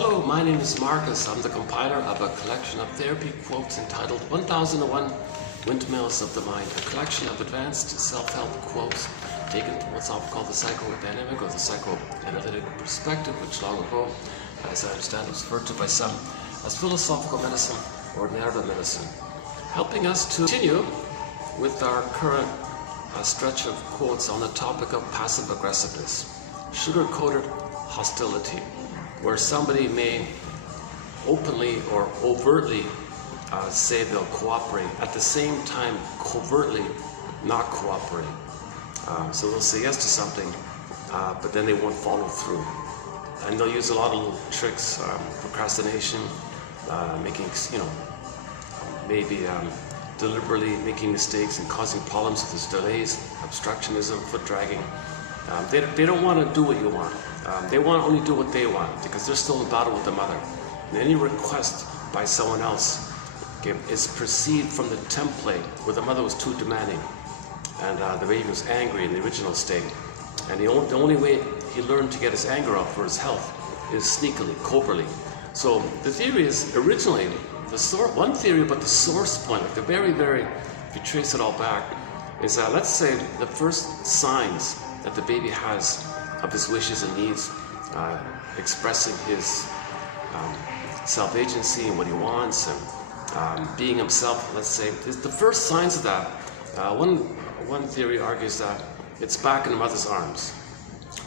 Hello, my name is Marcus. I'm the compiler of a collection of therapy quotes entitled 1001 Windmills of the Mind, a collection of advanced self-help quotes taken from what's often called the psychodynamic or the psychoanalytic perspective, which long ago, as I understand, was referred to by some as philosophical medicine or narrative medicine, helping us to continue with our current stretch of quotes on the topic of passive aggressiveness, sugar-coated hostility, where somebody may openly or overtly say they'll cooperate, at the same time covertly not cooperate. So they'll say yes to something, but then they won't follow through. And they'll use a lot of little tricks, procrastination, making, maybe deliberately making mistakes and causing problems with these delays, obstructionism, foot dragging. They don't want to do what you want. They want to only do what they want because they're still in battle with the mother. And any request by someone else is perceived from the template where the mother was too demanding and the baby was angry in the original state. And the only way he learned to get his anger out for his health is sneakily, covertly. So the theory is originally, one theory about the source point, like the very, if you trace it all back, is that let's say the first signs that the baby has of his wishes and needs, expressing his self-agency and what he wants, and being himself, let's say, is the first signs of that. One theory argues that it's back in the mother's arms,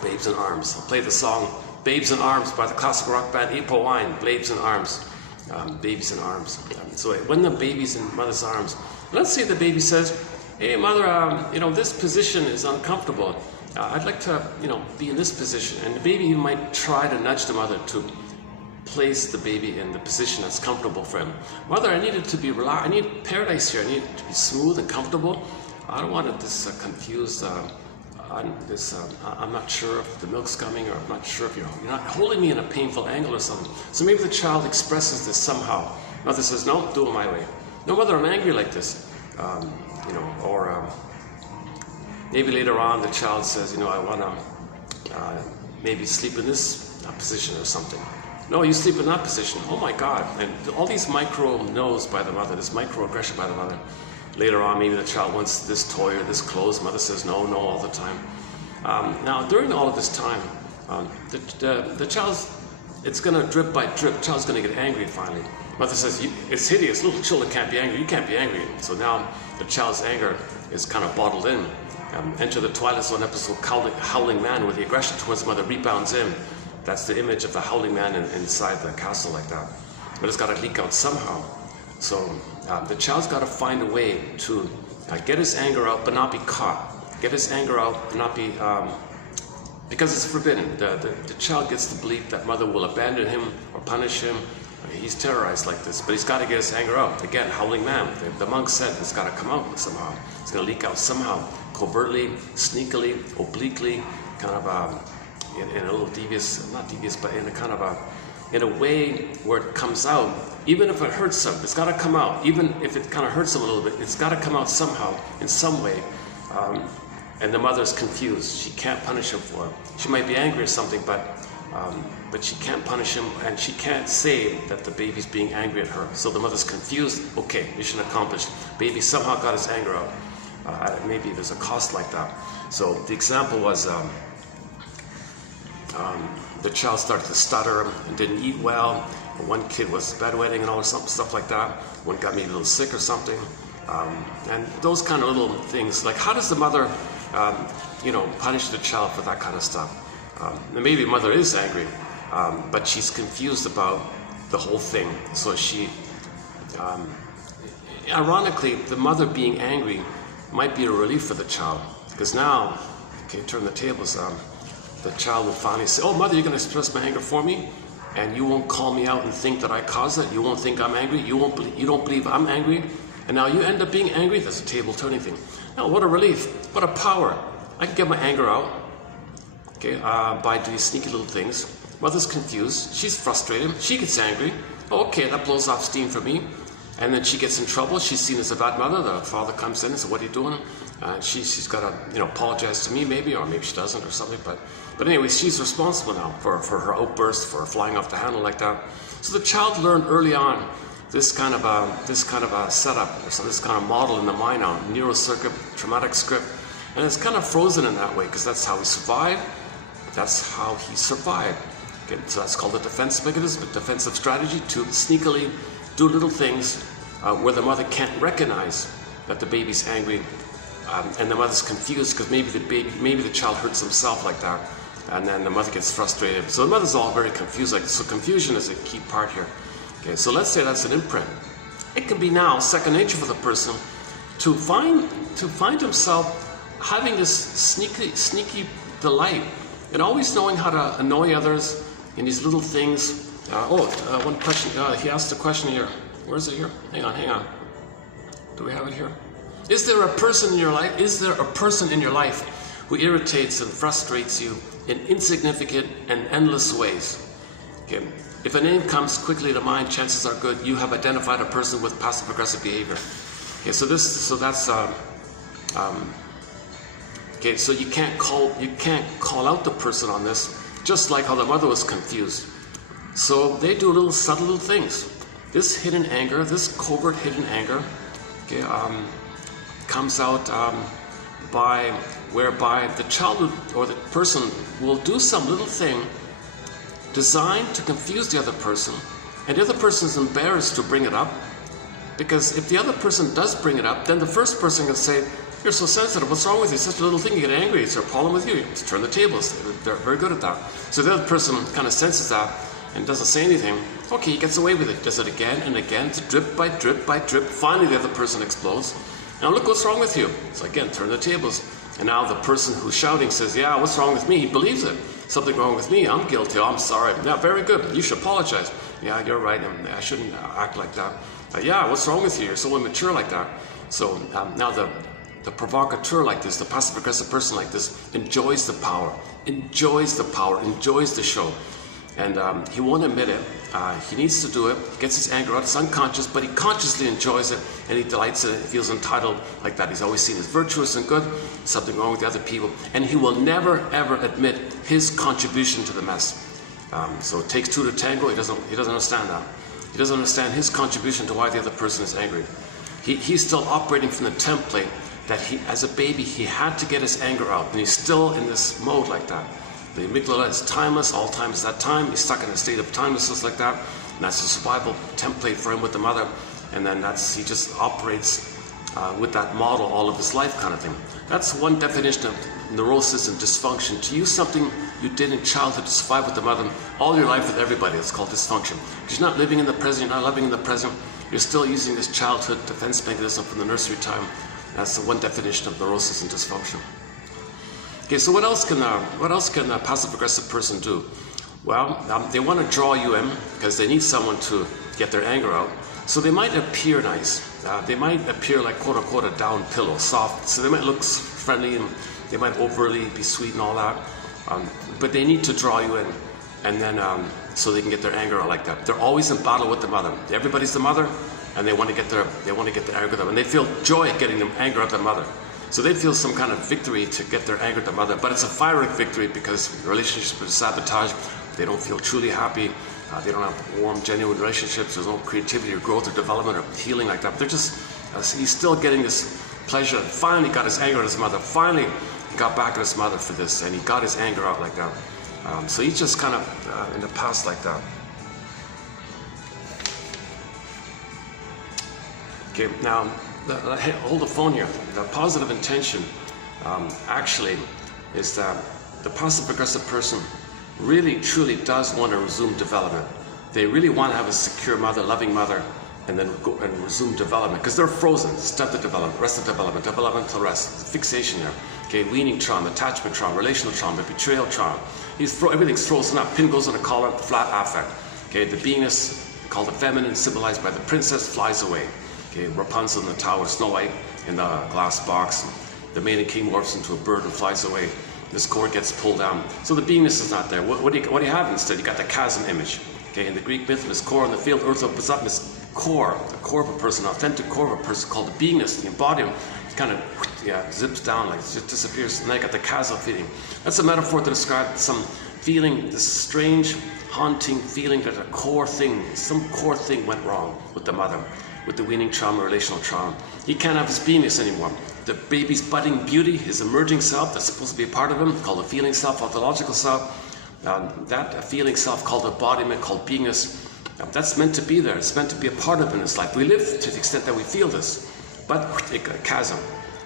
babes in arms. I'll play the song Babes in Arms by the classical rock band April Wine, Babes in Arms, babies in arms. So when the baby's in mother's arms, let's say the baby says, hey mother, this position is uncomfortable. I'd like to, be in this position. And the baby might try to nudge the mother to place the baby in the position that's comfortable for him. Mother, I need it to be relaxed. I need paradise here. I need it to be smooth and comfortable. I don't want this confused, I'm not sure if the milk's coming, or I'm not sure if you're not holding me in a painful angle or something. So maybe the child expresses this somehow. Mother says, no, do it my way. No, mother, I'm angry like this. Maybe later on the child says, I want to maybe sleep in this position or something. No, you sleep in that position. Oh my God. And all these micro no's by the mother, this microaggression by the mother. Later on, maybe the child wants this toy or this clothes. Mother says no all the time. Now, during all of this time, the child's, it's going to drip by drip. The child's going to get angry finally. Mother says, it's hideous. Little children can't be angry. You can't be angry. So now the child's anger is kind of bottled in. Enter the Twilight Zone episode, Howling Man, where the aggression towards mother rebounds in. That's the image of the howling man inside the castle like that. But it's got to leak out somehow. So the child's got to find a way to get his anger out but not be caught. Get his anger out and not be, because it's forbidden. The child gets the belief that mother will abandon him or punish him. He's terrorized like this, but he's got to get his anger out. Again, howling man. The monk said it's got to come out somehow. It's going to leak out somehow, covertly, sneakily, obliquely, kind of in a little devious, not devious, but in a kind of in a way where it comes out. Even if it hurts him, it's got to come out. Even if it kind of hurts him a little bit, it's got to come out somehow, in some way. And the mother's confused. She can't punish him for it. She might be angry or something, but she can't punish him, and she can't say that the baby's being angry at her. So the mother's confused. Okay, mission accomplished. Baby somehow got his anger out. Maybe there's a cost like that. So the example was the child started to stutter and didn't eat well. One kid was bedwetting and all stuff like that. One got maybe a little sick or something. And those kind of little things, like how does the mother, punish the child for that kind of stuff? Maybe the mother is angry, but she's confused about the whole thing. So she, ironically, the mother being angry might be a relief for the child, because now, okay, turn the tables on. The child will finally say, oh mother, you're going to express my anger for me? And you won't call me out and think that I caused it? You won't think I'm angry? You don't believe I'm angry? And now you end up being angry? That's a table turning thing. Now what a relief, what a power. I can get my anger out, okay, by these sneaky little things. Mother's confused, she's frustrated, she gets angry. Oh, okay, that blows off steam for me. And then she gets in trouble. She's seen as a bad mother. The father comes in and says, what are you doing? She's got to apologize to me maybe, or maybe she doesn't or something. But anyway, she's responsible now for her outburst, for flying off the handle like that. So the child learned early on this kind of a setup, or this kind of model in the mind now, neural circuit, traumatic script, and it's kind of frozen in that way because that's how he survived. That's how he survived. Okay, so that's called a defense mechanism, a defensive strategy to sneakily do little things where the mother can't recognize that the baby's angry, and the mother's confused because maybe the child hurts himself like that, and then the mother gets frustrated. So the mother's all very confused. So confusion is a key part here. Okay, so let's say that's an imprint. It can be now second nature for the person to find himself having this sneaky delight and always knowing how to annoy others in these little things. One question. He asked a question here. Where is it here? Hang on. Do we have it here? Is there a person in your life? Is there a person in your life who irritates and frustrates you in insignificant and endless ways? Okay. If a name comes quickly to mind, chances are good you have identified a person with passive-aggressive behavior. Okay, so that's okay. So you can't call out the person on this, just like how the mother was confused. So they do little subtle little things. This hidden anger, this covert hidden anger, okay, comes out whereby the child or the person will do some little thing designed to confuse the other person, and the other person is embarrassed to bring it up, because if the other person does bring it up, then the first person can say, "You're so sensitive, what's wrong with you? Such a little thing, you get angry, is there a problem with you? You just turn the tables." They're very good at that. So the other person kind of senses that and doesn't say anything. Okay, he gets away with it, does it again and again, it's drip by drip by drip. Finally the other person explodes. "Now look what's wrong with you." So again, turn the tables. And now the person who's shouting says, "Yeah, what's wrong with me?" He believes it. "Something wrong with me, I'm guilty, I'm sorry." "Yeah, very good, you should apologize." "Yeah, you're right, I shouldn't act like that." "Yeah, what's wrong with you? You're so immature like that." So now the provocateur like this, the passive-aggressive person like this, enjoys the power, enjoys the show. And he won't admit it. He needs to do it. He gets his anger out. It's unconscious, but he consciously enjoys it, and he delights in it. He feels entitled like that. He's always seen as virtuous and good. Something wrong with the other people, and he will never ever admit his contribution to the mess. So it takes two to tango. He doesn't understand that. He doesn't understand his contribution to why the other person is angry. He's still operating from the template that as a baby, he had to get his anger out, and he's still in this mode like that. The amygdala is timeless, all time is that time. He's stuck in a state of timelessness like that, and that's a survival template for him with the mother. And then he just operates with that model all of his life kind of thing. That's one definition of neurosis and dysfunction. To use something you did in childhood to survive with the mother all your life with everybody, it's called dysfunction. Because you're not living in the present, you're not living in the present, you're still using this childhood defense mechanism from the nursery time. That's the one definition of neurosis and dysfunction. Okay, so what else can a passive-aggressive person do? Well, they want to draw you in because they need someone to get their anger out. So they might appear nice. They might appear like quote-unquote a down pillow, soft. So they might look friendly and they might overly be sweet and all that. But they need to draw you in, and then so they can get their anger out like that. They're always in battle with the mother. Everybody's the mother, and they want to get their anger out, and they feel joy at getting their anger out of the mother. So they feel some kind of victory to get their anger to mother, but it's a fiery victory because relationships are sabotaged. They don't feel truly happy. They don't have warm, genuine relationships. There's no creativity or growth or development or healing like that. They're just, he's still getting this pleasure. Finally got his anger at his mother. Finally he got back at his mother for this, and he got his anger out like that. So he's just kind of in the past like that. Okay, now, hold the phone here. The positive intention actually is that the passive-aggressive person really, truly does want to resume development. They really want to have a secure mother, loving mother, and then go and resume development because they're frozen. Step to development, rest to development, developmental rest, fixation here. Okay, weaning trauma, attachment trauma, relational trauma, betrayal trauma. Everything's frozen up. Pin goes on the collar, flat affect. Okay, the beingness called the feminine, symbolized by the princess, flies away. Okay, Rapunzel in the tower, Snow White in the glass box. The maiden king morphs into a bird and flies away. This cord gets pulled down. So the beingness is not there. What do you have instead? You got the chasm image. Okay, in the Greek myth, this core on the field, earth opens up, this core, the core of a person, authentic core of a person called the beingness, the embodiment. It's kind of zips down, like it just disappears. And I got the chasm feeling. That's a metaphor to describe some feeling, this strange, haunting feeling that some core thing went wrong with the mother, with the weaning trauma, relational trauma. He can't have his beingness anymore. The baby's budding beauty, his emerging self that's supposed to be a part of him, called the feeling self, ontological self, that feeling self called embodiment, called beingness, that's meant to be there. It's meant to be a part of him in his life. We live to the extent that we feel this, but a chasm.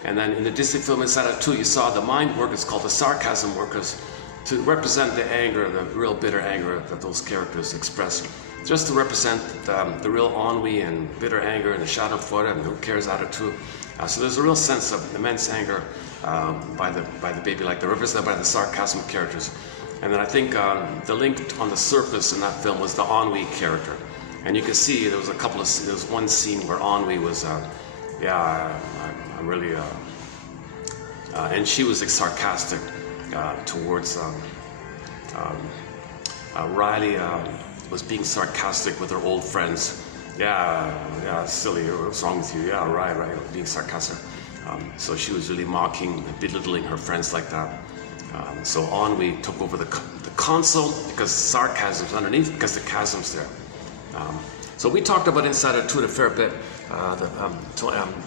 And then in the Disney film Inside Out 2, you saw the mind work. It's called the sarcasm workers, to represent the anger, the real bitter anger that those characters express. Just to represent the real ennui and bitter anger and the schadenfreude and who cares attitude. So there's a real sense of immense anger by the baby, like they're represented by the sarcasm characters. And then I think the link on the surface in that film was the ennui character. And you can see there was one scene where ennui was, I'm really, and she was like, sarcastic towards Riley was being sarcastic with her old friends. Yeah, silly, what's wrong with you? Yeah, right, being sarcastic. So she was really mocking, belittling her friends like that. So ennui took over the console because sarcasm's underneath, because the chasm's there. So we talked about Inside Out 2 a fair bit.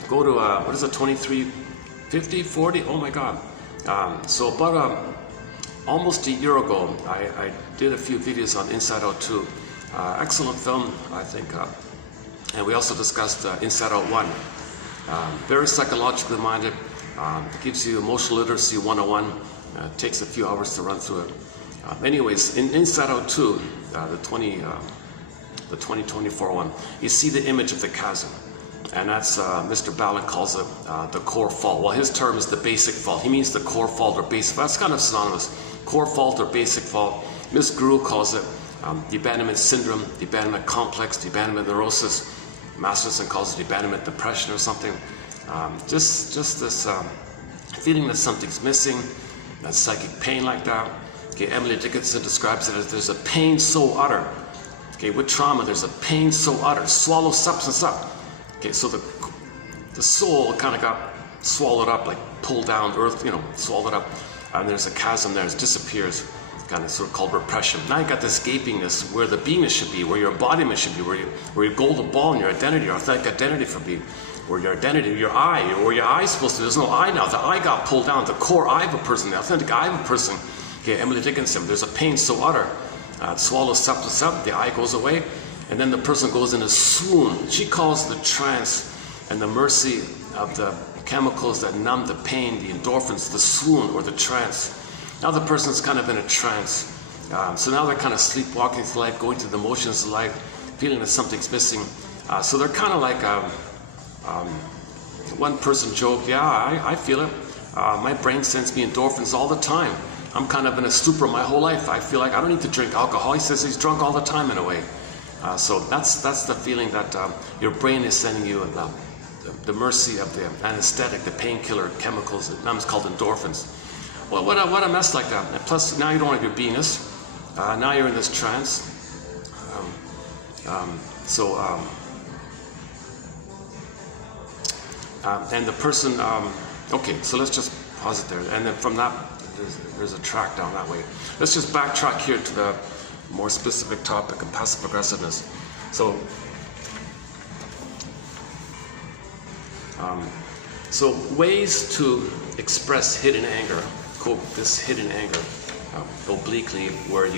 Go to, what is it, 2350, 40? Oh my God. So about almost a year ago, I did a few videos on Inside Out 2. Excellent film, I think. And we also discussed Inside Out 1. Very psychologically minded. Gives you emotional literacy 101. Takes a few hours to run through it. Anyways, in Inside Out 2, the 2024 one, you see the image of the chasm. And that's, Mr. Ballard calls it the core fault. Well, his term is the basic fault. He means the core fault or basic fault. That's kind of synonymous. Core fault or basic fault. Miss Guru calls it the abandonment syndrome, the abandonment complex, the abandonment neurosis. Masterson calls it the abandonment depression or something. Just this feeling that something's missing, that psychic pain like that. Okay, Emily Dickinson describes it as there's a pain so utter. Okay, with trauma, there's a pain so utter. Swallow substance up. Okay, so the soul kind of got swallowed up, like pulled down, earth, swallowed up. And there's a chasm there, it disappears, kind of sort of called repression. Now you got this gapingness where the beingness should be, where your embodiment should be, where your golden ball and your identity, your authentic identity should be, where your identity, your I, where your I is supposed to be. There's no I now. The I got pulled down. The core I of a person, the authentic I of a person. Okay, Emily Dickinson, there's a pain so utter. Swallows substance up, the I goes away, and then the person goes in a swoon. She calls the trance and the mercy of the chemicals that numb the pain, the endorphins, the swoon or the trance. Now the person's kind of in a trance. So now they're kind of sleepwalking through life, going through the motions of life, feeling that something's missing. So they're kind of like, one person joked, I feel it. My brain sends me endorphins all the time. I'm kind of in a stupor my whole life. I feel like I don't need to drink alcohol. He says he's drunk all the time in a way. So that's the feeling that your brain is sending you the mercy of the anesthetic, the painkiller chemicals. It's called endorphins. Well, what a mess like that. And plus, now you don't have your beingness. Now you're in this trance. And the person, okay, so let's just pause it there. And then from that, there's a track down that way. Let's just backtrack here to the more specific topic of passive aggressiveness. So ways to express hidden anger, quote, this hidden anger, obliquely, where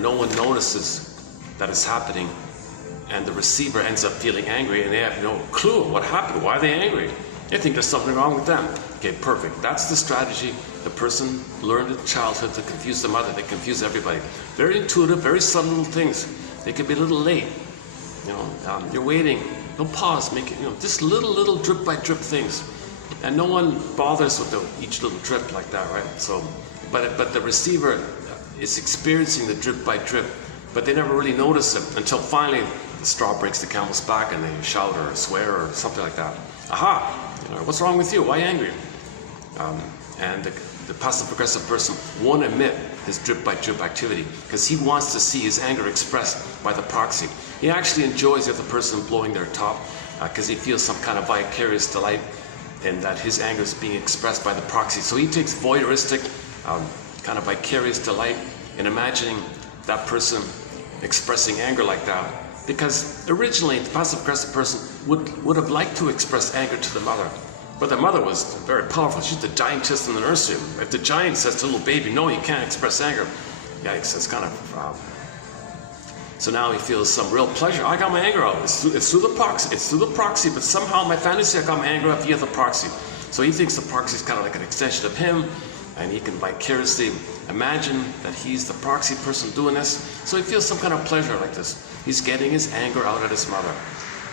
no one notices that it's happening, and the receiver ends up feeling angry, and they have no clue what happened. Why are they angry? They think there's something wrong with them. Okay, perfect. That's the strategy the person learned in childhood to confuse the mother. They confuse everybody. Very intuitive, very subtle little things. They could be a little late. You're waiting. Don't pause. Make it. Just little drip by drip things, and no one bothers with each little drip like that, right? So, but the receiver is experiencing the drip by drip, but they never really notice it until finally the straw breaks the camel's back, and they shout or swear or something like that. Aha! What's wrong with you? Why angry? And the passive-aggressive person won't admit his drip-by-drip activity because he wants to see his anger expressed by the proxy. He actually enjoys the other person blowing their top because he feels some kind of vicarious delight and that his anger is being expressed by the proxy. So he takes voyeuristic, kind of vicarious delight in imagining that person expressing anger like that. Because originally, the passive-aggressive person would have liked to express anger to the mother. But the mother was very powerful. She's the giantess in the nursery. If the giant says to the little baby, no, you can't express anger, yikes, it's kind of... So now he feels some real pleasure. I got my anger out. It's through the proxy. It's through the proxy, but somehow my fantasy, I got my anger out via the proxy. So he thinks the proxy is kind of like an extension of him, and he can vicariously imagine that he's the proxy person doing this. So he feels some kind of pleasure like this. He's getting his anger out at his mother,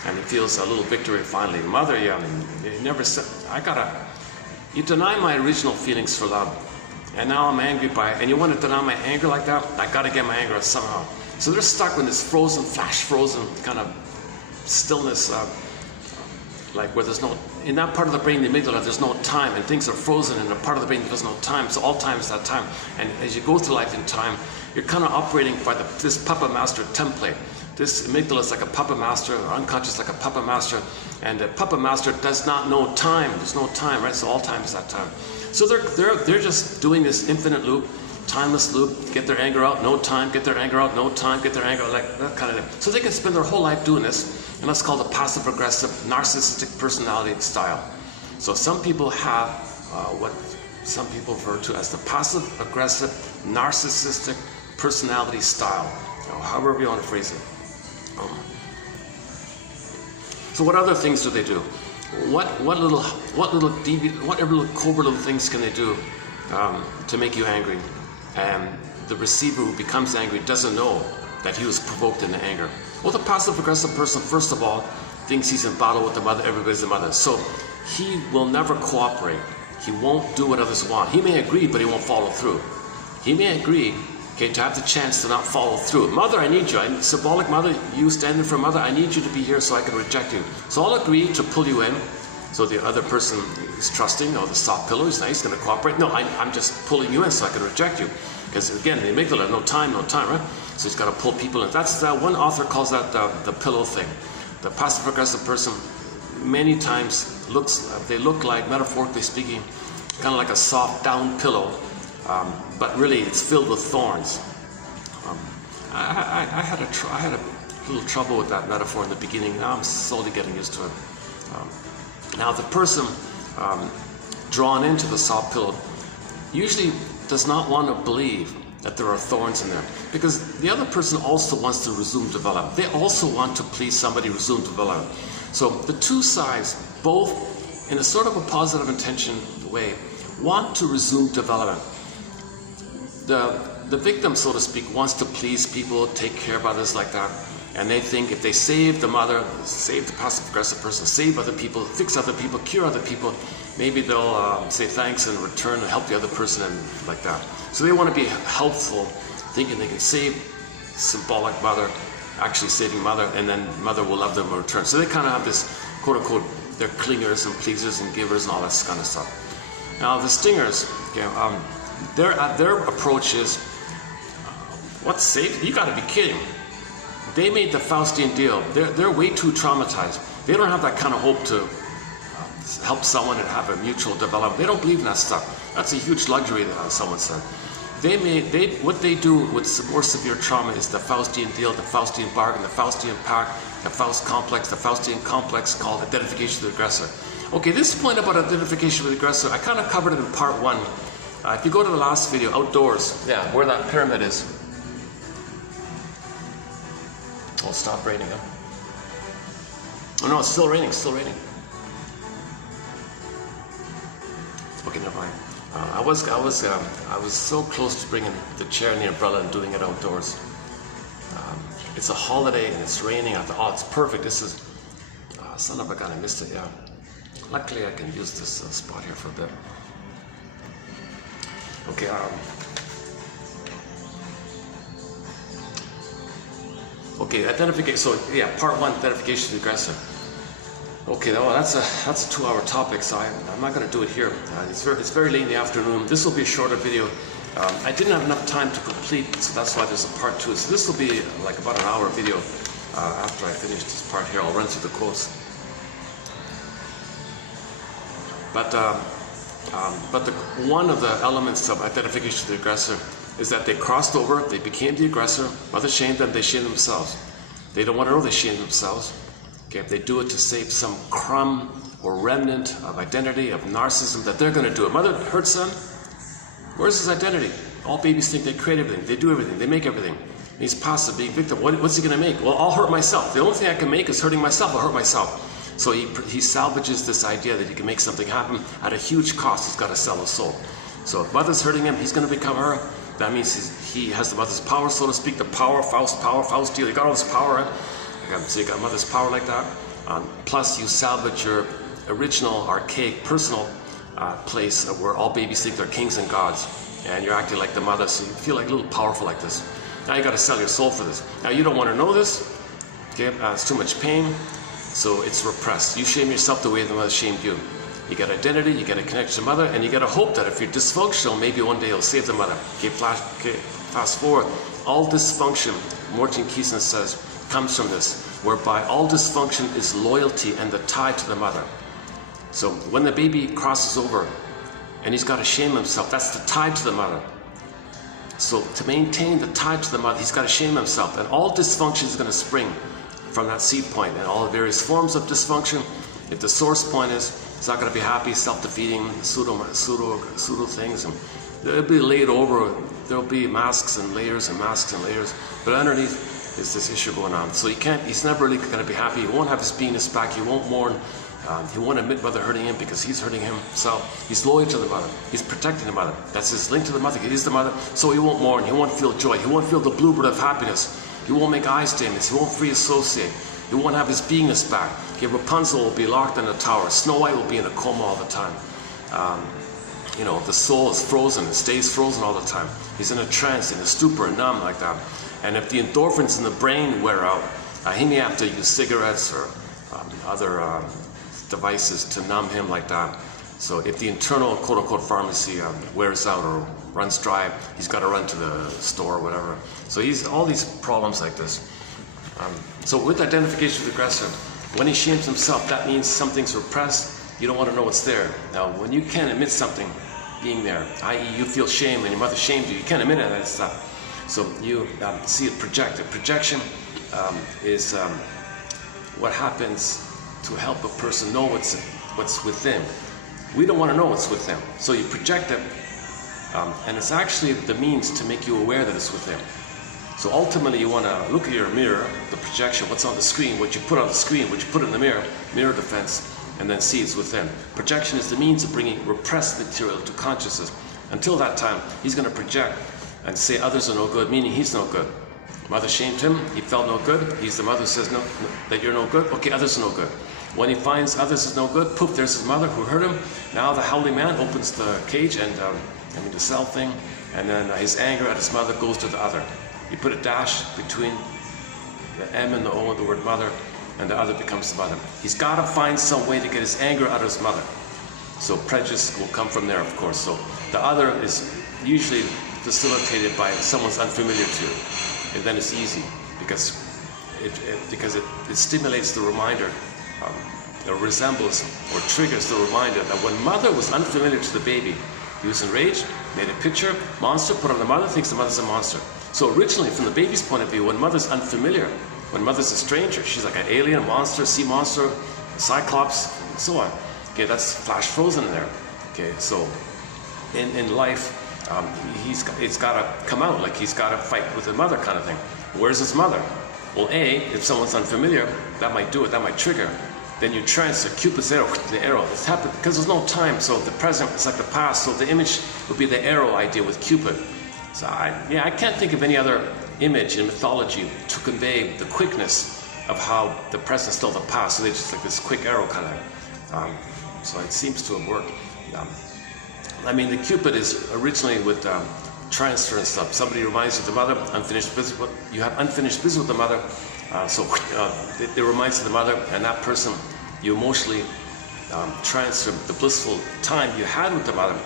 and he feels a little victory finally. Mother, you never said, you deny my original feelings for love, and now I'm angry by it, and you want to deny my anger like that? I gotta get my anger out somehow. So they're stuck in this frozen, flash frozen kind of stillness, like where there's no, in that part of the brain, the amygdala, there's no time, and things are frozen in a part of the brain that there's no time, so all time is that time. And as you go through life in time, you're kind of operating by this puppet master template. This amygdala is like a puppet master, or unconscious like a puppet master, and the puppet master does not know time. There's no time, right? So all time is that time. So they're just doing this infinite loop, timeless loop, get their anger out, no time, get their anger out, no time, get their anger out, like that kind of thing. So they can spend their whole life doing this, and that's called a passive-aggressive narcissistic personality style. So some people have what some people refer to as the passive-aggressive narcissistic personality style, however you want to phrase it. So what other things do they do? Whatever little covert little things can they do to make you angry? And the receiver who becomes angry doesn't know that he was provoked into anger. Well, the passive-aggressive person, first of all, thinks he's in battle with the mother, everybody's the mother. So he will never cooperate. He won't do what others want. He may agree, but he won't follow through. He may agree, okay, to have the chance to not follow through. Mother, I need you. Symbolic mother, you standing for mother, I need you to be here so I can reject you. So I'll agree to pull you in. So the other person is trusting, oh, the soft pillow is nice, going to cooperate. No, I'm just pulling you in so I can reject you. Because again, the amygdala, no time, right? So he's got to pull people in. That's one author calls that the pillow thing. The passive-aggressive person many times they look like, metaphorically speaking, kind of like a soft down pillow, but really it's filled with thorns. I had a little trouble with that metaphor in the beginning. Now I'm slowly getting used to it. Now the person drawn into the soft pillow usually does not want to believe that there are thorns in there, because the other person also wants to resume development. They also want to please somebody, resume development. So the two sides, both in a sort of a positive intention way, want to resume development. The victim, so to speak, wants to please people, take care of others like that. And they think if they save the mother, save the passive-aggressive person, save other people, fix other people, cure other people, maybe they'll say thanks in return and help the other person and like that. So they want to be helpful, thinking they can save symbolic mother, actually saving mother, and then mother will love them in return. So they kind of have this, quote-unquote, they're clingers and pleasers and givers and all that kind of stuff. Now the stingers, okay, their approach is, what's safe? You got to be kidding. They made the Faustian deal. They're way too traumatized. They don't have that kind of hope to help someone and have a mutual development. They don't believe in that stuff. That's a huge luxury, someone said. What they do with more severe trauma is the Faustian deal, the Faustian bargain, the Faustian pact, the Faust complex, the Faustian complex called identification with the aggressor. Okay, this point about identification with the aggressor, I kind of covered it in part one. If you go to the last video, outdoors, yeah, where that pyramid is. Oh, stop raining, huh? Oh no, it's still raining, Okay, never mind. I was so close to bringing the chair and the umbrella and doing it outdoors. It's a holiday and it's raining. I thought, oh, it's perfect. This is, son of a gun, I missed it, yeah. Luckily, I can use this spot here for a bit. Okay, okay, identification. So yeah, part one, identification of the aggressor. Okay, well, that's a 2-hour topic, so I'm not going to do it here. It's very late in the afternoon. This will be a shorter video. I didn't have enough time to complete, so that's why there's a part two. So this will be like about an hour video after I finish this part here. I'll run through the quotes. But one of the elements of identification with the aggressor is that they crossed over, they became the aggressor, mother shamed them, they shamed themselves. They don't want to know they shame themselves. Okay, they do it to save some crumb or remnant of identity, of narcissism that they're going to do it. Mother hurts them. Where's his identity? All babies think they create everything, they do everything, they make everything. And he's passive, being victim. What's he going to make? Well, I'll hurt myself. The only thing I can make is hurting myself. I'll hurt myself. So he salvages this idea that he can make something happen at a huge cost. He's got to sell his soul. So if mother's hurting him, he's going to become her. That means he has the mother's power, so to speak, the power, Faust deal. You got all this power, right? So you got mother's power like that. Plus you salvage your original, archaic, personal place where all babies think they're kings and gods. And you're acting like the mother, so you feel like a little powerful like this. Now you got to sell your soul for this. Now you don't want to know this. Okay, it's too much pain, so it's repressed. You shame yourself the way the mother shamed you. You get identity, you get a connection to mother, and you get a hope that if you're dysfunctional, maybe one day you'll save the mother. Okay, fast forward. All dysfunction, Morton Keeson says, comes from this, whereby all dysfunction is loyalty and the tie to the mother. So when the baby crosses over and he's got to shame himself, that's the tie to the mother. So to maintain the tie to the mother, he's got to shame himself. And all dysfunction is going to spring from that seed point, and all the various forms of dysfunction. If the source point is, it's not going to be happy, self-defeating, pseudo things, and it'll be laid over. There'll be masks and layers and masks and layers, but underneath is this issue going on. So he's never really going to be happy. He won't have his beingness back. He won't mourn. He won't admit mother hurting him because he's hurting himself. He's loyal to the mother. He's protecting the mother. That's his link to the mother. He is the mother, so he won't mourn. He won't feel joy. He won't feel the bluebird of happiness. He won't make eye statements. He won't free associate. He won't have his beingness back. Rapunzel will be locked in a tower. Snow White will be in a coma all the time. The soul is frozen. It stays frozen all the time. He's in a trance, in a stupor, numb like that. And if the endorphins in the brain wear out, he may have to use cigarettes or other devices to numb him like that. So if the internal quote-unquote pharmacy wears out or runs dry, he's got to run to the store or whatever. So he's all these problems like this. So with identification with the aggressor, when he shames himself, that means something's repressed. You don't want to know what's there. Now, when you can't admit something being there, i.e. you feel shame when your mother shamed you can admit that stuff. So you see it projected. Projection is what happens to help a person know what's within. We don't want to know what's within, so you project it, and it's actually the means to make you aware that it's within. So ultimately you want to look at your mirror, the projection, what's on the screen, what you put on the screen, what you put in the mirror defense, and then see it's within. Projection is the means of bringing repressed material to consciousness. Until that time, he's going to project and say others are no good, meaning he's no good. Mother shamed him, he felt no good. He's the mother who says no, that you're no good. Okay, others are no good. When he finds others is no good, poof, there's his mother who hurt him. Now the howling man opens the cage and the cell thing, and then his anger at his mother goes to the other. You put a dash between the M and the O of the word mother, and the other becomes the mother. He's got to find some way to get his anger out of his mother. So prejudice will come from there, of course. So the other is usually facilitated by someone's unfamiliar to you, and then it's easy because it stimulates the reminder, or resembles or triggers the reminder that when mother was unfamiliar to the baby, he was enraged, made a picture, monster, put on the mother, thinks the mother's a monster. So originally, from the baby's point of view, when mother's unfamiliar, when mother's a stranger, she's like an alien, monster, sea monster, cyclops, and so on. Okay, that's flash frozen in there. Okay, so in life, it's got to come out, like he's got to fight with the mother kind of thing. Where's his mother? Well, if someone's unfamiliar, that might do it, that might trigger. Then you transfer Cupid's arrow, the arrow. It's happened because there's no time, so the present is like the past, so the image would be the arrow idea with Cupid. So I can't think of any other image in mythology to convey the quickness of how the present is still the past. So they just like this quick arrow kind of. So it seems to have worked. The Cupid is originally with transfer and stuff. Somebody reminds you of the mother, unfinished business. You have unfinished business with the mother, it reminds you of the mother, and that person, you emotionally transfer the blissful time you had with the mother.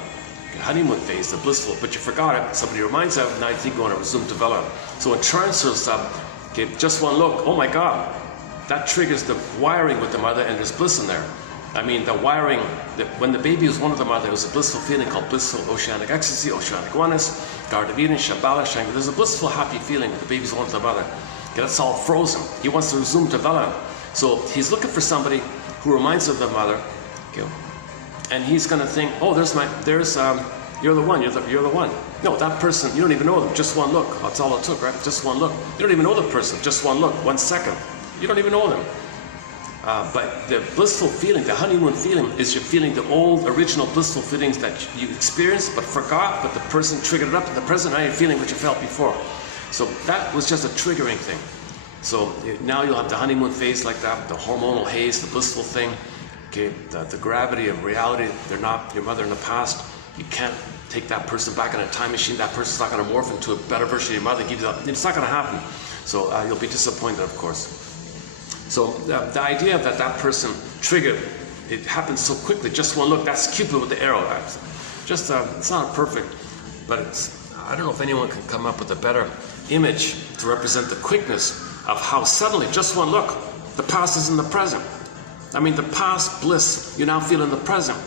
Your honeymoon phase, the blissful, but you forgot it. Somebody reminds you, now you think you want to resume develop. So in transfer stuff, okay, just one look, oh my God, that triggers the wiring with the mother, and there's bliss in there. I mean, the wiring, when the baby was one of the mother, it was a blissful feeling called blissful oceanic ecstasy, oceanic oneness, Garden of Eden, Shambhala, Shangri. There's a blissful, happy feeling that the baby's one of the mother. Okay, that's all frozen. He wants to resume development. So he's looking for somebody who reminds him of the mother, okay, and he's going to think, oh, you're the one, you're the one. No, that person, you don't even know them, just one look. That's all it took, right? Just one look. You don't even know the person, just one look, 1 second. You don't even know them. But the blissful feeling, the honeymoon feeling, is you're feeling the old, original blissful feelings that you experienced but forgot, but the person triggered it up in the present, now you're feeling what you felt before. So that was just a triggering thing. So now you'll have the honeymoon phase like that, the hormonal haze, the blissful thing, okay, the gravity of reality. They're not your mother in the past. You can't take that person back in a time machine. That person's not going to morph into a better version of your mother. It's not going to happen. So you'll be disappointed, of course. So the idea that that person triggered, it happens so quickly, just one look, that's Cupid with the arrow. Just, it's not perfect, but I don't know if anyone can come up with a better image to represent the quickness of how suddenly, just one look, the past is in the present. I mean, the past bliss, you now feel in the present.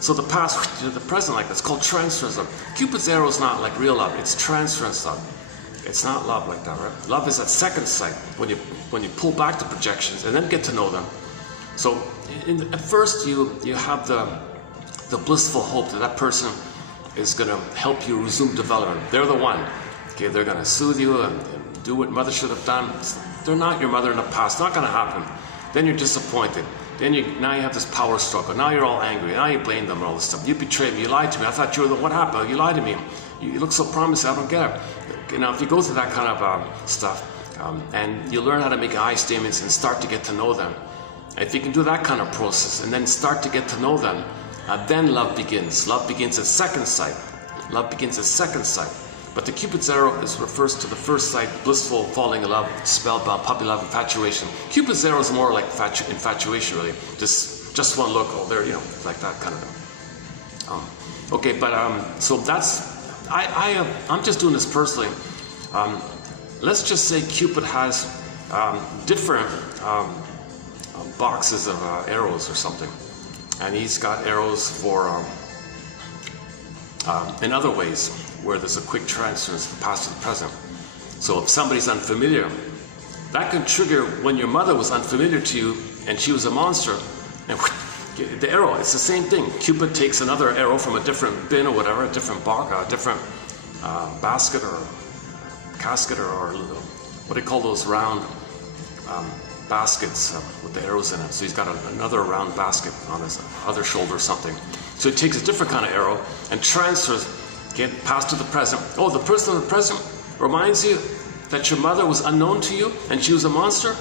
So the past to the present like that's called transference love. Cupid's arrow is not like real love, it's transference love. It's not love like that, right? Love is at second sight, when you pull back the projections and then get to know them. So at first you have the blissful hope that that person is going to help you resume development. They're the one. Okay, they're going to soothe you and do what mother should have done. They're not your mother in the past. It's not going to happen. Then you're disappointed. Then now you have this power struggle. Now you're all angry. Now you blame them and all this stuff. You betrayed me. You lied to me. I thought you were the what happened? You lied to me. You look so promising. I don't get it. Okay, now if you go through that kind of stuff and you learn how to make I statements and start to get to know them, if you can do that kind of process and then start to get to know them, then love begins. Love begins at second sight. Love begins at second sight. But the Cupid's arrow refers to the first sight, blissful, falling in love, spellbound, puppy love, infatuation. Cupid's arrow is more like infatuation, really. Just one look, oh, there, like that kind of thing. Okay, but so that's, I'm just doing this personally. Let's just say Cupid has different boxes of arrows or something, and he's got arrows for in other ways where there's a quick transference from past to the present. So if somebody's unfamiliar, that can trigger when your mother was unfamiliar to you and she was a monster, and the arrow, it's the same thing. Cupid takes another arrow from a different bin or whatever, a different different basket or casket or what do you call those round baskets with the arrows in it. So he's got another round basket on his other shoulder or something. So he takes a different kind of arrow and transfers, okay, past to the present. Oh, the person in the present reminds you that your mother was unknown to you and she was a monster.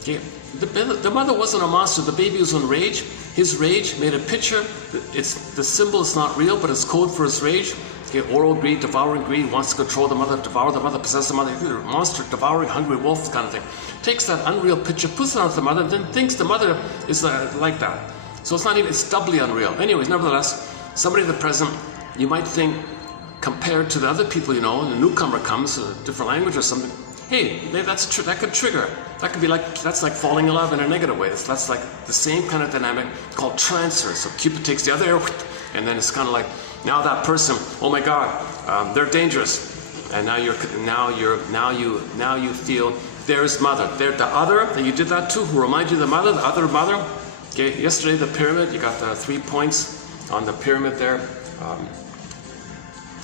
Okay, the mother wasn't a monster. The baby was in rage. His rage made a picture. The symbol is not real, but it's code for his rage. Okay, oral greed, devouring greed, wants to control the mother, devour the mother, possess the mother, monster, devouring, hungry wolf kind of thing. Takes that unreal picture, puts it onto the mother, and then thinks the mother is like that. So it's not even, it's doubly unreal. Anyways, nevertheless, somebody in the present, you might think, compared to the other people you know, and a newcomer comes, a different language or something, hey, that's that could trigger. That could be like, that's like falling in love in a negative way. That's like the same kind of dynamic called transfer. So Cupid takes the other arrow, and then it's kind of like, now that person, oh my God, they're dangerous, and now you feel there's mother. There, the other that you did that to, who reminds you of the mother, the other mother. Okay, yesterday the pyramid, you got the 3 points on the pyramid there.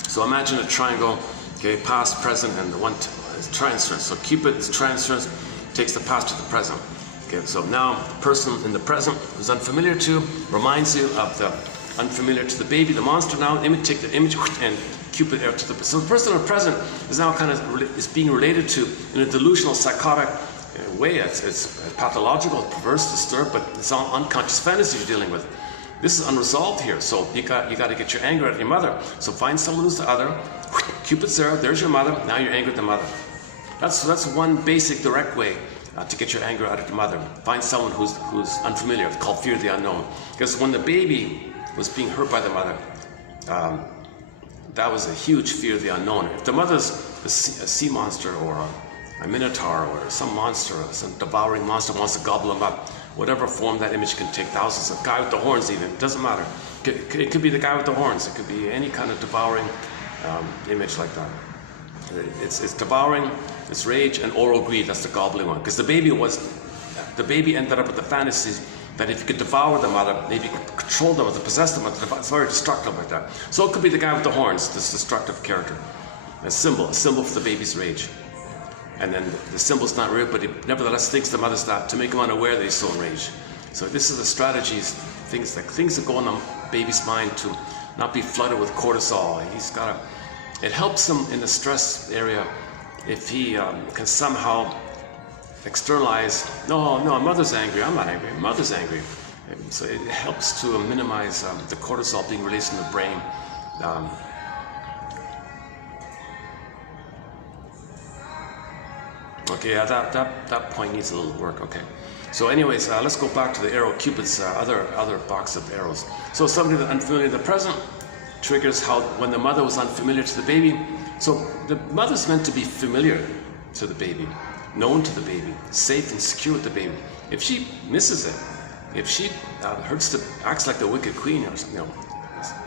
So imagine a triangle, okay, past, present, and the one is transference. So Cupid's transference takes the past to the present. Okay, so now the person in the present who's unfamiliar to reminds you of the unfamiliar to the baby, the monster. Now take the image and Cupid arrow to the present. So the person in the present is now kind of is being related to in a delusional, psychotic way. It's pathological, perverse, disturbed, but it's all unconscious fantasy you're dealing with. This is unresolved here, so you got to get your anger at your mother. So find someone who's the other. Cupid's arrow, there's your mother. Now you're angry at the mother. That's one basic, direct way to get your anger out of your mother. Find someone who's unfamiliar. It's called fear of the unknown. Because when the baby was being hurt by the mother, that was a huge fear of the unknown. If the mother's a sea monster or a minotaur or some monster, some devouring monster wants to gobble him up. Whatever form that image can take, thousands of guy with the horns even, it doesn't matter. It could be the guy with the horns. It could be any kind of devouring image like that. It's devouring, it's rage, and oral greed. That's the gobbling one. Because the baby ended up with the fantasies that if you could devour the mother, maybe you could control them or possess them. It's very destructive like that. So it could be the guy with the horns, this destructive character. A symbol for the baby's rage. And then the symbol's not real, but he nevertheless thinks the mother's that to make him unaware that he's so enraged. So this is a strategy, things that go in the baby's mind to not be flooded with cortisol. It helps him in the stress area if he can somehow externalize, no, mother's angry, I'm not angry, mother's angry. And so it helps to minimize the cortisol being released in the brain. Okay, that point needs a little work. Okay, so anyways, let's go back to the arrow, Cupid's other box of arrows. So somebody that's unfamiliar in the present triggers how when the mother was unfamiliar to the baby. So the mother's meant to be familiar to the baby, known to the baby, safe and secure with the baby. If she misses it, if she acts like the wicked queen or something,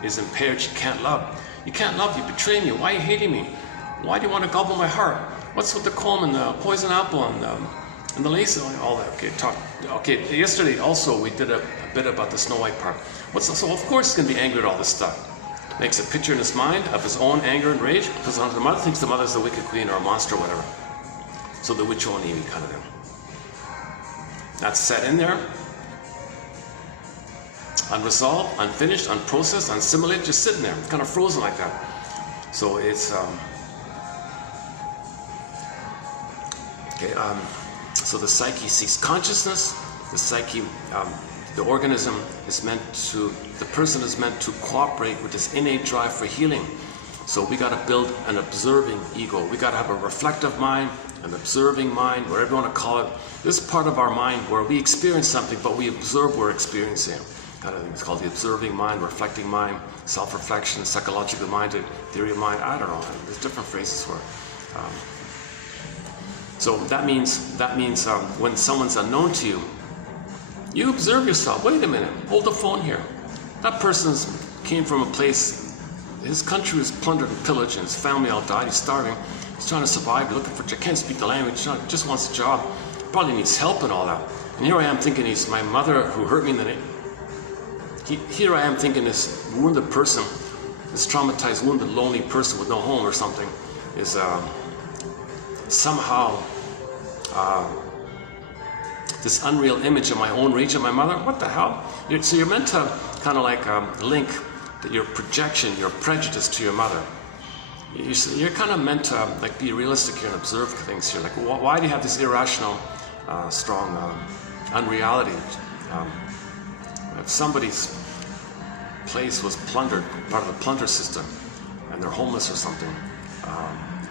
is impaired, she can't love. You can't love, you betray me. Why are you hating me? Why do you want to gobble my heart? What's with the comb and the poison apple and the lace and all that? Okay, yesterday also we did a bit about the Snow White part. So of course he's going to be angry at all this stuff. Makes a picture in his mind of his own anger and rage, because the mother thinks the mother's the wicked queen or a monster or whatever. So the witch on Evie kind of thing. That's set in there. Unresolved, unfinished, unprocessed, unsimilated, just sitting there, kind of frozen like that. So it's so the psyche seeks consciousness. The psyche, the organism is meant to, the person is meant to cooperate with this innate drive for healing. So we got to build an observing ego. We got to have a reflective mind, an observing mind, whatever you want to call it. This part of our mind where we experience something, but we observe we're experiencing. Kind of thing. It's called the observing mind, reflecting mind, self-reflection, psychological minded, theory of mind. I don't know. There's different phrases for it. So that means when someone's unknown to you, you observe yourself. Wait a minute, hold the phone here. That person came from a place, his country was plundered and pillaged, and his family all died. He's starving. He's trying to survive. Looking for, can't speak the language. Just wants a job. Probably needs help and all that. And here I am thinking he's my mother who hurt me in the name. Here I am thinking this wounded person, this traumatized, wounded, lonely person with no home or something, is somehow this unreal image of my own rage at my mother. What the hell? So you're meant to kind of like link your projection, your prejudice to your mother. You're kind of meant to like be realistic here and observe things here. Like, why do you have this irrational, strong unreality? If somebody's place was plundered, part of the plunder system, and they're homeless or something,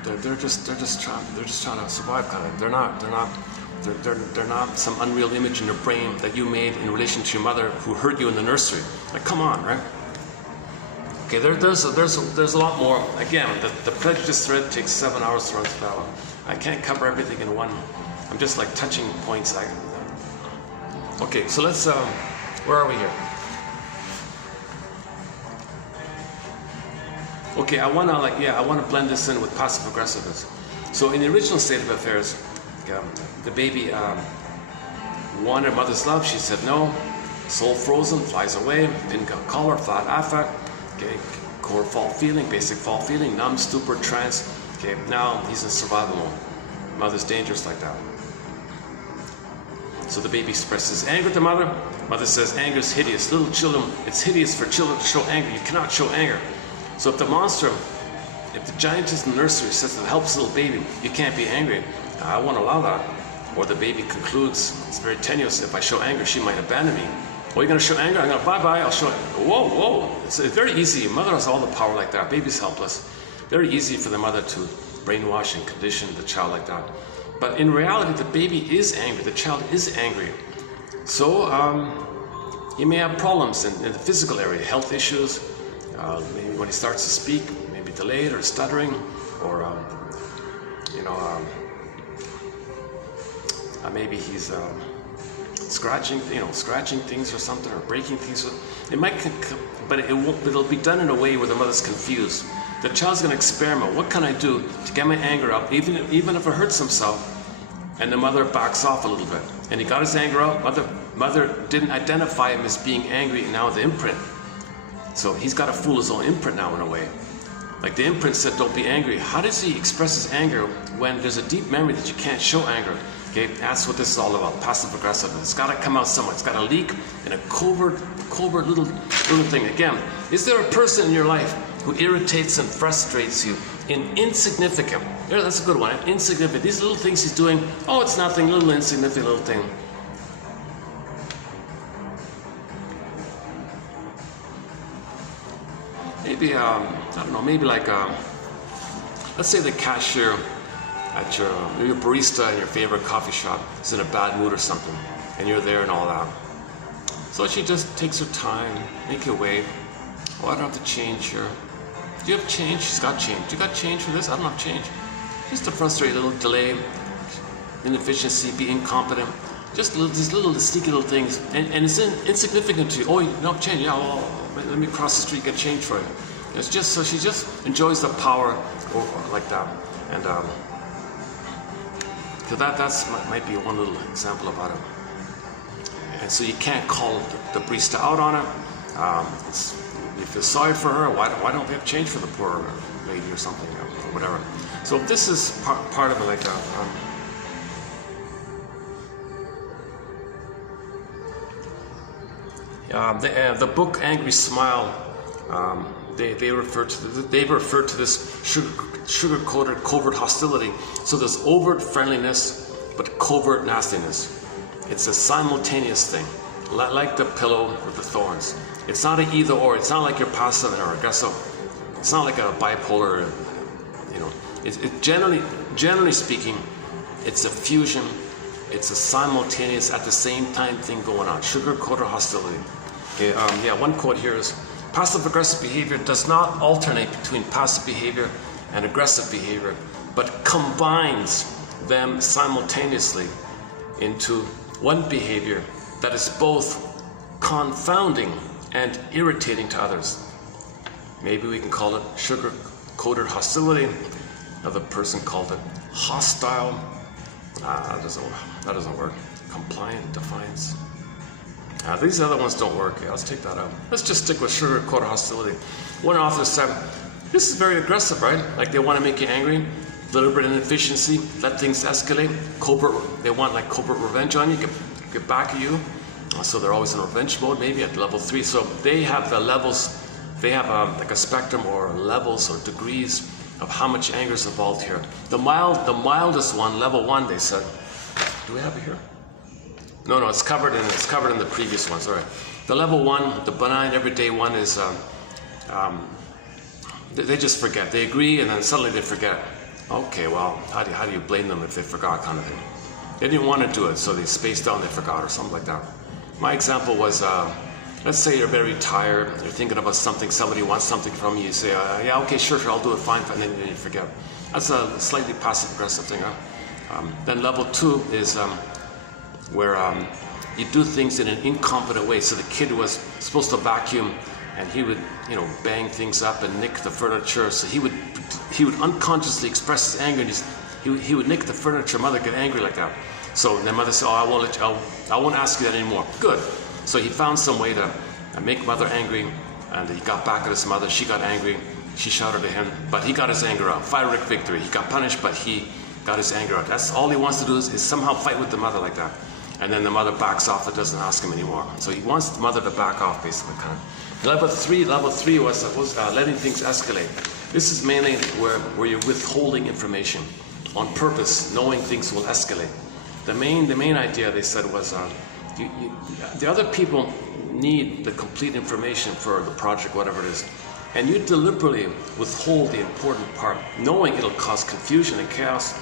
they're just trying to survive. Kind of. They're not some unreal image in your brain that you made in relation to your mother who hurt you in the nursery. Like, come on, right? Okay, there's a lot more. Again, the prejudice thread takes 7 hours to run through that one. I can't cover everything in one. I'm just like touching points. Okay, so let's. Where are we here? Okay, I want to blend this in with passive aggressiveness. So in the original state of affairs, the baby wanted mother's love. She said no. Soul frozen, flies away. Didn't call her. Flat affect. Okay, core fault feeling, basic fault feeling, numb, stupor, trance. Okay, now he's in survival mode. Mother's dangerous like that. So the baby expresses anger at the mother. Mother says anger is hideous. Little children, it's hideous for children to show anger. You cannot show anger. So if the monster, if the giantess in the nursery says to the helpless little baby, you can't be angry, I won't allow that. Or the baby concludes, it's very tenuous, if I show anger, she might abandon me. Oh, you're going to show anger? I'm going to bye-bye, I'll show it. Whoa. It's very easy. Mother has all the power like that. Baby's helpless. Very easy for the mother to brainwash and condition the child like that. But in reality, the baby is angry. The child is angry. So he may have problems in the physical area, health issues. Maybe when he starts to speak, maybe delayed or stuttering, or maybe he's scratching things or something, or breaking things. It might, but it won't. It'll be done in a way where the mother's confused. The child's going to experiment. What can I do to get my anger up, even if it hurts himself? And the mother backs off a little bit. And he got his anger out. Mother didn't identify him as being angry. Now the imprint. So he's got to fool his own imprint now in a way. Like the imprint said, don't be angry. How does he express his anger when there's a deep memory that you can't show anger? Okay, that's what this is all about, passive aggressive. It's got to come out somewhere. It's got to leak in a covert little thing. Again, is there a person in your life who irritates and frustrates you in insignificant? Yeah, that's a good one. Insignificant. These little things he's doing, oh, it's nothing, little insignificant little thing. Maybe, I don't know, maybe like, let's say the cashier at your barista in your favorite coffee shop is in a bad mood or something, and you're there and all that. So she just takes her time, make your way. Oh, I don't have to change here. Do you have change? She's got change. Do you got change for this? I don't have change. Just a frustrated little delay, inefficiency, be incompetent. Just these little sneaky little things, and it's insignificant to you. Oh, you don't have change? Yeah, well, let me cross the street, get change for you. It's just so she just enjoys the power or like that, and so that's might be one little example about it. And so you can't call the barista out on it. You feel sorry for her. Why don't we have change for the poor lady or something or whatever? So this is part of it, like the book Angry Smile. They refer to this sugar-coated covert hostility. So there's overt friendliness, but covert nastiness. It's a simultaneous thing, like the pillow with the thorns. It's not an either or. It's not like you're passive or aggressive. It's not like a bipolar. It generally speaking, it's a fusion. It's a simultaneous, at the same time thing going on. Sugar-coated hostility. Okay, one quote here is, passive-aggressive behavior does not alternate between passive behavior and aggressive behavior, but combines them simultaneously into one behavior that is both confounding and irritating to others. Maybe we can call it sugar-coated hostility. Another person called it hostile. That doesn't work. Compliant defiance. These other ones don't work. Yeah, let's take that out. Let's just stick with sugar-coated hostility. One author said, this is very aggressive, right? Like they want to make you angry, deliberate inefficiency, let things escalate, they want like covert revenge on you, get back at you. So they're always in revenge mode, maybe at level 3. So they have the levels, they have like a spectrum or levels or degrees of how much anger is involved here. The mildest one, level 1, they said. Do we have it here? No, it's covered in the previous ones. All right. The level 1, the benign everyday one is they just forget. They agree and then suddenly they forget. Okay, well, how do you blame them if they forgot, kind of thing? They didn't want to do it, so they spaced out and they forgot or something like that. My example was, let's say you're very tired, you're thinking about something, somebody wants something from you, you say, yeah, okay, sure, I'll do it, fine, and then you forget. That's a slightly passive-aggressive thing. Then level 2 is where you do things in an incompetent way. So the kid was supposed to vacuum, and he would, bang things up and nick the furniture. So he would unconsciously express his anger, and he would nick the furniture. Mother get angry like that. So the mother said, "Oh, I won't ask you that anymore." Good. So he found some way to make mother angry, and he got back at his mother. She got angry. She shouted at him, but he got his anger out. Pyrrhic victory. He got punished, but he got his anger out. That's all he wants to do is somehow fight with the mother like that. And then the mother backs off and doesn't ask him anymore. So he wants the mother to back off, basically, kind of. Level 3 was letting things escalate. This is mainly where you're withholding information on purpose, knowing things will escalate. The main idea, they said, was the other people need the complete information for the project, whatever it is, and you deliberately withhold the important part, knowing it'll cause confusion and chaos,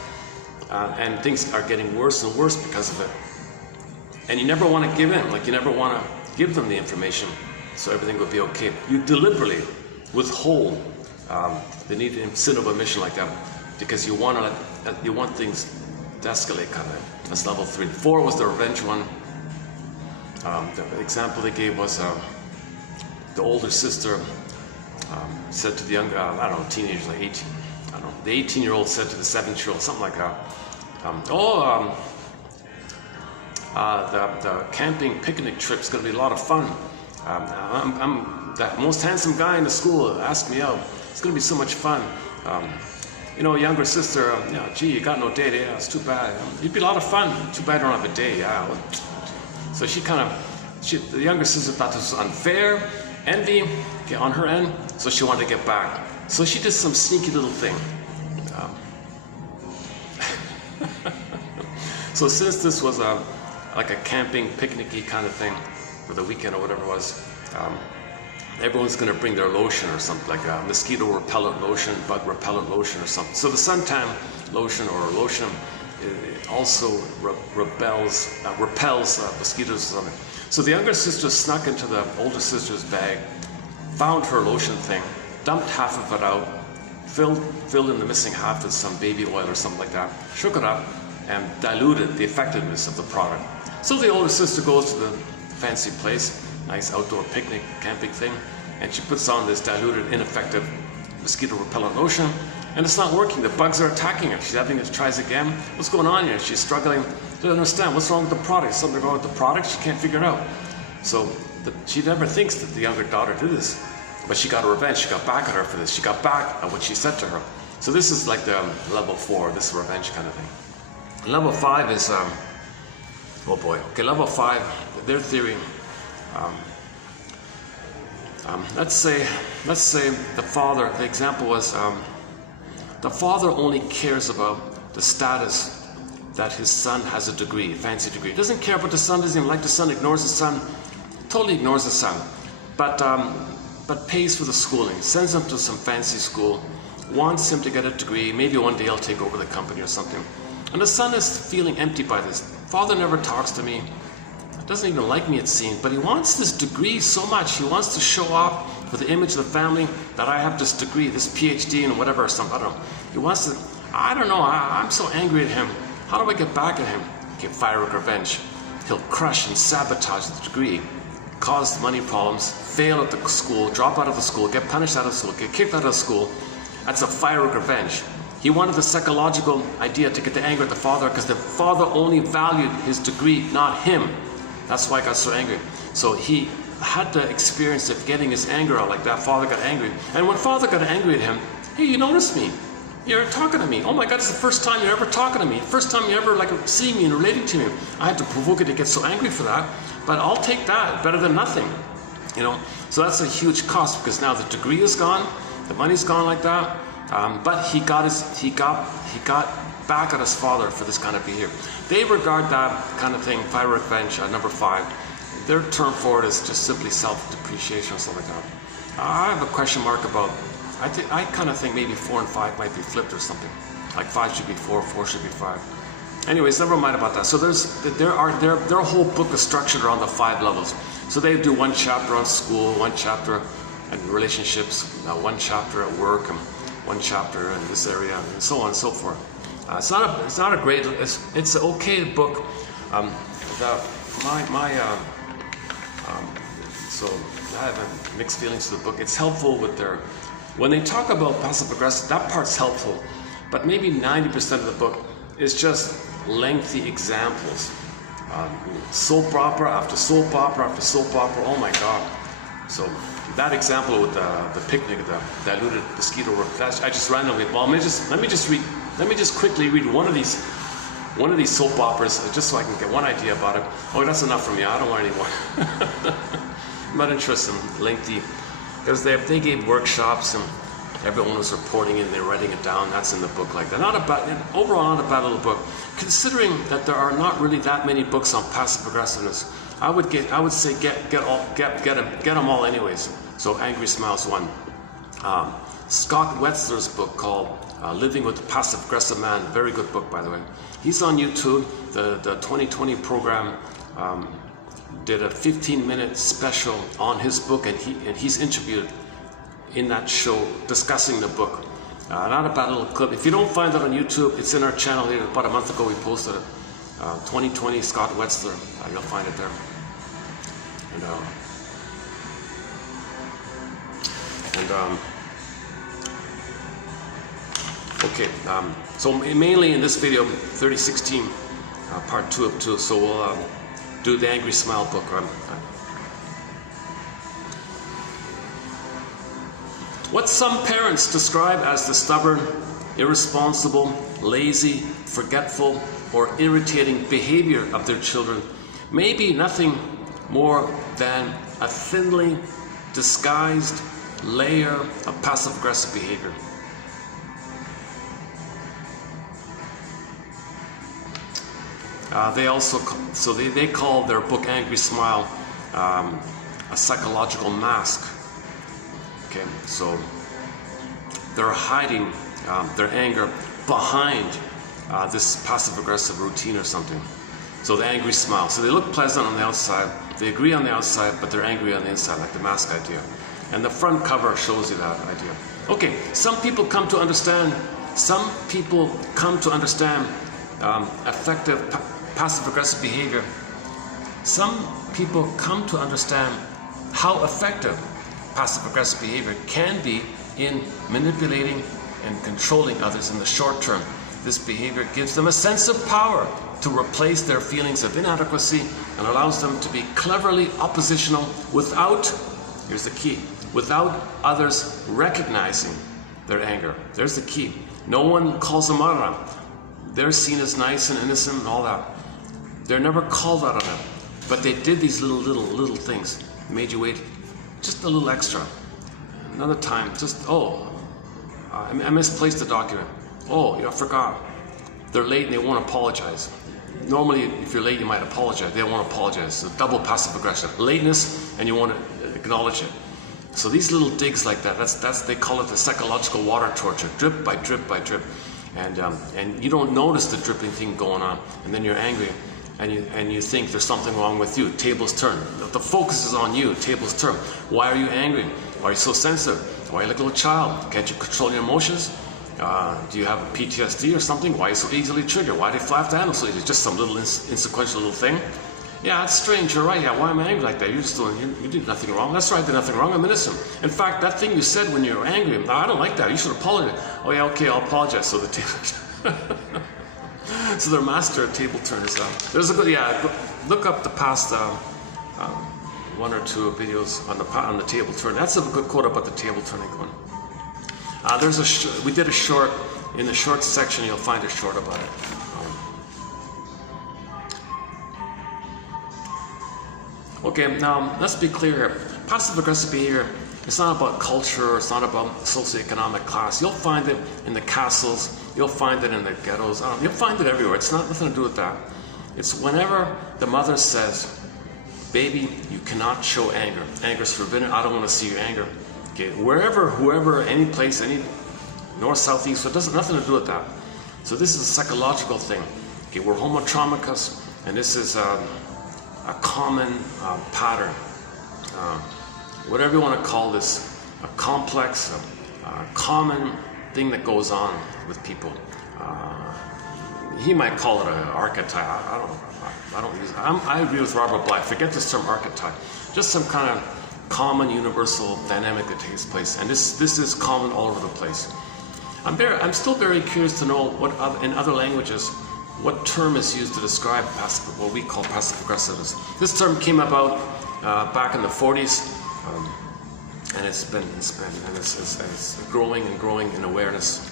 and things are getting worse and worse because of it. And you never want to give in, like you never want to give them the information so everything will be okay. You deliberately withhold the need, sin of omission like that, because you want things to escalate, kind of. That's level 3. 4 was the revenge one. The example they gave was the older sister said to the younger, I don't know, teenager, like 18. I don't know. The 18-year-old said to the 7-year-old, something like that. The camping picnic trip's going to be a lot of fun. I'm the most handsome guy in the school. Ask me out. It's going to be so much fun. Younger sister, gee, you got no date. Yeah, it's too bad. It'd be a lot of fun. Too bad I don't have a date. Yeah. So the younger sister thought this was unfair, envy on her end, so she wanted to get back. So she did some sneaky little thing. So since this was like a camping, picnicky kind of thing for the weekend or whatever it was, everyone's going to bring their lotion or something, like a mosquito repellent lotion, bug repellent lotion or something. So the suntan lotion or lotion also repels mosquitoes or something. So the younger sister snuck into the older sister's bag, found her lotion thing, dumped half of it out, filled in the missing half with some baby oil or something like that, shook it up, and diluted the effectiveness of the product. So the older sister goes to the fancy place, nice outdoor picnic, camping thing, and she puts on this diluted, ineffective mosquito repellent lotion, and it's not working. The bugs are attacking her. She's having to try again. What's going on here? She's struggling to understand what's wrong with the product. Something wrong with the product. She can't figure it out. So she never thinks that the younger daughter did this, but she got a revenge. She got back at her for this. She got back at what she said to her. So this is like the level 4, this revenge kind of thing. Level 5 is, oh boy. Okay, level 5, their theory. Let's say the father. The example was the father only cares about the status that his son has a degree, a fancy degree. Doesn't care about the son. Doesn't even like the son. Ignores the son. Totally ignores the son. But pays for the schooling. Sends him to some fancy school. Wants him to get a degree. Maybe one day he'll take over the company or something. And the son is feeling empty by this. Father never talks to me. Doesn't even like me, it seems, but he wants this degree so much. He wants to show off for the image of the family that I have this degree, this PhD and whatever or something. I don't know. He wants to, I don't know, I'm so angry at him. How do I get back at him? Get fiery revenge. He'll crush and sabotage the degree, cause money problems, fail at the school, drop out of the school, get punished out of school, get kicked out of school. That's a fiery revenge. He wanted the psychological idea to get the anger at the father because the father only valued his degree, not him. That's why I got so angry. So he had the experience of getting his anger out like that. Father got angry. And when father got angry at him, hey, you noticed me. You're talking to me. Oh my God, it's the first time you're ever talking to me. First time you're ever seeing me and relating to me. I had to provoke it to get so angry for that. But I'll take that. Better than nothing. So that's a huge cost because now the degree is gone. The money's gone like that. But he got back at his father for this kind of behavior. They regard that kind of thing, fiery revenge, number 5. Their term for it is just simply self-depreciation or something like that. I have a question mark about, I kind of think maybe 4 and 5 might be flipped or something. Like 5 should be 4, 4 should be 5. Anyways, never mind about that. So their whole book is structured around the 5 levels. So they do 1 chapter on school, 1 chapter on relationships, 1 chapter at work, and 1 chapter in this area, and so on and so forth. It's not a great. It's an okay book. So I have mixed feelings to the book. It's helpful with when they talk about passive aggressive. That part's helpful, but maybe 90% of the book is just lengthy examples. Soap opera after soap opera after soap opera. Oh my God! So that example with the picnic, the diluted mosquito repellent. I just randomly. Well, let me just quickly read one of these soap operas, just so I can get one idea about it. Oh, that's enough for me. I don't want any more. I'm not interested in lengthy, because they gave workshops and everyone was reporting it and they're writing it down. That's in the book like that. Overall, not a bad little book. Considering that there are not really that many books on passive aggressiveness, I would say get them all anyways. So Angry Smiles 1. Scott Wetzler's book called Living with the Passive Aggressive Man. Very good book, by the way. He's on YouTube. The 2020 program did a 15-minute special on his book, and he's interviewed in that show discussing the book. Not a bad little clip. If you don't find it on YouTube, it's in our channel here. About a month ago we posted it. 2020 Scott Wetzler, you'll find it there. So mainly in this video, 3016, part 2 of 2, so we'll do the Angry Smile book. What some parents describe as the stubborn, irresponsible, lazy, forgetful, or irritating behavior of their children may be nothing more than a thinly disguised layer of passive-aggressive behavior. They call their book Angry Smile a psychological mask. Okay, so they're hiding their anger behind this passive-aggressive routine or something. So the angry smile. So they look pleasant on the outside, they agree on the outside, but they're angry on the inside, like the mask idea. And the front cover shows you that idea. Okay, some people come to understand effective passive-aggressive behavior. Some people come to understand how effective passive-aggressive behavior can be in manipulating and controlling others in the short term. This behavior gives them a sense of power to replace their feelings of inadequacy and allows them to be cleverly oppositional without, here's the key, without others recognizing their anger. There's the key. No one calls them out on it. They're seen as nice and innocent and all that. They're never called out on it. But they did these little things. Made you wait just a little extra. Another time, I misplaced the document. Oh, I forgot. They're late and they won't apologize. Normally, if you're late, you might apologize. They won't apologize. So double passive aggression. Lateness, and you want to acknowledge it. So these little digs like that, they call it the psychological water torture, drip by drip by drip. And you don't notice the dripping thing going on, and then you're angry, and you think there's something wrong with you. Tables turn. The focus is on you. Tables turn. Why are you angry? Why are you so sensitive? Why are you like a little child? Can't you control your emotions? Do you have a PTSD or something? Why are you so easily triggered? Why do you fly off the handle so easily? Just some little inconsequential little thing. Yeah, that's strange. You're right. Yeah, why am I angry like that? You did nothing wrong. That's right. I did nothing wrong. I'm innocent. In fact, that thing you said when you were angry, no, I don't like that. You should apologize. Oh yeah, okay, I'll apologize. So the table, so their master table turners. There's a good look up the past 1 or 2 videos on the table turn. That's a good quote about the table turning one. We did a short in the short section. You'll find a short about it. Okay, now let's be clear here. Passive-aggressive behavior, it's not about culture, it's not about socioeconomic class. You'll find it in the castles, you'll find it in the ghettos, you'll find it everywhere. It's not nothing to do with that. It's whenever the mother says, baby, you cannot show anger. Anger is forbidden, I don't want to see your anger. Okay, wherever, whoever, any place, any north, south, east, so it doesn't nothing to do with that. So this is a psychological thing. Okay, we're homotraumicus, and this is a common pattern, whatever you want to call this, a complex, a common thing that goes on with people. He might call it an archetype. I don't use it. I agree with Robert Bly. Forget this term archetype. Just some kind of common, universal dynamic that takes place, and this is common all over the place. I'm still very curious to know what in other languages. What term is used to describe what we call passive aggressiveness? This term came about back in the 40s, and it's growing and growing in awareness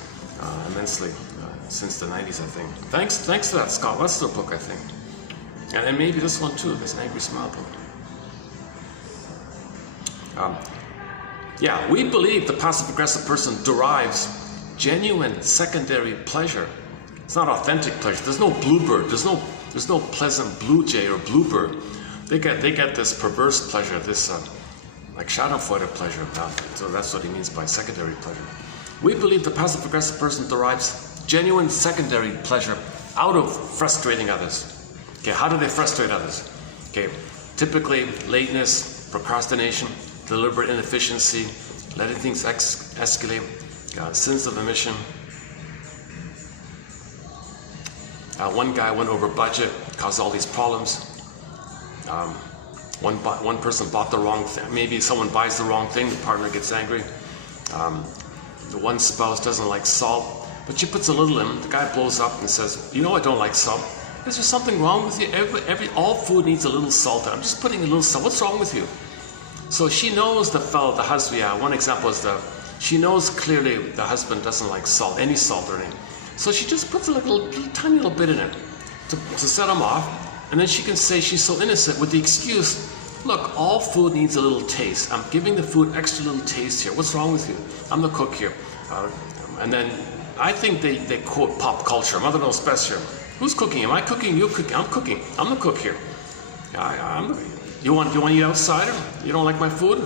immensely since the 90s, I think. Thanks to that Scott Wetzler book, I think, and maybe this one too, this Angry Smile book. We believe the passive aggressive person derives genuine secondary pleasure. It's not authentic pleasure. There's no bluebird. There's no pleasant blue jay or bluebird. They get this perverse pleasure, this like shadow-footed pleasure. So that's what he means by secondary pleasure. We believe the passive-aggressive person derives genuine secondary pleasure out of frustrating others. Okay, how do they frustrate others? Okay, typically lateness, procrastination, deliberate inefficiency, letting things escalate, sins of omission. One guy went over budget, caused all these problems. One person bought the wrong thing. Maybe someone buys the wrong thing, the partner gets angry. The one spouse doesn't like salt, but she puts a little in. The guy blows up and says, "You know I don't like salt. Is there something wrong with you? All food needs a little salt. I'm just putting a little salt. What's wrong with you?" So she knows the husband. Yeah, one example is she knows clearly the husband doesn't like salt, any salt or anything. So she just puts a tiny little bit in it to set him off. And then she can say she's so innocent with the excuse, "Look, all food needs a little taste. I'm giving the food extra little taste here. What's wrong with you? I'm the cook here." And then I think they quote pop culture. Mother knows best here. Who's cooking? Am I cooking? You cooking? I'm cooking. I'm the cook here. You want to eat outside? You don't like my food?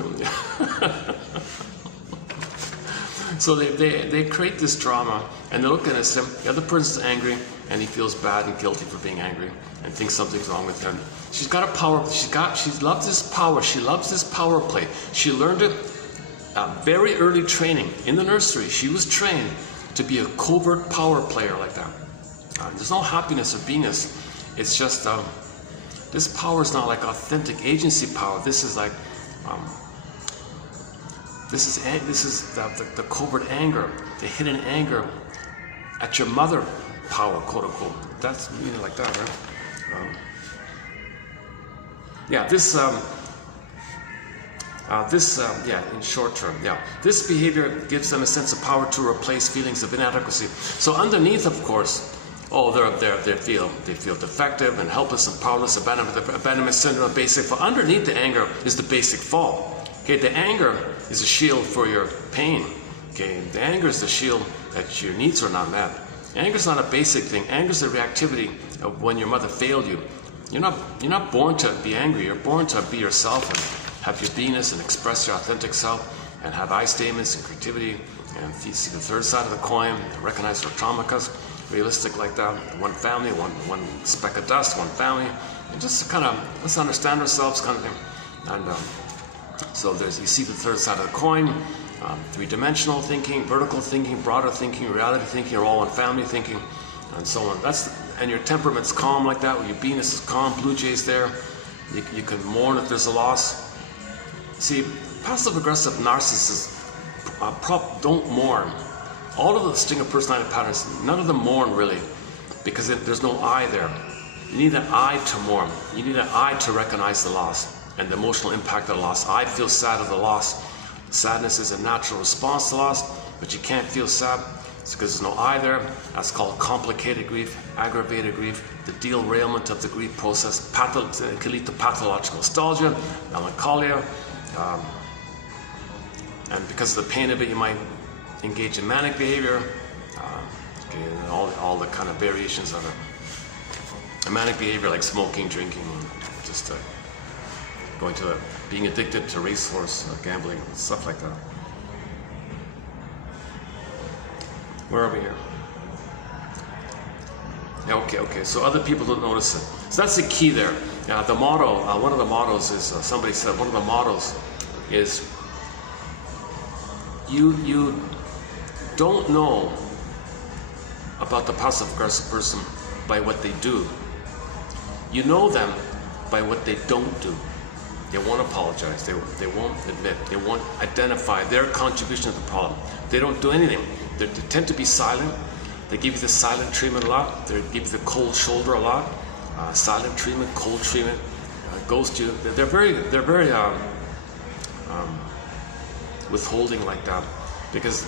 So they create this drama, and they're looking at him. The other person's angry, and he feels bad and guilty for being angry, and thinks something's wrong with him. She's got a power. She loves this power. She loves this power play. She learned it very early training in the nursery. She was trained to be a covert power player like that. There's no happiness or beingness. It's just this power is not like authentic agency power. This is like this is the covert anger, the hidden anger at your mother power, quote unquote. That's meaning like that, right? In short term, this behavior gives them a sense of power to replace feelings of inadequacy. So underneath, of course, they feel defective and helpless and powerless, abandonment syndrome, basic fall. Underneath the anger is the basic fall. Okay, the anger is a shield for your pain. Okay, the anger is the shield that your needs are not met. Anger is not a basic thing. Anger is a reactivity of when your mother failed you. You're not born to be angry. You're born to be yourself and have your beingness and express your authentic self and have I statements and creativity and see the third side of the coin, recognize your traumas, realistic like that. One family, one speck of dust, one family, and just kind of let's understand ourselves kind of thing. And so you see the third side of the coin, three-dimensional thinking, vertical thinking, broader thinking, reality thinking, are all one family thinking, and so on. And your temperament's calm like that, your beingness is calm, blue jays there. You can mourn if there's a loss. See, passive-aggressive narcissists don't mourn. All of the stinger personality patterns, none of them mourn really, because there's no I there. You need an I to mourn. You need an I to recognize the loss and the emotional impact of the loss. I feel sad of the loss. Sadness is a natural response to loss, but you can't feel sad. It's because there's no I there. That's called complicated grief, aggravated grief, the derailment of the grief process. Can lead to pathological nostalgia, melancholia, and because of the pain of it, you might engage in manic behavior, and all the kind of variations of it. A manic behavior like smoking, drinking, just being addicted to racehorse, gambling, stuff like that. Where are we here? Yeah, okay. So other people don't notice it. So that's the key there. The motto, one of the mottos is, somebody said, one of the mottos is, you don't know about the passive-aggressive person by what they do. You know them by what they don't do. They won't apologize. They won't admit. They won't identify their contribution to the problem. They don't do anything. They tend to be silent. They give you the silent treatment a lot. They give you the cold shoulder a lot. Silent treatment, cold treatment, ghost you. They're very withholding like that, because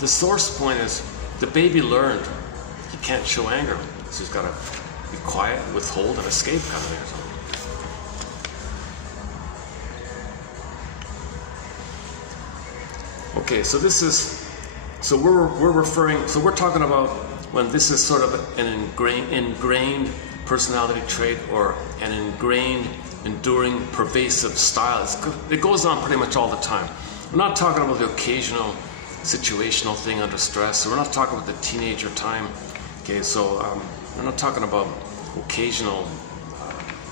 the source point is the baby learned he can't show anger, so he's got to be quiet, withhold, and escape kind of thing. Okay, so we're talking about when this is sort of an ingrained personality trait or an ingrained, enduring, pervasive style. It goes on pretty much all the time. We're not talking about the occasional situational thing under stress. So we're not talking about the teenager time. Okay, so we're not talking about occasional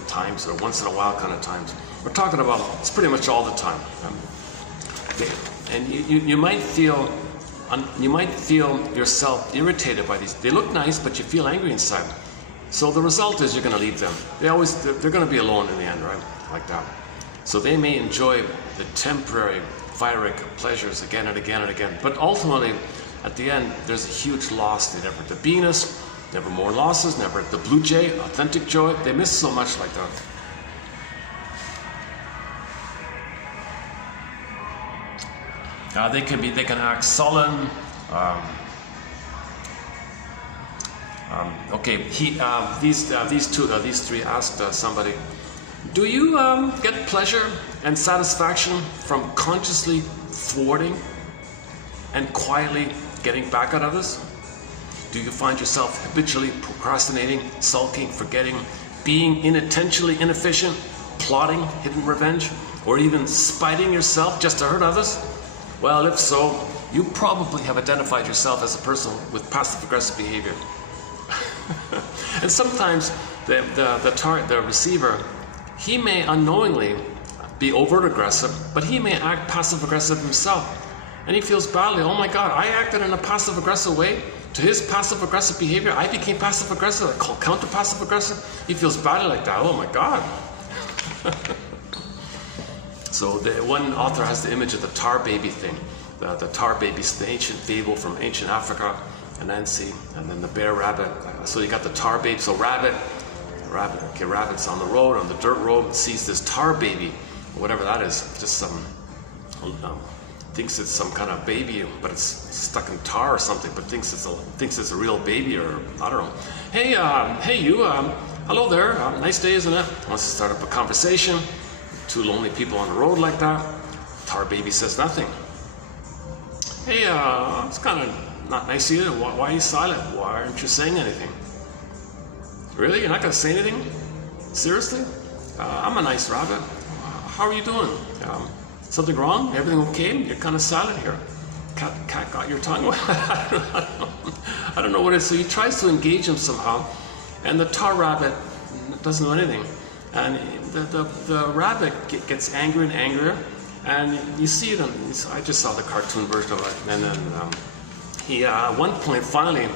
times or once in a while kind of times. We're talking about it's pretty much all the time. And you might feel yourself irritated by these. They look nice, but you feel angry inside. So the result is you're going to leave them. They're going to be alone in the end, right? Like that. So they may enjoy the temporary virek pleasures again and again and again, but ultimately, at the end, there's a huge loss. They never had the beingness, never more losses, never the blue jay, authentic joy. They miss so much like that. They can act sullen. Okay, these three asked somebody, do you get pleasure and satisfaction from consciously thwarting and quietly getting back at others? Do you find yourself habitually procrastinating, sulking, forgetting, being inattentionally inefficient, plotting hidden revenge, or even spiting yourself just to hurt others? Well, if so, you probably have identified yourself as a person with passive-aggressive behavior. And sometimes the receiver, he may unknowingly be overt aggressive, but he may act passive-aggressive himself. And he feels badly, oh my God, I acted in a passive-aggressive way to his passive-aggressive behavior. I became passive-aggressive, I call counter-passive-aggressive. He feels badly like that, oh my God. So the one author has the image of the tar baby thing. The tar baby is the ancient fable from ancient Africa, and then the bear rabbit. So you got the tar baby, so rabbit's on the road, on the dirt road, sees this tar baby, whatever that is, just some, thinks it's some kind of baby, but it's stuck in tar or something, but thinks it's a real baby, or I don't know. Hey you, hello there, nice day, isn't it? Wants to start up a conversation. Two lonely people on the road like that. Tar baby says nothing. Hey, it's kind of not nice of you. Why are you silent? Why aren't you saying anything? Really? You're not going to say anything? Seriously? I'm a nice rabbit. How are you doing? Something wrong? Everything okay? You're kind of silent here. Cat got your tongue? I don't know what it is. So he tries to engage him somehow, and the tar rabbit doesn't know anything. And the rabbit gets angrier and angrier, and you see it. I just saw the cartoon version of it, and then he at one point finally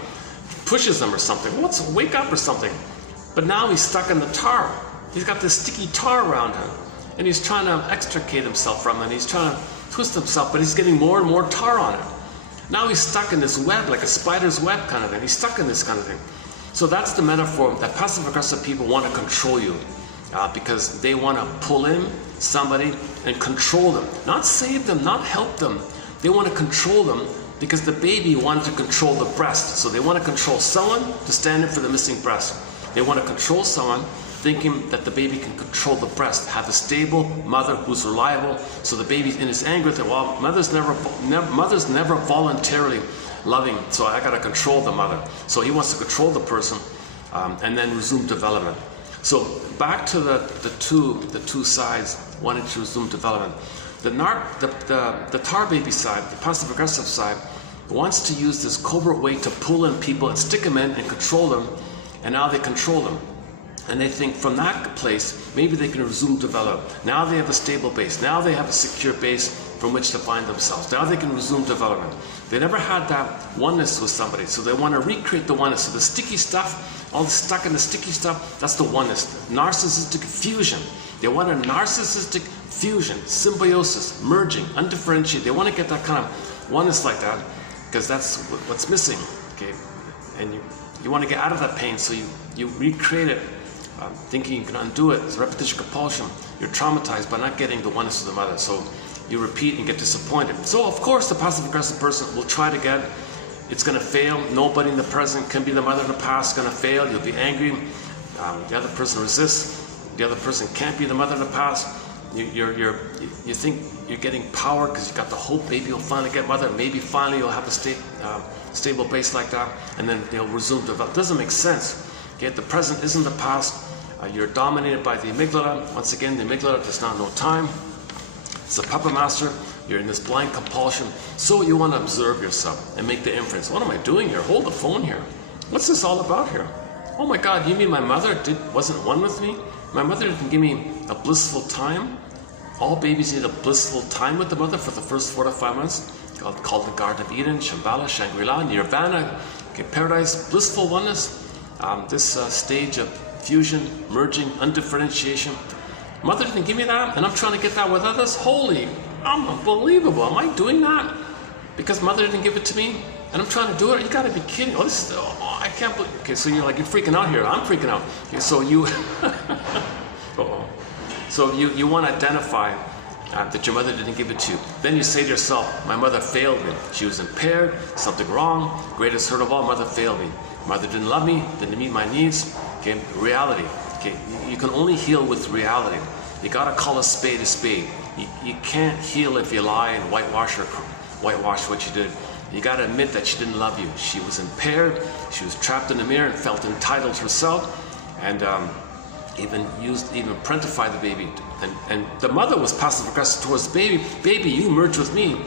pushes him or something. Wake up or something. But now he's stuck in the tar. He's got this sticky tar around him, and he's trying to extricate himself from it. And he's trying to twist himself, but he's getting more and more tar on him. Now he's stuck in this web, like a spider's web kind of thing. He's stuck in this kind of thing. So that's the metaphor that passive-aggressive people want to control you. Because they want to pull in somebody and control them. Not save them, not help them. They want to control them because the baby wanted to control the breast. So they want to control someone to stand in for the missing breast. They want to control someone thinking that the baby can control the breast, have a stable mother who's reliable. So the baby in his anger thinks, well, mother's never voluntarily loving, so I got to control the mother. So he wants to control the person and then resume development. So back to the two sides wanting to resume development. The tar baby side, the passive aggressive side, wants to use this covert way to pull in people and stick them in and control them, and now they control them. And they think from that place, maybe they can resume develop. Now they have a stable base. Now they have a secure base from which to find themselves. Now they can resume development. They never had that oneness with somebody, so they want to recreate the oneness. So the sticky stuff, all the stuck in the sticky stuff, that's the oneness. Narcissistic fusion. They want a narcissistic fusion, symbiosis, merging, undifferentiated. They want to get that kind of oneness like that, because that's what's missing. Okay, and you want to get out of that pain, so you recreate it, thinking you can undo it. It's repetition compulsion. You're traumatized by not getting the oneness of the mother, so you repeat and get disappointed. So of course the passive aggressive person will try it again. It's going to fail. Nobody in the present can be the mother in the past. It's going to fail. You'll be angry. The other person resists. The other person can't be the mother in the past. You think you're getting power because you got the hope maybe you'll finally get mother. Maybe finally you'll have a stable base like that, and then they'll resume development. It doesn't make sense. Okay, the present isn't the past. You're dominated by the amygdala. Once again, the amygdala does not know time. It's a puppet master. You're in this blind compulsion. So you want to observe yourself and make the inference. What am I doing here? Hold the phone here. What's this all about here? Oh my God, you mean my mother wasn't one with me? My mother didn't give me a blissful time? All babies need a blissful time with the mother for the first 4 to 5 months. Called the Garden of Eden, Shambhala, Shangri-La, Nirvana, okay, paradise, blissful oneness. this stage of fusion, merging, undifferentiation. Mother didn't give me that, and I'm trying to get that with others? Holy, unbelievable. Am I doing that because mother didn't give it to me? And I'm trying to do it? You gotta be kidding. Oh, this is, I can't believe. Okay, so you're freaking out here. I'm freaking out. Okay, so you, so you want to identify that your mother didn't give it to you. Then you say to yourself, my mother failed me. She was impaired, something wrong. Greatest hurt of all, mother failed me. Mother didn't love me, didn't meet my needs. Okay, reality. Okay, you can only heal with reality. You gotta call a spade a spade. You can't heal if you lie and whitewash what you did. You gotta admit that she didn't love you. She was impaired, she was trapped in the mirror and felt entitled herself, and even parentified the baby. And the mother was passive aggressive towards the baby. Baby, you merge with me.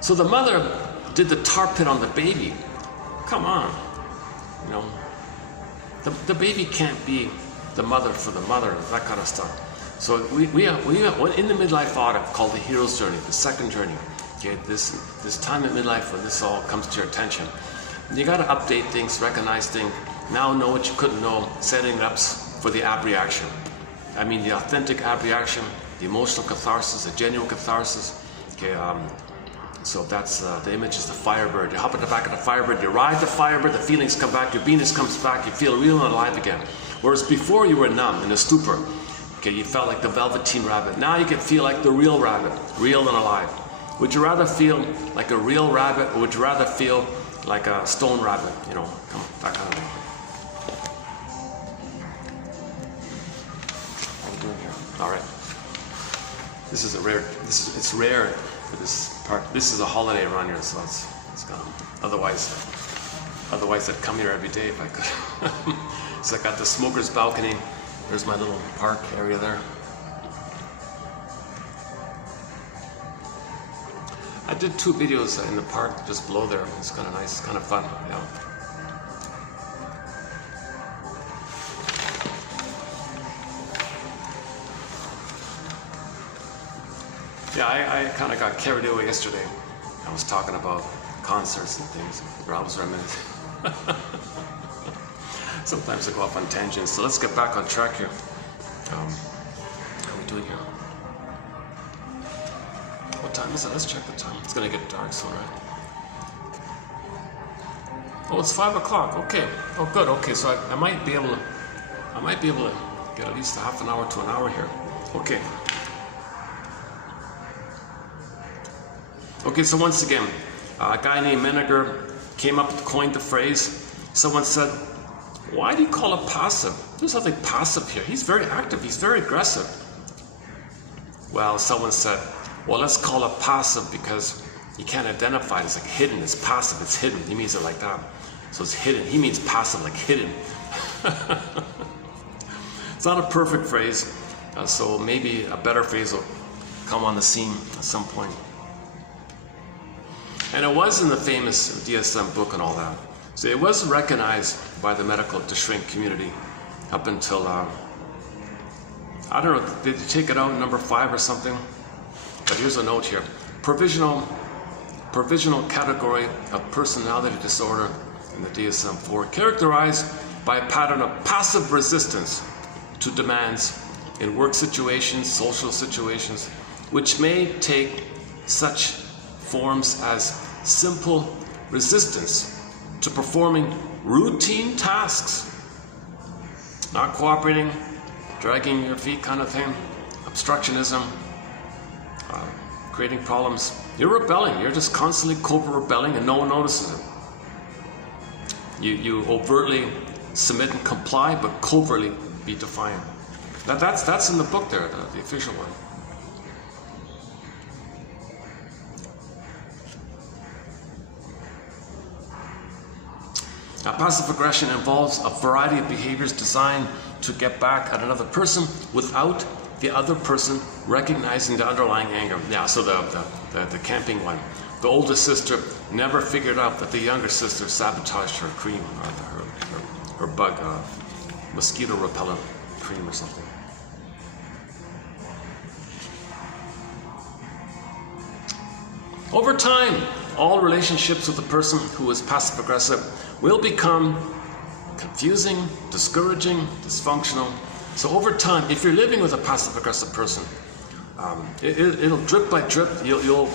So the mother did the tar pit on the baby. Come on, you know. The baby can't be the mother for the mother, that kind of stuff. So we have in the midlife audit called the hero's journey, the second journey. Okay, this time in midlife when this all comes to your attention. You got to update things, recognize things, now know what you couldn't know, setting up for the abreaction. I mean the authentic abreaction, the emotional catharsis, the genuine catharsis. Okay, so that's the image is the firebird. You hop at the back of the firebird, you ride the firebird, the feelings come back, your beingness comes back, you feel real and alive again. Whereas before you were numb, in a stupor. Okay, you felt like the velveteen rabbit. Now you can feel like the real rabbit, real and alive. Would you rather feel like a real rabbit, or would you rather feel like a stone rabbit? You know, come on, that kind of thing. What are we doing here? All right. This is it's rare for this part. This is a holiday around here, so it's kind of, otherwise I'd come here every day if I could. So I got the smoker's balcony. There's my little park area there. I did 2 videos in the park just below there. It's kind of nice, it's kind of fun, yeah. Yeah, I kind of got carried away yesterday. I was talking about concerts and things, where I was reminiscing. Sometimes I go off on tangents, so let's get back on track here. How are we doing here? What time is it? Let's check the time. It's gonna get dark soon, right? Oh, it's 5 o'clock. Okay. Oh, good. Okay, so I might be able to get at least a half an hour to an hour here. Okay. Okay. So once again, a guy named Menninger coined the phrase. Someone said, "Why do you call it passive? There's nothing passive here. He's very active. He's very aggressive." Well, someone said, well, let's call it passive because you can't identify it. It's like hidden. It's passive. It's hidden. He means it like that. So it's hidden. He means passive, like hidden. It's not a perfect phrase, so maybe a better phrase will come on the scene at some point. And it was in the famous DSM book and all that. So it was recognized by the medical to shrink community up until, I don't know, did you take it out number 5 or something? But here's a note here. Provisional category of personality disorder in the DSM-4, characterized by a pattern of passive resistance to demands in work situations, social situations, which may take such forms as simple resistance to performing routine tasks, not cooperating, dragging your feet kind of thing, obstructionism, creating problems. You're rebelling. You're just constantly rebelling and no one notices it. You overtly submit and comply, but covertly be defiant. That's in the book there, the official one. Now, passive aggression involves a variety of behaviors designed to get back at another person without the other person recognizing the underlying anger. Yeah, so the camping one. The older sister never figured out that the younger sister sabotaged her cream, or her bug, mosquito repellent cream or something. Over time, all relationships with the person who is passive aggressive will become confusing, discouraging, dysfunctional. So over time, if you're living with a passive-aggressive person, it'll drip by drip, you'll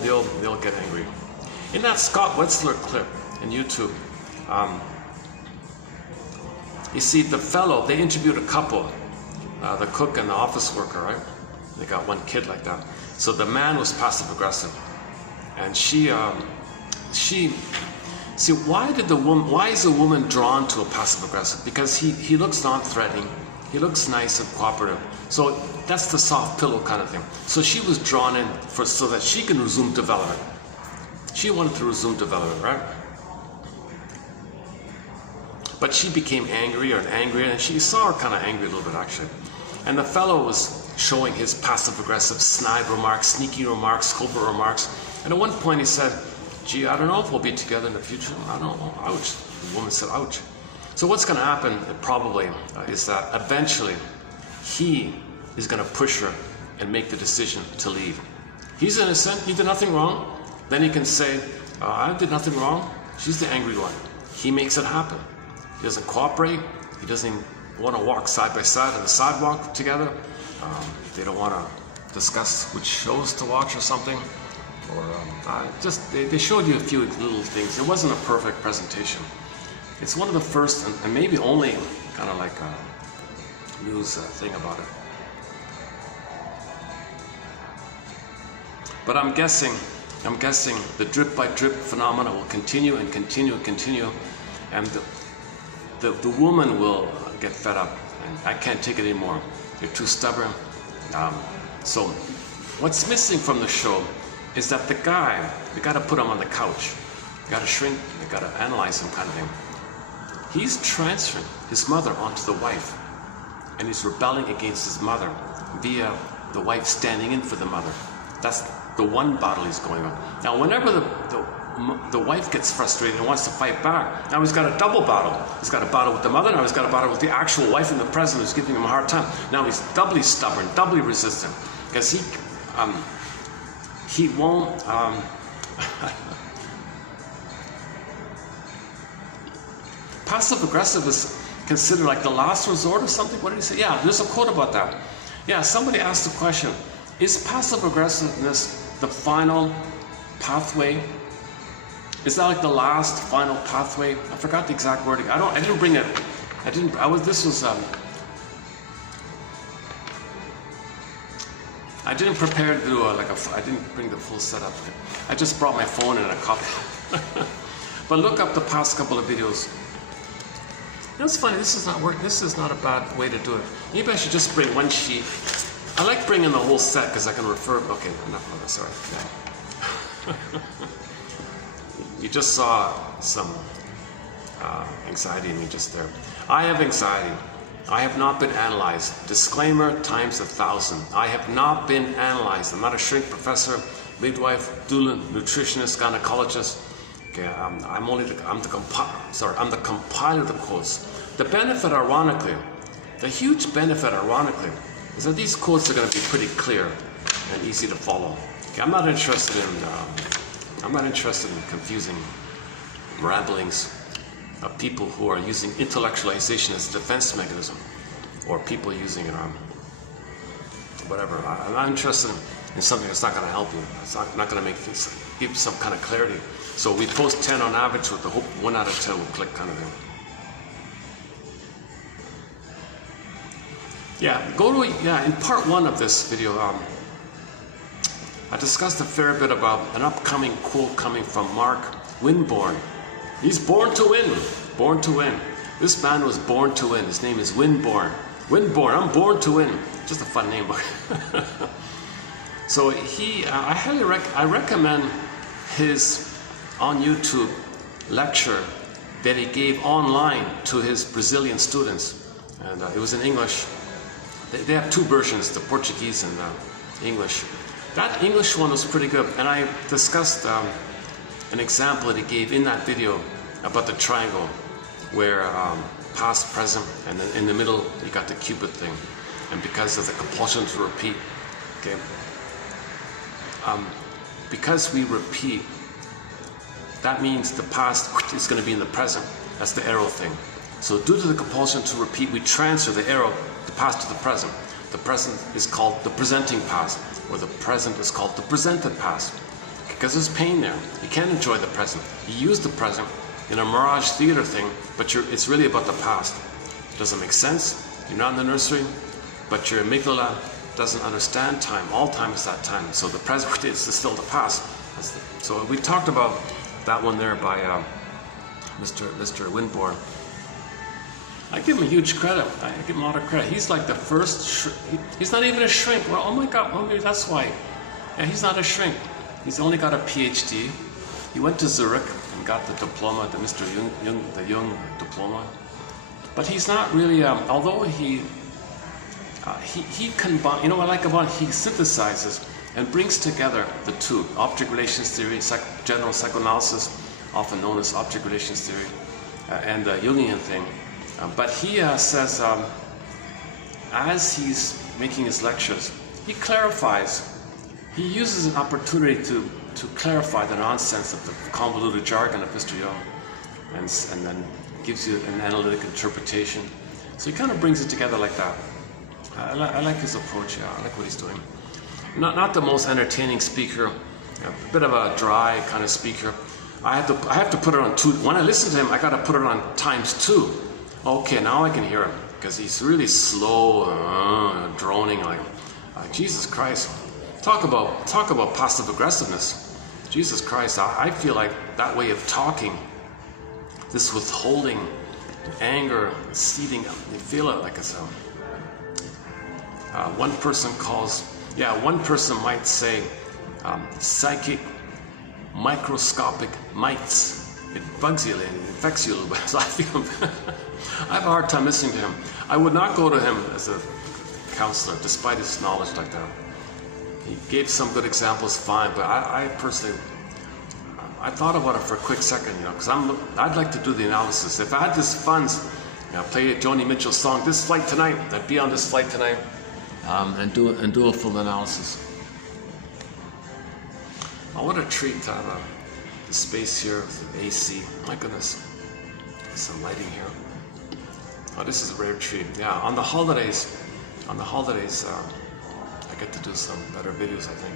get angry. In that Scott Wetzler clip in YouTube, you see the fellow, they interviewed a couple, the cook and the office worker, right? They got one kid like that. So the man was passive-aggressive, and see, why is a woman drawn to a passive-aggressive? Because he looks non-threatening, he looks nice and cooperative. So that's the soft pillow kind of thing. So she was drawn in so that she can resume development. She wanted to resume development, right? But she became angrier and angrier, and she saw her kind of angry a little bit actually. And the fellow was showing his passive-aggressive snide remarks, sneaky remarks, covert remarks. And at one point he said, gee, I don't know if we'll be together in the future. I don't know. Ouch. The woman said, ouch. So what's going to happen probably is that eventually he is going to push her and make the decision to leave. He's innocent. He did nothing wrong. Then he can say, I did nothing wrong. She's the angry one. He makes it happen. He doesn't cooperate. He doesn't want to walk side by side on the sidewalk together. They don't want to discuss which shows to watch or something. Or they showed you a few little things. It wasn't a perfect presentation. It's one of the first and maybe only kind of like a news thing about it. But I'm guessing the drip by drip phenomena will continue and continue and continue, and the woman will get fed up and I can't take it anymore. You're too stubborn. So what's missing from the show is that the guy, we got to put him on the couch. You got to shrink, you got to analyze him kind of thing. He's transferring his mother onto the wife, and he's rebelling against his mother via the wife standing in for the mother. That's the one battle he's going on. Now, whenever the wife gets frustrated and wants to fight back, now he's got a double battle. He's got a battle with the mother, now he's got a battle with the actual wife in the present who's giving him a hard time. Now he's doubly stubborn, doubly resistant, because he won't. Passive-aggressive is considered like the last resort or something. What did he say? Yeah, there's a quote about that. Yeah, somebody asked the question, is passive-aggressiveness the final pathway? Is that like the last final pathway? I forgot the exact wording. I didn't bring it. I didn't prepare to do I didn't bring the full setup. I just brought my phone and a copy. But look up the past couple of videos. You know, it's funny, this is not a bad way to do it. Maybe I should just bring one sheet. I like bringing the whole set because I can refer, okay, enough of this, sorry. You just saw some anxiety in me just there. I have anxiety. I have not been analyzed. Disclaimer times 1,000. I have not been analyzed. I'm not a shrink professor, midwife, doula, nutritionist, gynecologist. Okay, I'm the compiler of the quotes. The benefit, ironically, the huge benefit, ironically, is that these quotes are going to be pretty clear and easy to follow. Okay, I'm not interested in confusing ramblings of people who are using intellectualization as a defense mechanism, or people using it on whatever. I'm not interested in something that's not going to help you. It's not going to give you some kind of clarity. So we post 10 on average with the hope 1 out of 10 will click kind of thing. In part 1 of this video, I discussed a fair bit about an upcoming quote coming from Mark Winborn. He's born to win. Born to win. This man was born to win. His name is Winborn. Winborn, I'm born to win. Just a fun name. So I recommend his on YouTube lecture that he gave online to his Brazilian students. And it was in English. They have 2 versions, the Portuguese and English. That English one was pretty good. And I discussed an example that he gave in that video about the triangle, where past, present, and then in the middle you got the Cupid thing. And because of the compulsion to repeat, okay, because we repeat, that means the past is going to be in the present. That's the arrow thing. So due to the compulsion to repeat, we transfer the arrow, the past to the present. The present is called the presenting past, or the present is called the presented past. Because there's pain there. You can't enjoy the present. You use the present in a mirage theater thing, but it's really about the past. It doesn't make sense. You're not in the nursery, but your amygdala doesn't understand time. All time is that time. So the present is still the past. So we talked about that one there by Mr. Windborn. I give him a huge credit. I give him a lot of credit. He's like the first, he's not even a shrink. Well, oh my God, well, maybe that's why. Yeah, he's not a shrink. He's only got a PhD. He went to Zurich and got the diploma, the Mr. Jung diploma. But he's not really, although he combines, you know what I like about it? He synthesizes and brings together the two, object relations theory, general psychoanalysis, often known as object relations theory, and the Jungian thing. But he says, as he's making his lectures, he clarifies, he uses an opportunity to clarify the nonsense of the convoluted jargon of Mr. Jung, and then gives you an analytic interpretation. So he kind of brings it together like that. I like his approach, yeah, I like what he's doing. Not the most entertaining speaker, a bit of a dry kind of speaker. I have to put it on 2. When I listen to him, I got to put it on ×2. Okay, now I can hear him, because he's really slow, droning, like Jesus Christ. Talk about passive aggressiveness. Jesus Christ, I feel like that way of talking, this withholding, anger, seething, you feel it like it's one person might say psychic microscopic mites. It bugs you, it infects you a little bit. So I feel I have a hard time listening to him. I would not go to him as a counselor, despite his knowledge like that. He gave some good examples, fine, but I personally, I thought about it for a quick second, you know, because I'd like to do the analysis. If I had this funds, you know, play Joni Mitchell's song, "This Flight Tonight," I'd be on this flight tonight, and do a full analysis. Oh, what a treat to have the space here with the AC. My goodness, there's some lighting here. Oh, this is a rare treat. Yeah, on the holidays, I get to do some better videos, I think.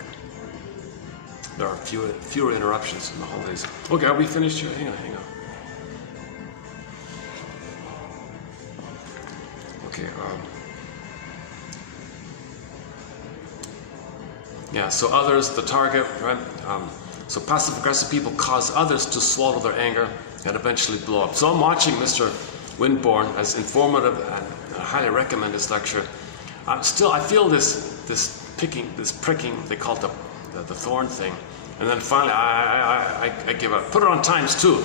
There are fewer interruptions in the holidays. Okay, are we finished here? Hang on. Okay. Yeah, so others, the target, right? So passive-aggressive people cause others to swallow their anger and eventually blow up. So I'm watching Mr. Windborn as informative, and I highly recommend this lecture. I feel this pricking, they call it the thorn thing. And then finally, I give up. Put it on ×2.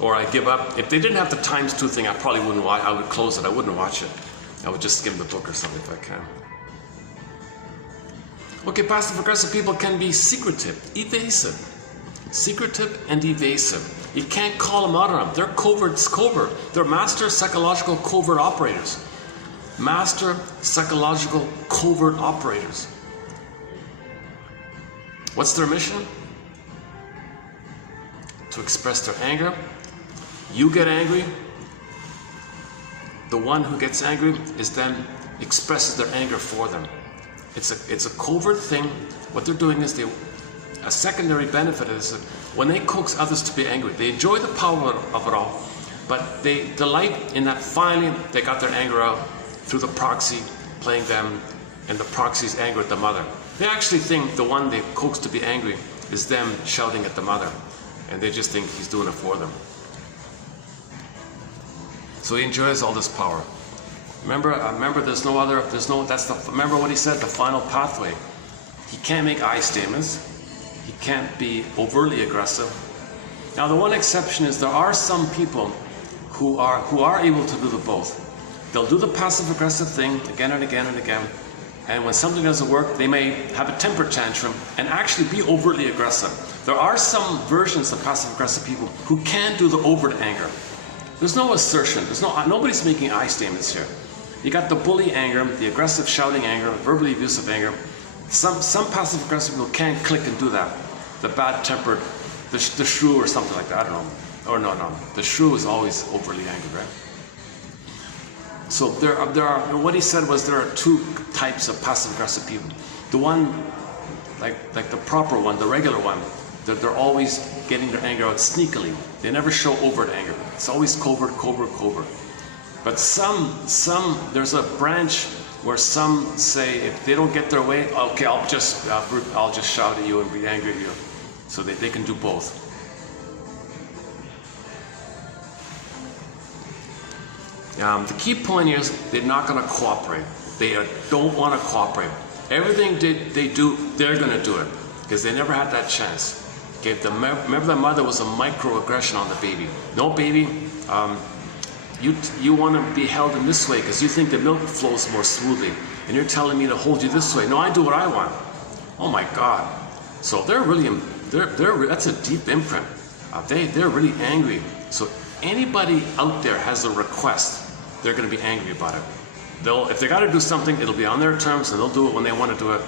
Or I give up. If they didn't have the ×2 thing, I probably wouldn't watch. I would close it. I wouldn't watch it. I would just skim the book or something if I can. Okay, passive-aggressive people can be secretive, evasive. Secretive and evasive. You can't call them out on them. They're covert. They're master psychological covert operators. Master psychological covert operators. What's their mission? To express their anger. You get angry. The one who gets angry is then expresses their anger for them. It's a covert thing. What they're doing is a secondary benefit is that when they coax others to be angry, they enjoy the power of it all, but they delight in that finally they got their anger out through the proxy playing them and the proxy's anger at the mother. They actually think the one they coax to be angry is them shouting at the mother, and they just think he's doing it for them. So he enjoys all this power. Remember, remember what he said, the final pathway. He can't make I statements. He can't be overtly aggressive. Now the one exception is there are some people who are able to do the both. They'll do the passive aggressive thing again and again and again, and when something doesn't work, they may have a temper tantrum and actually be overtly aggressive. There are some versions of passive aggressive people who can do the overt anger. There's no assertion. Nobody's making I statements here. You got the bully anger, the aggressive shouting anger, verbally abusive anger. Some passive aggressive people can click and do that. The bad tempered, the shrew or something like that. I don't know. or no, the shrew is always overly angry, right? So there are, what he said was there are two types of passive-aggressive people. The one, like the proper one, the regular one, they're always getting their anger out sneakily. They never show overt anger. It's always covert. But there's a branch where some say if they don't get their way, okay, I'll just shout at you and be angry at you. So they can do both. The key point is they're not going to cooperate. They don't want to cooperate. Everything they do, they're going to do it because they never had that chance. Okay, remember the mother was a microaggression on the baby. No, baby, you want to be held in this way because you think the milk flows more smoothly, and you're telling me to hold you this way. No, I do what I want. Oh my God! So that's a deep imprint. They're really angry. So anybody out there has a request, they're going to be angry about it. If they got to do something, it'll be on their terms, and they'll do it when they want to do it.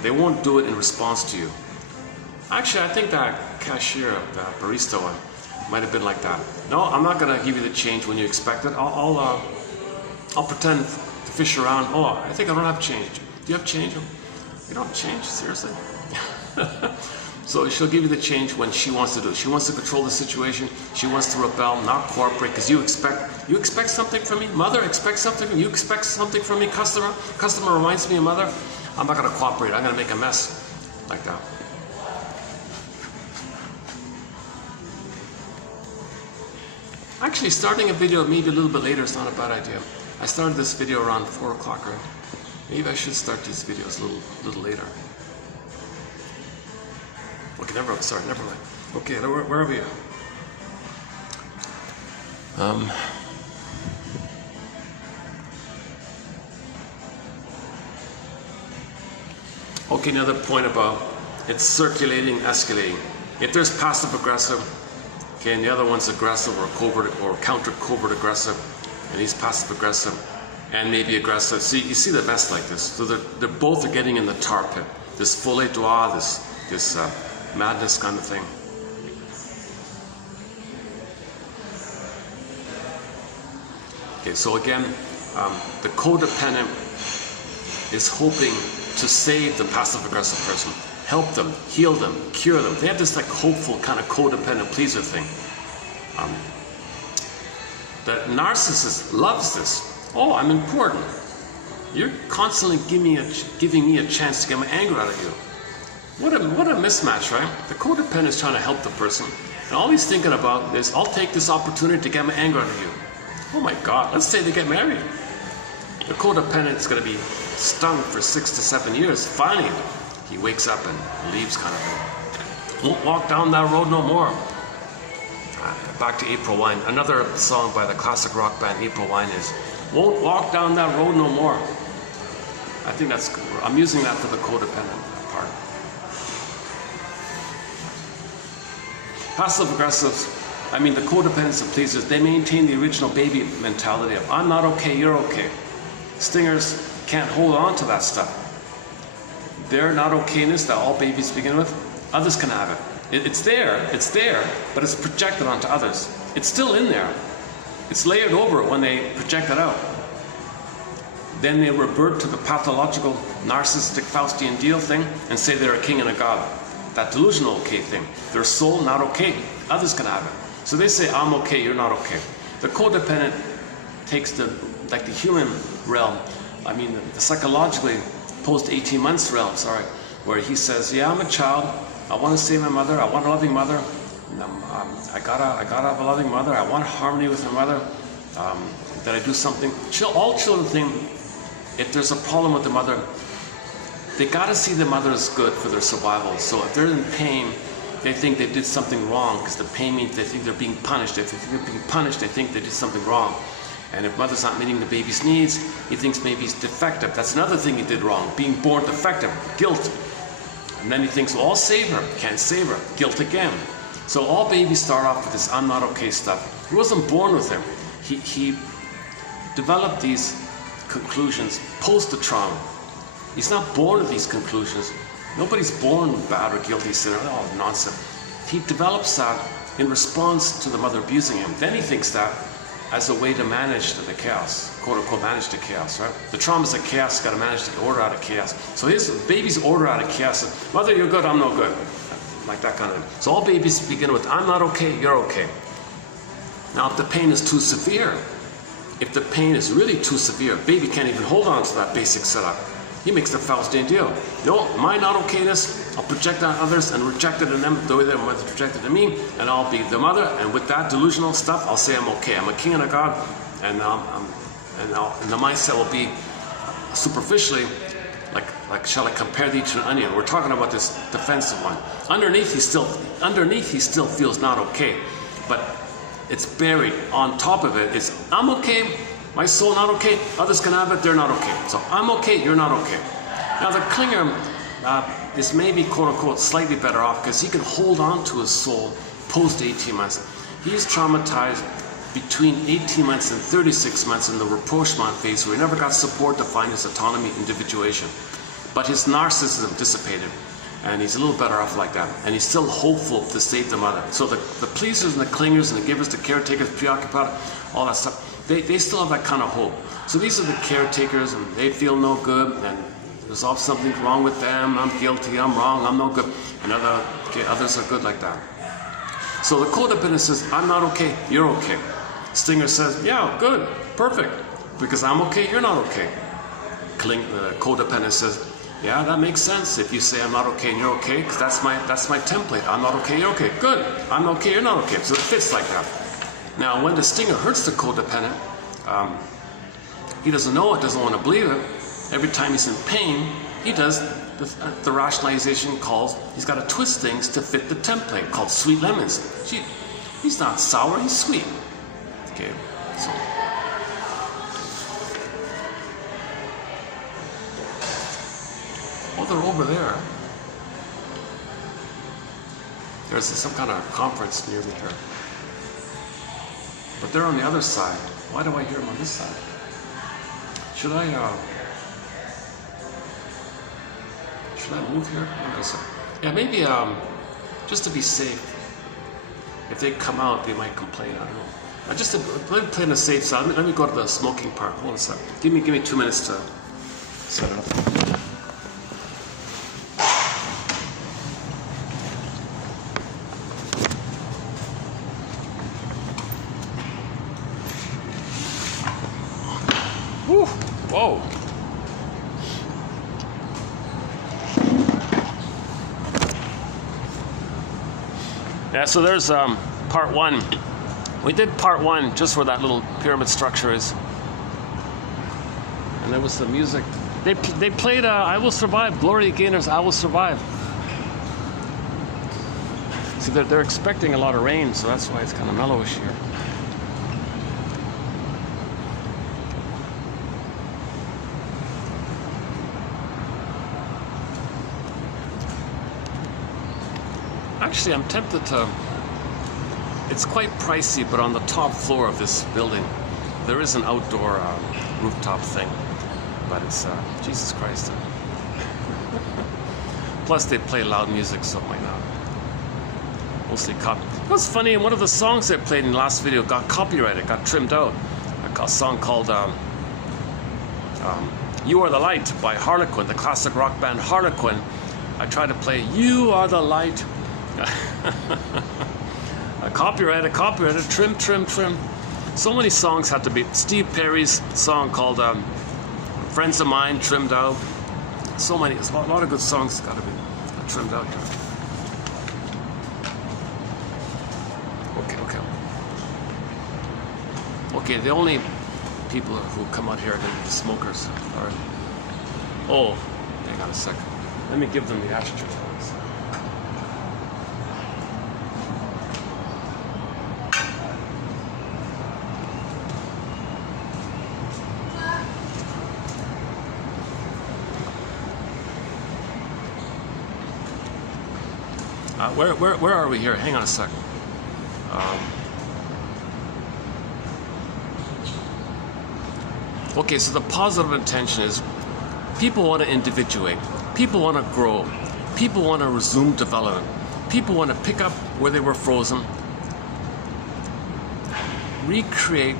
They won't do it in response to you. Actually, I think that cashier, that barista one, might have been like that. No, I'm not going to give you the change when you expect it. I'll pretend to fish around. Oh, I think I don't have change. Do you have change? You don't have change? Seriously? So she'll give you the change when she wants to do it. She wants to control the situation. She wants to rebel, not cooperate, because you expect something from me. Mother expects something from you. Expect something from me. Customer reminds me of mother. I'm not going to cooperate. I'm going to make a mess like that. Actually, starting a video maybe a little bit later is not a bad idea. I started this video around 4 o'clock, right? Maybe I should start these videos a little later. Okay, never mind. Okay, where are we at? Okay, another point about it's circulating, escalating. If there's passive aggressive, okay, and the other one's aggressive or covert or counter covert aggressive, and he's passive aggressive and maybe aggressive. See, you see the mess like this. So they're both are getting in the tar pit. This folie douce, this madness kind of thing. Okay, so again, the codependent is hoping to save the passive-aggressive person, help them, heal them, cure them. They have this like hopeful kind of codependent pleaser thing. The narcissist loves this. Oh, I'm important. You're constantly giving me a chance to get my anger out of you. What a mismatch, right? The codependent is trying to help the person, and all he's thinking about is, I'll take this opportunity to get my anger out of you. Oh my God, let's say they get married. The codependent is going to be stung for 6 to 7 years. Finally, he wakes up and leaves kind of thing. Won't walk down that road no more. Back to April Wine. Another song by the classic rock band April Wine is, won't walk down that road no more. I think I'm using that for the codependent part. Passive-aggressive, I mean the codependents and pleasers, they maintain the original baby mentality of, I'm not okay, you're okay. Stingers can't hold on to that stuff. Their not okayness that all babies begin with, others can have it. It's there, but it's projected onto others. It's still in there. It's layered over it when they project it out. Then they revert to the pathological, narcissistic Faustian deal thing and say they're a king and a god. That delusional okay thing. Their soul not okay. Others can have it. So they say, I'm okay, you're not okay. The codependent takes the human realm, I mean the psychologically post 18 months realm, where he says, yeah, I'm a child. I want to save my mother. I want a loving mother. I gotta have a loving mother. I want harmony with my mother. That I do something. All children think if there's a problem with the mother, they gotta see the mother as good for their survival. So if they're in pain, they think they did something wrong because the pain means they think they're being punished. If they think they're being punished, they think they did something wrong. And if mother's not meeting the baby's needs, he thinks maybe he's defective. That's another thing he did wrong, being born defective, guilt. And then he thinks, well, I'll save her. Can't save her. Guilt again. So all babies start off with this I'm not okay stuff. He wasn't born with them. He developed these conclusions post the trauma. He's not born with these conclusions. Nobody's born bad or guilty sinner. Oh, nonsense. He develops that in response to the mother abusing him. Then he thinks that as a way to manage the chaos, quote unquote, manage the chaos, right? The trauma's of chaos, got to manage the order out of chaos. So his baby's order out of chaos is, mother, you're good, I'm no good. Like that kind of. So all babies begin with, I'm not okay, you're okay. Now, if the pain is too severe, if the pain is really too severe, baby can't even hold on to that basic setup. He makes the Faustian deal. No, my not okayness, I'll project on others and reject it in them the way their mother projected in me, and I'll be the mother, and with that delusional stuff, I'll say I'm okay. I'm a king and a god, and the mindset will be superficially, like shall I compare thee to an onion? We're talking about this defensive one. Underneath he still feels not okay, but it's buried on top of it. It's I'm okay. My soul not okay, others can have it, they're not okay. So I'm okay, you're not okay. Now the clinger is maybe quote unquote slightly better off because he can hold on to his soul post 18 months. He's traumatized between 18 months and 36 months in the rapprochement phase where he never got support to find his autonomy, individuation. But his narcissism dissipated and he's a little better off like that. And he's still hopeful to save the mother. So the pleasers and the clingers and the givers, the caretakers, preoccupied, all that stuff, they still have that kind of hope. So these are the caretakers and they feel no good and there's all something wrong with them. I'm guilty, I'm wrong, I'm no good. And others are good like that. So the codependent says, I'm not okay, you're okay. Stinger says, yeah, good, perfect. Because I'm okay, you're not okay. The codependent says, yeah, that makes sense if you say I'm not okay and you're okay, because that's my template. I'm not okay, you're okay. Good. I'm okay, you're not okay. So it fits like that. Now, when the stinger hurts the codependent, he doesn't know it, doesn't want to believe it. Every time he's in pain, he does the rationalization calls, he's got to twist things to fit the template called sweet lemons. Gee, he's not sour, he's sweet. Okay, so. Oh, they're over there. There's some kind of conference near me here. But they're on the other side. Why do I hear them on this side? Should I move here? Yeah, maybe just to be safe. If they come out, they might complain. I don't know. Just to let me play on the safe side. Let me go to the smoking part. Hold on a second. Give me 2 minutes to set it up. Whoa. Yeah, so there's part one. We did part one just where that little pyramid structure is. And there was some music. They played I Will Survive, Gloria Gaynor's I Will Survive. See, they're expecting a lot of rain, so that's why it's kind of mellowish here. Actually, I'm tempted to, it's quite pricey, but on the top floor of this building, there is an outdoor rooftop thing, but it's, Jesus Christ. Plus they play loud music, so why not? Mostly copy. It was funny, one of the songs I played in the last video got copyrighted, got trimmed out. A song called You Are the Light by Harlequin, the classic rock band Harlequin. I tried to play You Are the Light. Copyrighted, trim. So many songs had to be. Steve Perry's song called Friends of Mine, trimmed out. So many, a lot of good songs got to be trimmed out here. Okay, the only people who come out here are going to be the smokers. All right. Oh, hang on a second. Let me give them the ashtray. Where are we here? Hang on a second. Okay, so the positive intention is people want to individuate. People want to grow. People want to resume development. People want to pick up where they were frozen recreate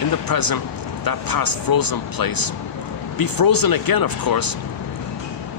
in the present that past frozen place. Be frozen again, of course,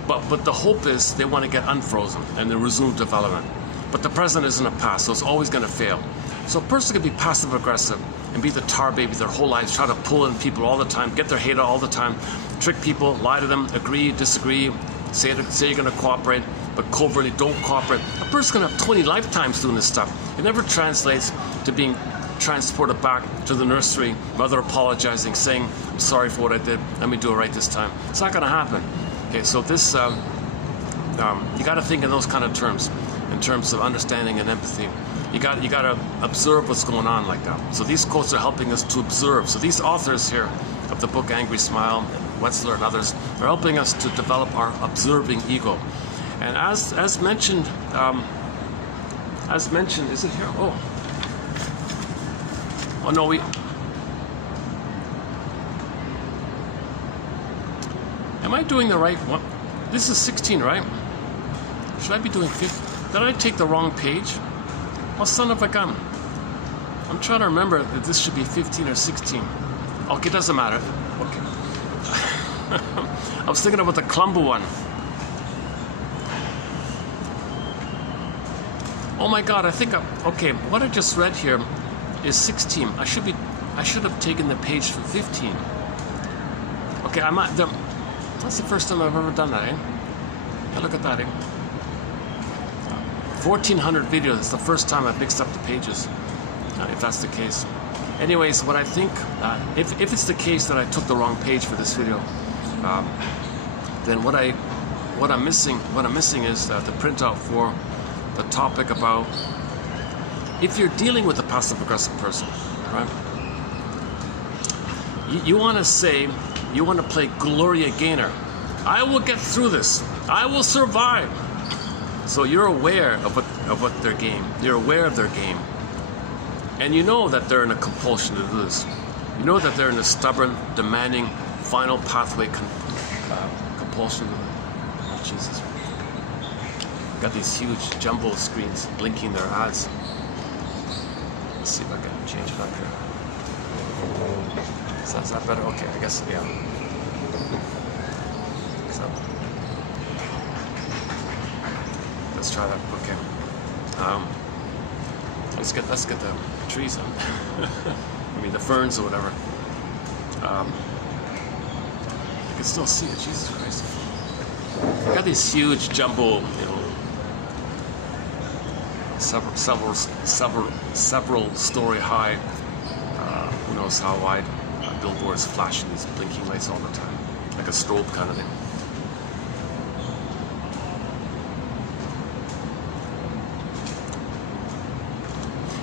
but the hope is they want to get unfrozen and then resume development. But the present isn't a past, so it's always going to fail. So a person can be passive aggressive and be the tar baby their whole lives, try to pull in people all the time, get their hate out all the time, trick people, lie to them, agree, disagree, say you're going to cooperate, but covertly don't cooperate. A person's going to have 20 lifetimes doing this stuff. It never translates to being transported back to the nursery, mother apologizing, saying, I'm sorry for what I did, let me do it right this time. It's not going to happen. Okay, so this, you got to think in those kind of terms, in terms of understanding and empathy. You got to observe what's going on like that. So these quotes are helping us to observe. So these authors here of the book Angry Smile, and Wetzler and others, are helping us to develop our observing ego. And as mentioned, is it here? Oh no, am I doing the right one? This is 16, right? Should I be doing 15? Did I take the wrong page? Oh, son of a gun. I'm trying to remember that this should be 15 or 16. Okay, doesn't matter. Okay. I was thinking about the Columbo one. Oh my God, I think okay, what I just read here is 16. I should have taken the page for 15. Okay, that's the first time I've ever done that, eh? Now look at that, eh? 1,400 videos. It's the first time I've mixed up the pages, if that's the case. Anyways, what I think, if it's the case that I took the wrong page for this video, then what I'm missing is the printout for the topic about if you're dealing with a passive-aggressive person, right? You want to play Gloria Gaynor. I will get through this. I will survive. So you're aware of what their game. You're aware of their game, and you know that they're in a compulsion to do this. You know that they're in a stubborn, demanding, final pathway compulsion. Oh, Jesus. Got these huge jumbo screens blinking their ads. Let's see if I can change it up here. Is that better? Okay, I guess, yeah. So, let's try that. Okay. Let's get the trees on. I mean the ferns or whatever. You can still see it. Jesus Christ. Got these huge jumbo, several story high, who knows how wide, billboards flashing these blinking lights all the time, like a strobe kind of thing.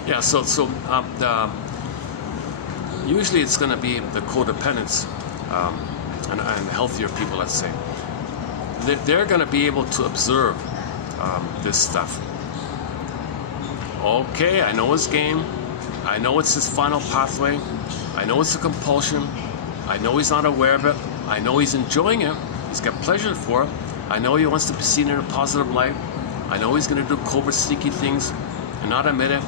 Yeah, so usually it's going to be the codependents and healthier people, let's say. They're going to be able to observe this stuff. Okay, I know his game. I know it's his final pathway. I know it's a compulsion. I know he's not aware of it. I know he's enjoying it. He's got pleasure for it. I know he wants to be seen in a positive light. I know he's going to do covert, sneaky things and not admit it.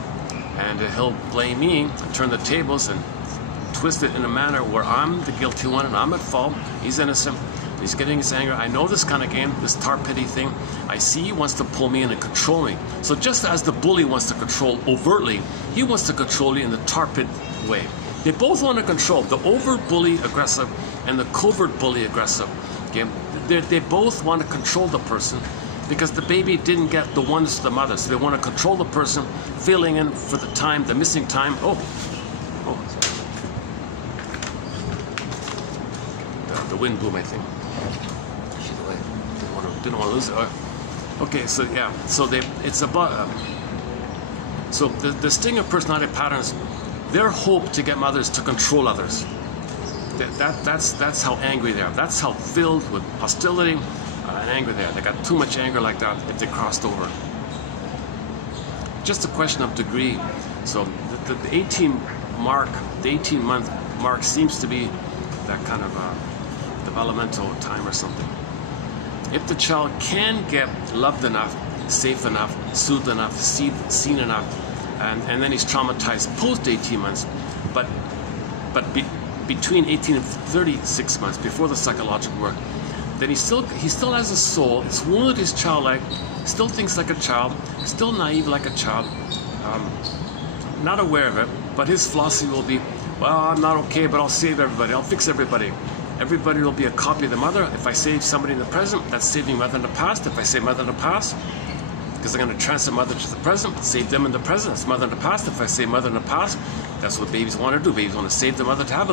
And he'll blame me and turn the tables and twist it in a manner where I'm the guilty one and I'm at fault. He's innocent. He's getting his anger. I know this kind of game, this tar pity thing. I see he wants to pull me in and control me. So just as the bully wants to control overtly, he wants to control you in the tar pit way. They both want to control, the overt bully aggressive and the covert bully aggressive. Okay? They both want to control the person because the baby didn't get the ones to the mother. So they want to control the person, filling in for the time, the missing time. The wind boom, I think. Didn't want to lose it. Okay, so yeah, so it's about so the sting of personality patterns. Their hope to get mothers to control others. That's how angry they are. That's how filled with hostility and anger they are. They got too much anger like that if they crossed over. Just a question of degree. So the 18-month mark seems to be that kind of developmental time or something. If the child can get loved enough, safe enough, soothed enough, seen enough, and then he's traumatized post 18 months, but between 18 and 36 months before the psychological work, then he still has a soul. It's wounded, is childlike, still thinks like a child, still naive like a child, not aware of it, but his philosophy will be, well, I'm not okay, but I'll save everybody, I'll fix everybody. Everybody will be a copy of the mother. If I save somebody in the present, that's saving mother in the past. If I save mother in the past, because I'm going to transfer mother to the present, save them in the present, it's mother in the past. If I save mother in the past, that's what babies want to do. Babies want to save the mother to have a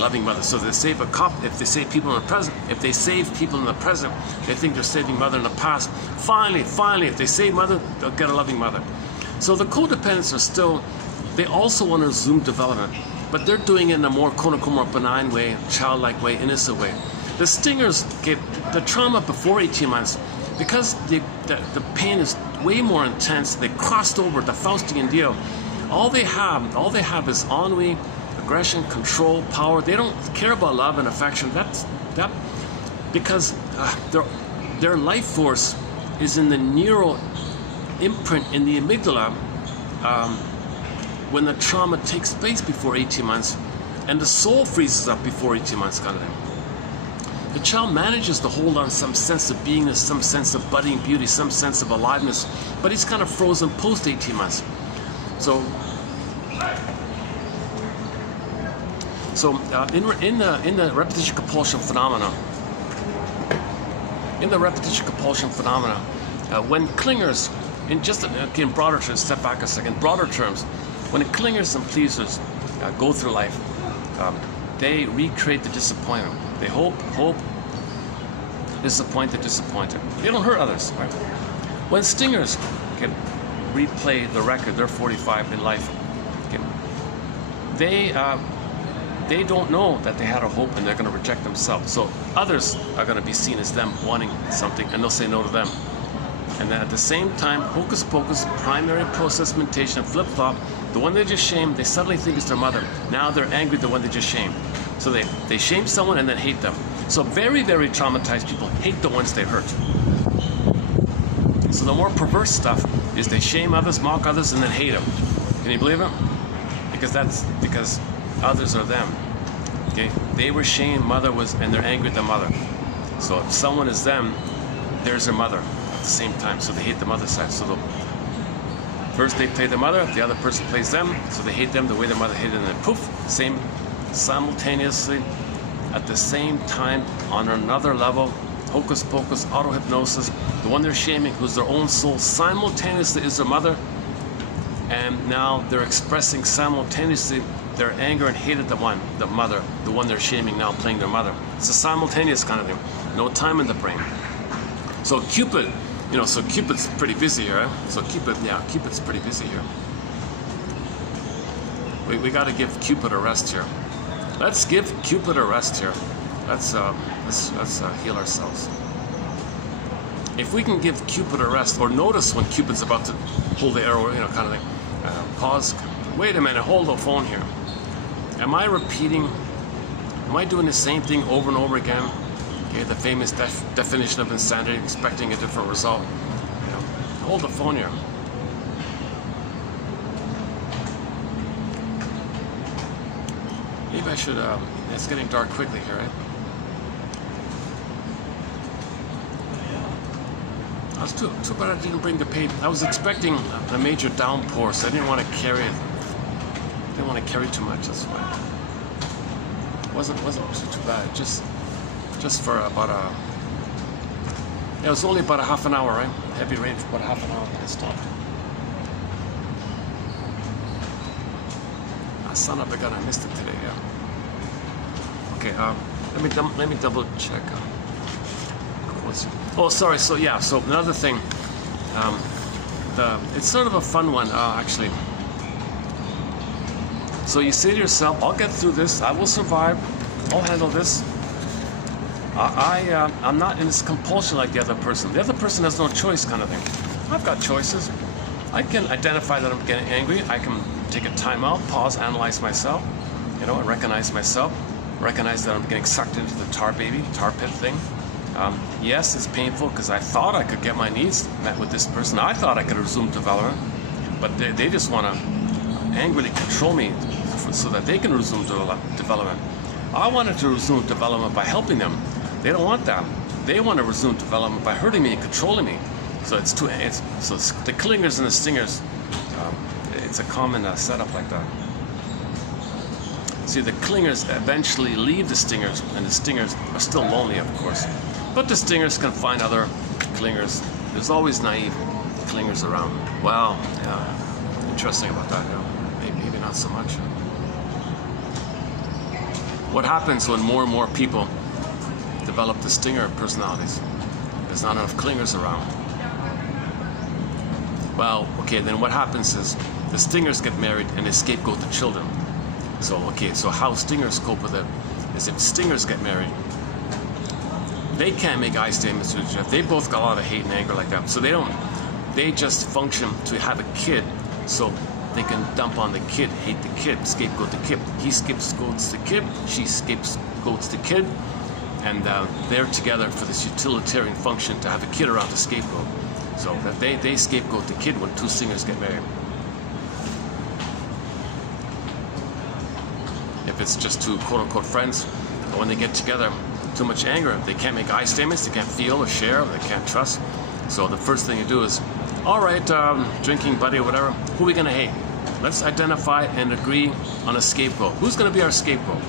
loving mother. So they save if they save people in the present, if they save people in the present, they think they're saving mother in the past. Finally, if they save mother, they'll get a loving mother. So the codependents are still, they also want to resume development, but they're doing it in a more, quote unquote, more benign way, childlike way, innocent way. The stingers get the trauma before 18 months, because the pain is way more intense. They crossed over the Faustian deal. All they have is ennui, aggression, control, power. They don't care about love and affection. Because their life force is in the neural imprint in the amygdala when the trauma takes place before 18 months, and the soul freezes up before 18 months, kind of thing. The child manages to hold on some sense of beingness, some sense of budding beauty, some sense of aliveness, but he's kind of frozen post 18 months. So in the repetition compulsion phenomena, when clingers, in just again broader terms, step back a second, broader terms, when clingers and pleasers go through life, they recreate the disappointment. They hope, disappointed. They don't hurt others, right? When stingers can replay the record, they're 45 in life, okay, they don't know that they had a hope and they're going to reject themselves. So others are going to be seen as them wanting something, and they'll say no to them. And then at the same time, hocus pocus, primary process mentation, flip-flop, the one they just shamed, they suddenly think it's their mother. Now they're angry at the one they just shamed. So they shame someone and then hate them. So very, very traumatized people hate the ones they hurt. So the more perverse stuff is they shame others, mock others, and then hate them. Can you believe it? Because others are them. Okay? They were shamed, mother was, and they're angry at the mother. So if someone is them, there's their mother at the same time. So they hate the mother side. So first they play the mother, the other person plays them, so they hate them the way their mother hated them, and then poof, same, simultaneously, at the same time, on another level, hocus pocus, auto-hypnosis, the one they're shaming, who's their own soul, simultaneously is their mother, and now they're expressing simultaneously their anger and hate at the mother, the one they're shaming now playing their mother. It's a simultaneous kind of thing, no time in the brain. So Cupid, so Cupid's pretty busy here, right? So Cupid's pretty busy here. We got to give Cupid a rest here. Let's give Cupid a rest here. Let's heal ourselves. If we can give Cupid a rest, or notice when Cupid's about to hold the arrow, kind of thing, pause. Wait a minute, hold the phone here. Am I doing the same thing over and over again? Okay, the famous definition of insanity, expecting a different result. Hold the phone here. Maybe I should, it's getting dark quickly here, right? I was too bad I didn't bring the page. I was expecting a major downpour, so I didn't want to carry it. Didn't want to carry too much, that's why. Wasn't too bad, just for about it was only about a half an hour, right? Heavy rain for about half an hour, and it stopped. Son of a gun, I missed it today, yeah. Okay, let me double check. Oh, sorry, so another thing, it's sort of a fun one, actually. So you say to yourself, I'll get through this, I will survive, I'll handle this. I'm not in this compulsion like the other person. The other person has no choice, kind of thing. I've got choices. I can identify that I'm getting angry. I can take a time out, pause, analyze myself. I recognize myself. Recognize that I'm getting sucked into the tar pit thing. Yes, it's painful because I thought I could get my needs met with this person. I thought I could resume development. but they just want to angrily control me so that they can resume development. I wanted to resume development by helping them. They don't want that. They want to resume development by hurting me and controlling me. So it's the clingers and the stingers. It's a common setup like that. See, the clingers eventually leave the stingers, and the stingers are still lonely, of course. But the stingers can find other clingers. There's always naive clingers around. Wow, yeah, interesting about that. Maybe not so much. What happens when more and more people develop the stinger personalities? There's not enough clingers around. Well, okay, then what happens is the stingers get married and they scapegoat the children. So how stingers cope with it is if stingers get married, they can't make I statements to each other. They both got a lot of hate and anger like that. So they just function to have a kid, so they can dump on the kid, hate the kid, scapegoat the kid. He scapegoats the kid, she scapegoats the kid, and they're together for this utilitarian function to have a kid around to scapegoat. So that they scapegoat the kid when two singers get married. If it's just two quote-unquote friends, but when they get together, too much anger, they can't make I statements, they can't feel or share, they can't trust. So the first thing you do is, all right, drinking buddy or whatever, who are we gonna hate? Let's identify and agree on a scapegoat. Who's gonna be our scapegoat?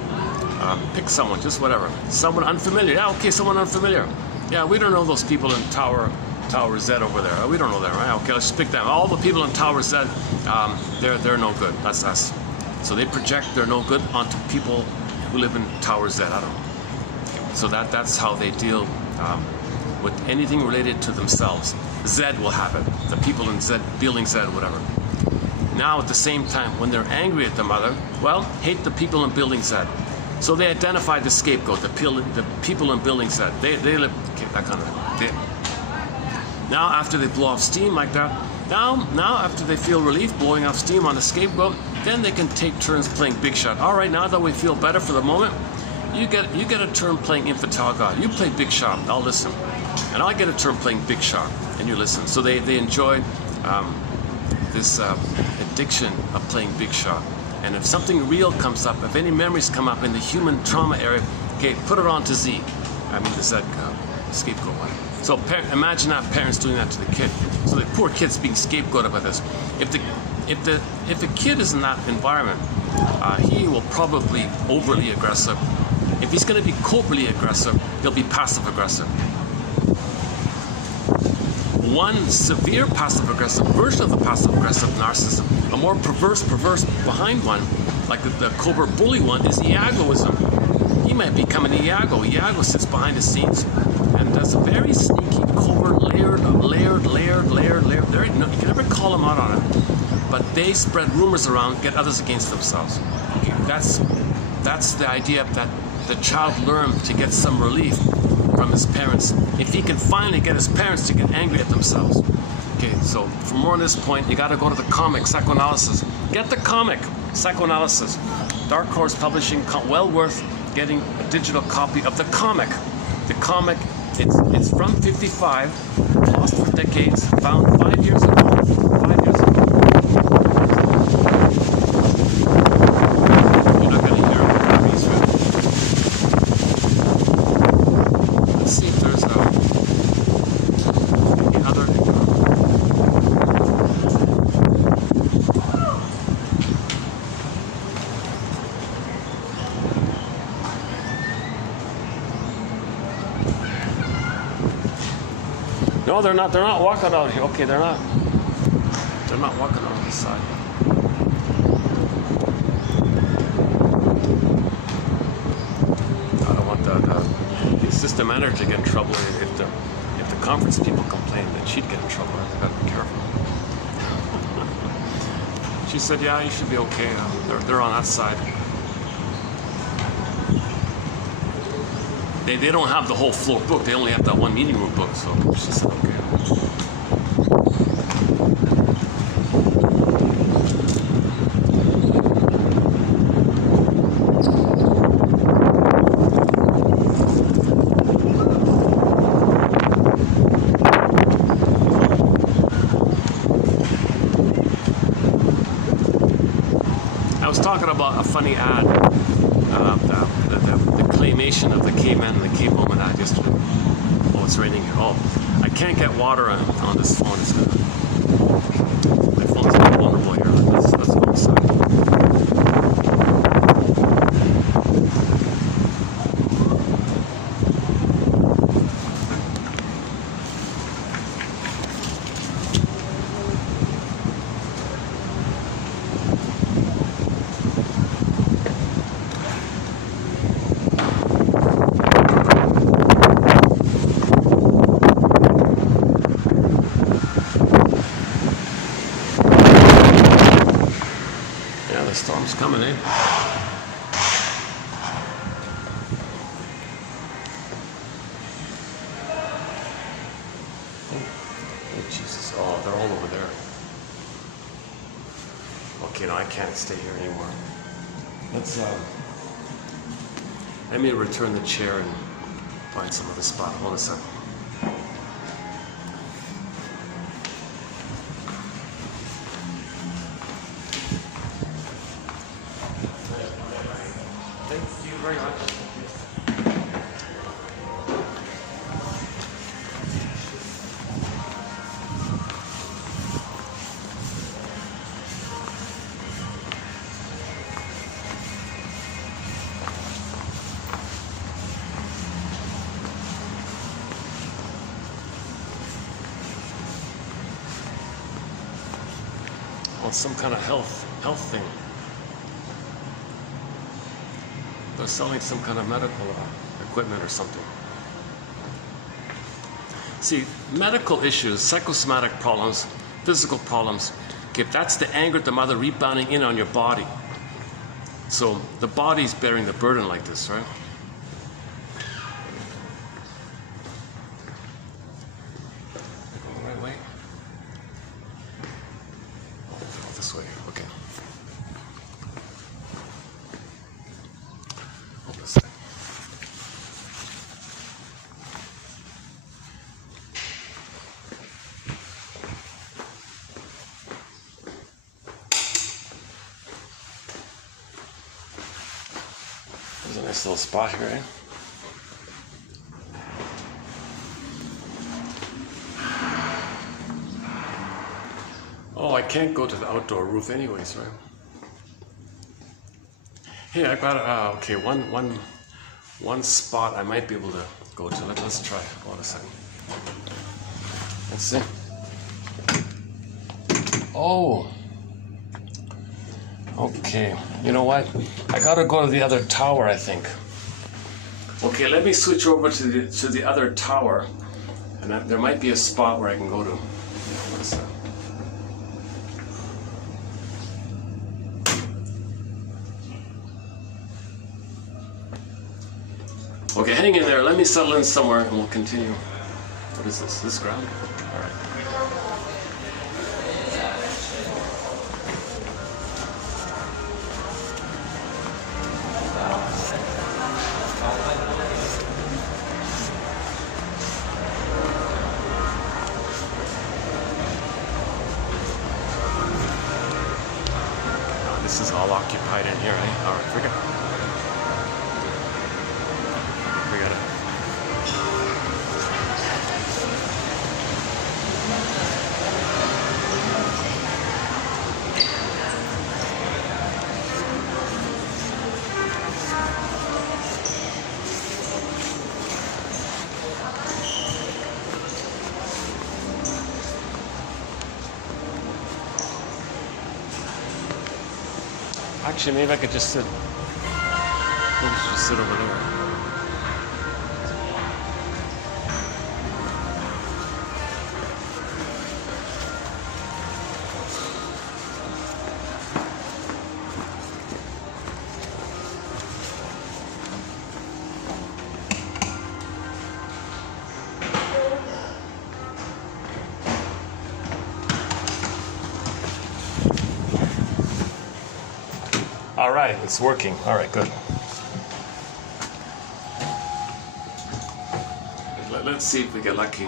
Pick someone, just whatever. Someone unfamiliar. Yeah, okay, someone unfamiliar. Yeah, we don't know those people in Tower Z over there. We don't know them, right? Okay, let's just pick them. All the people in Tower Z, they're no good. That's us. So they project their no good onto people who live in Tower Z. I don't know. So that's how they deal with anything related to themselves. Z will have it. The people in Z, building Z, whatever. Now at the same time, when they're angry at the mother, well, hate the people in building Z. So they identify the scapegoat, the people in building Z. They live, okay, that kind of thing. Now after they blow off steam like that, now after they feel relief blowing off steam on the scapegoat, then they can take turns playing big shot. All right, now that we feel better for the moment, you get a turn playing infantile God. You play big shot, I'll listen. And I get a turn playing big shot, and you listen. So they enjoy this addiction of playing big shot. And if something real comes up, if any memories come up in the human trauma area, okay, put it on to Z. I mean the Z scapegoat one. So imagine that parents doing that to the kid. So the poor kid's being scapegoated by this. If the kid is in that environment, he will probably overly aggressive. If he's going to be covertly aggressive, he'll be passive aggressive. One severe passive aggressive version of the passive aggressive narcissism, a more perverse behind one, like the covert bully one, is Iagoism. He might become an Iago. Iago sits behind the scenes and does a very sneaky, covert, layered. There, you can never call them out on it, but they spread rumors around, get others against themselves. Okay, that's the idea that the child learned to get some relief from his parents. If he can finally get his parents to get angry at themselves. Okay, so for more on this point, you got to go to the comic, Psychoanalysis. Get the comic, Psychoanalysis. Dark Horse Publishing, well worth getting a digital copy of the comic. The comic, it's from 55, lost for decades, found 5 years ago. You're not going to hear it. Let's see if there's any other. No, they're not. They're not walking out here. Okay, they're not. They're not walking on this side. I don't want the assistant manager to get in trouble. If the conference people complain, then she'd get in trouble. I gotta be careful. She said, "Yeah, you should be okay. They're on that side." They don't have the whole floor booked. They only have that one meeting room booked. So she said, okay. a funny ad, the claymation of the caveman and the cavewoman ad yesterday. Oh, it's raining here. Oh, I can't get water on this phone. My phone's a bit vulnerable here. Let's go inside. The storm's coming, eh? Oh, Jesus. Oh, they're all over there. Okay, no, I can't stay here anymore. Let me return the chair and find some other spot. Hold on a second. Thank you very much. Well, it's some kind of health thing. They're selling some kind of medical equipment or something. See, medical issues, psychosomatic problems, physical problems, okay, that's the anger at the mother rebounding in on your body. So the body's bearing the burden like this, right? Going the right way? Oh, this way, okay. There's a nice little spot here, eh? Oh, I can't go to the outdoor roof anyways, right? Hey, I got okay, one spot I might be able to go to. Let's try. Hold on a second. Let's see. Oh. Okay. You know what? I gotta go to the other tower, I think. Okay, let me switch over to the other tower, and there might be a spot where I can go to. What is that? Okay, hang in there. Let me settle in somewhere and we'll continue. What is this? This ground? All right. This is all occupied in here, eh? All right, forget it. Forget it. Actually, maybe I could just sit. Maybe I should just sit over there. All right, it's working. All right, good. Let's see if we get lucky.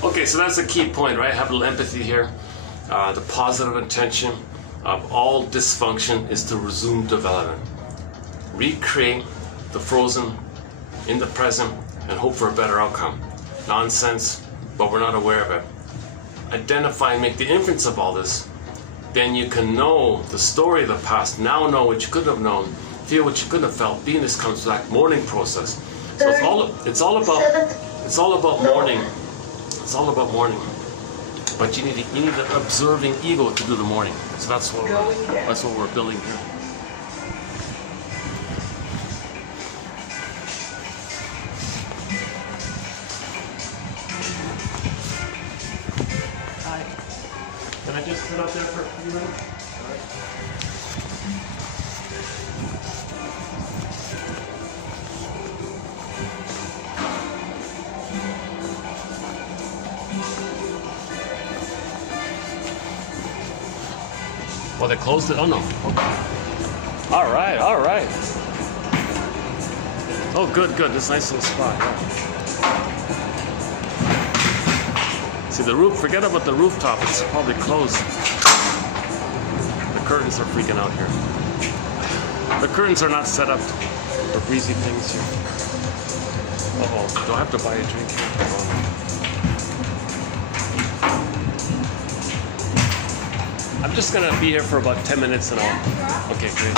Okay, so that's a key point, right? Have a little empathy here. The positive intention of all dysfunction is to resume development. Recreate the frozen in the present and hope for a better outcome. Nonsense, but we're not aware of it. Identify and make the inference of all this. Then you can know the story of the past, now know what you could have known, feel what you could have felt, be in this comes back mourning process. So it's all about mourning. It's all about mourning. But you need an observing ego to do the mourning. So that's what we're building here. Hi. Can I just sit out there for a few minutes? All right. Well, they closed it? Oh, no. Okay. All right. Oh, good. This nice little spot. Yeah. See, the roof, forget about the rooftop. It's probably closed. The curtains are freaking out here. The curtains are not set up for breezy things here. Uh-oh. Do I have to buy a drink here? I'm just gonna be here for about 10 minutes and I'll... Okay, great.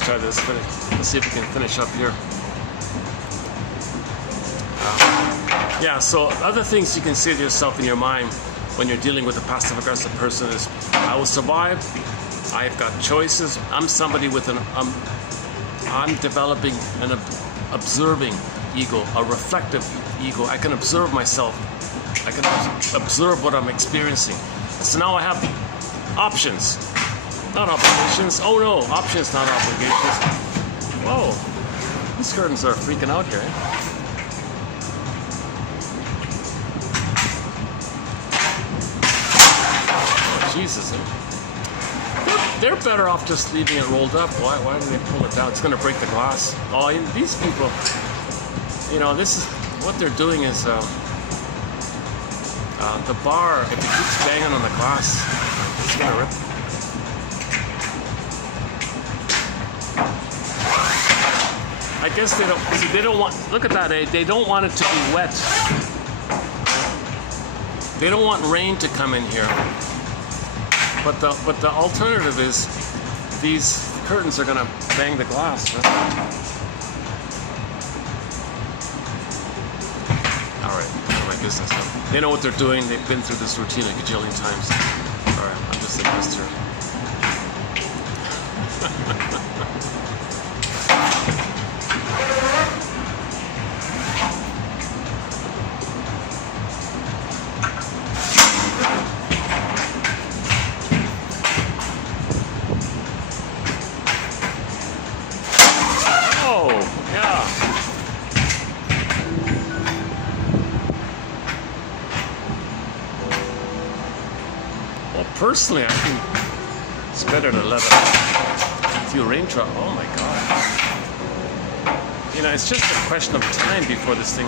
Try this. Let's see if we can finish up here. Yeah, so other things you can say to yourself in your mind when you're dealing with a passive-aggressive person is, I will survive, I've got choices, I'm somebody with I'm developing an observing ego, a reflective ego. I can observe myself. I can observe what I'm experiencing. So now I have options. Not obligations. Oh no, options, not obligations. Whoa, these curtains are freaking out here. Oh, Jesus. They're better off just leaving it rolled up. Why do they pull it down? It's going to break the glass. Oh, these people, this is what they're doing is the bar, if it keeps banging on the glass, it's going to rip. I guess they don't want, look at that, they don't want it to be wet. They don't want rain to come in here. But the alternative is these curtains are gonna bang the glass. Right? All right, none of my business. They know what they're doing. They've been through this routine a gajillion times. All right, I'm just a guest here. Personally, I think it's better to let a few raindrops. Oh my God. It's just a question of time before this thing.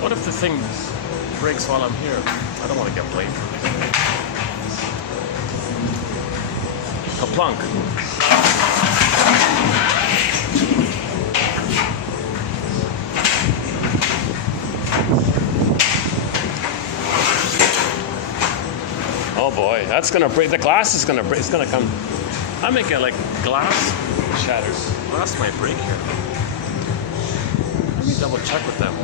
What if the thing breaks while I'm here? I don't want to get blamed for this. Kaplunk. Oh boy, that's gonna break. The glass is gonna break. It's gonna come. I make it like glass shatters. Glass might break here. Let me double check with them.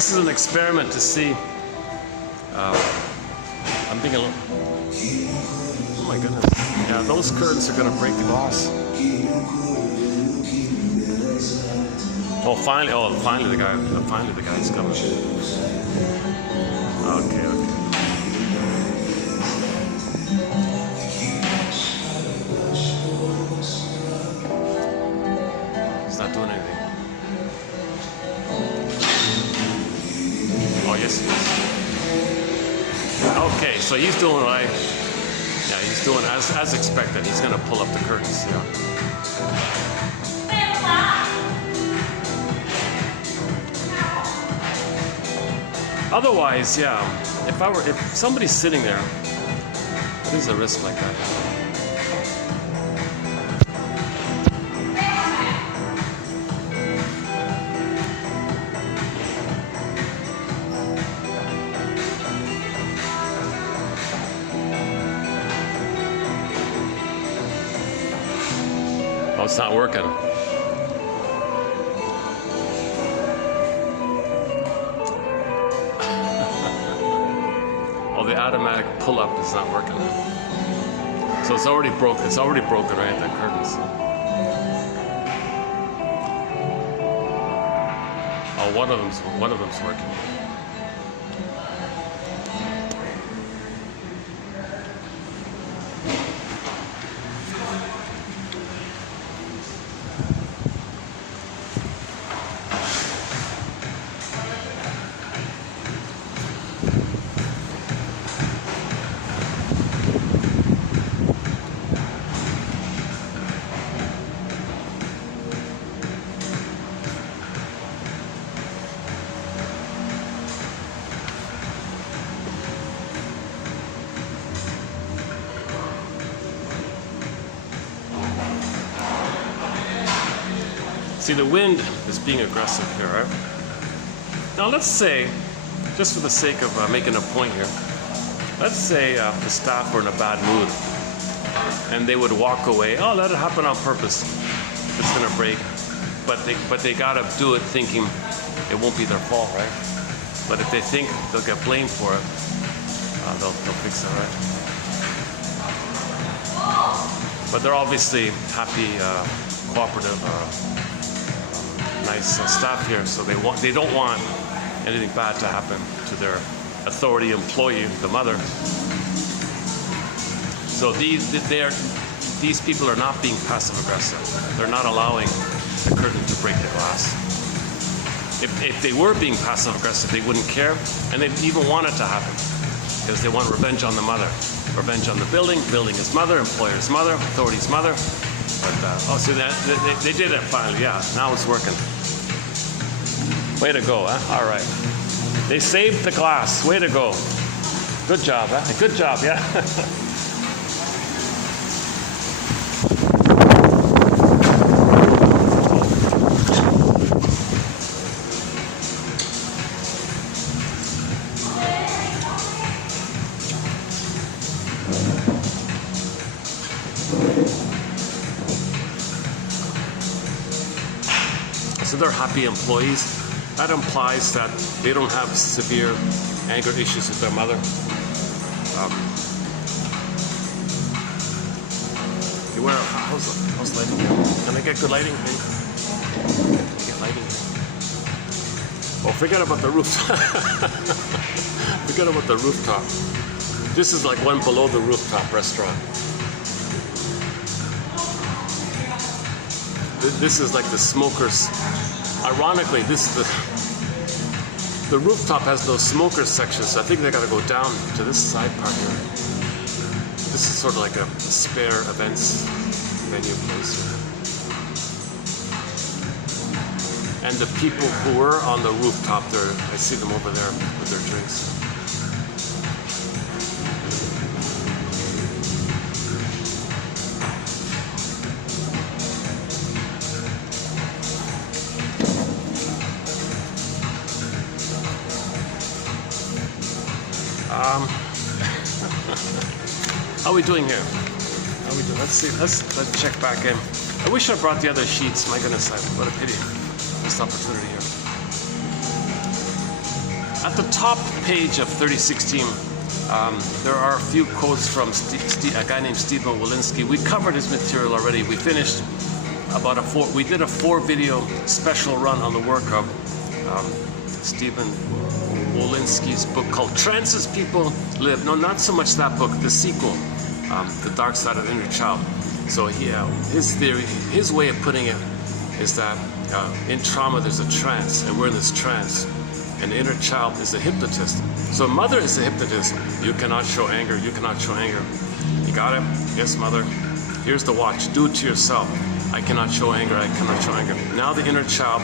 This is an experiment to see. I'm thinking, oh my goodness. Yeah, those curtains are going to break the glass. Finally the guy's coming. Okay. He's not doing anything. Oh, yes, he is. Okay, so he's doing he's doing as expected. He's going to pull up the curtains, yeah. Otherwise, yeah, if somebody's sitting there, there's a risk like that. Oh, it's not working. The automatic pull-up is not working. So it's already broken. It's already broken, right? The curtains. Oh, one of them's working. See, the wind is being aggressive here, right? Now let's say, just for the sake of making a point here, let's say the staff were in a bad mood and they would walk away. Oh, let it happen on purpose. It's gonna break, but they gotta do it thinking it won't be their fault, right? But if they think they'll get blamed for it, they'll fix it, right? But they're obviously happy, cooperative, nice staff here, so they don't want anything bad to happen to their authority employee, the mother. So these people are not being passive aggressive. They're not allowing the curtain to break the glass. If they were being passive aggressive, they wouldn't care, and they'd even want it to happen because they want revenge on the mother, revenge on the building is mother, employer's mother, authority's mother. But so they did it finally. Yeah, now it's working. Way to go, huh? All right. They saved the glass. Way to go. Good job, huh? Good job, yeah. So they're happy employees. That implies that they don't have severe anger issues with their mother. How's lighting? Can I get good lighting? Can I get lighting? Oh, forget about the rooftop. Forget about the rooftop. This is like one below the rooftop restaurant. This is like the smokers. Ironically, this is the rooftop has those smokers sections, so I think they got to go down to this side part here. This is sort of like a spare events venue place here. And the people who were on the rooftop, I see them over there with their drinks. How are we doing here? How are we doing? Let's see. Let's check back in. I wish I brought the other sheets. My goodness, what a pity. Missed opportunity here. At the top page of 3016, there are a few quotes from a guy named Stephen Wolinski. We covered his material already. We finished we did a 4-video special run on the work of Stephen Wolinski's book called Trances People Live. No, not so much that book, the sequel, The Dark Side of the Inner Child. So his theory, his way of putting it is that in trauma there's a trance, and we're in this trance, and the inner child is the hypnotist. So mother is the hypnotist. You cannot show anger, you cannot show anger. You got it? Yes, mother. Here's the watch, do it to yourself. I cannot show anger, I cannot show anger. Now the inner child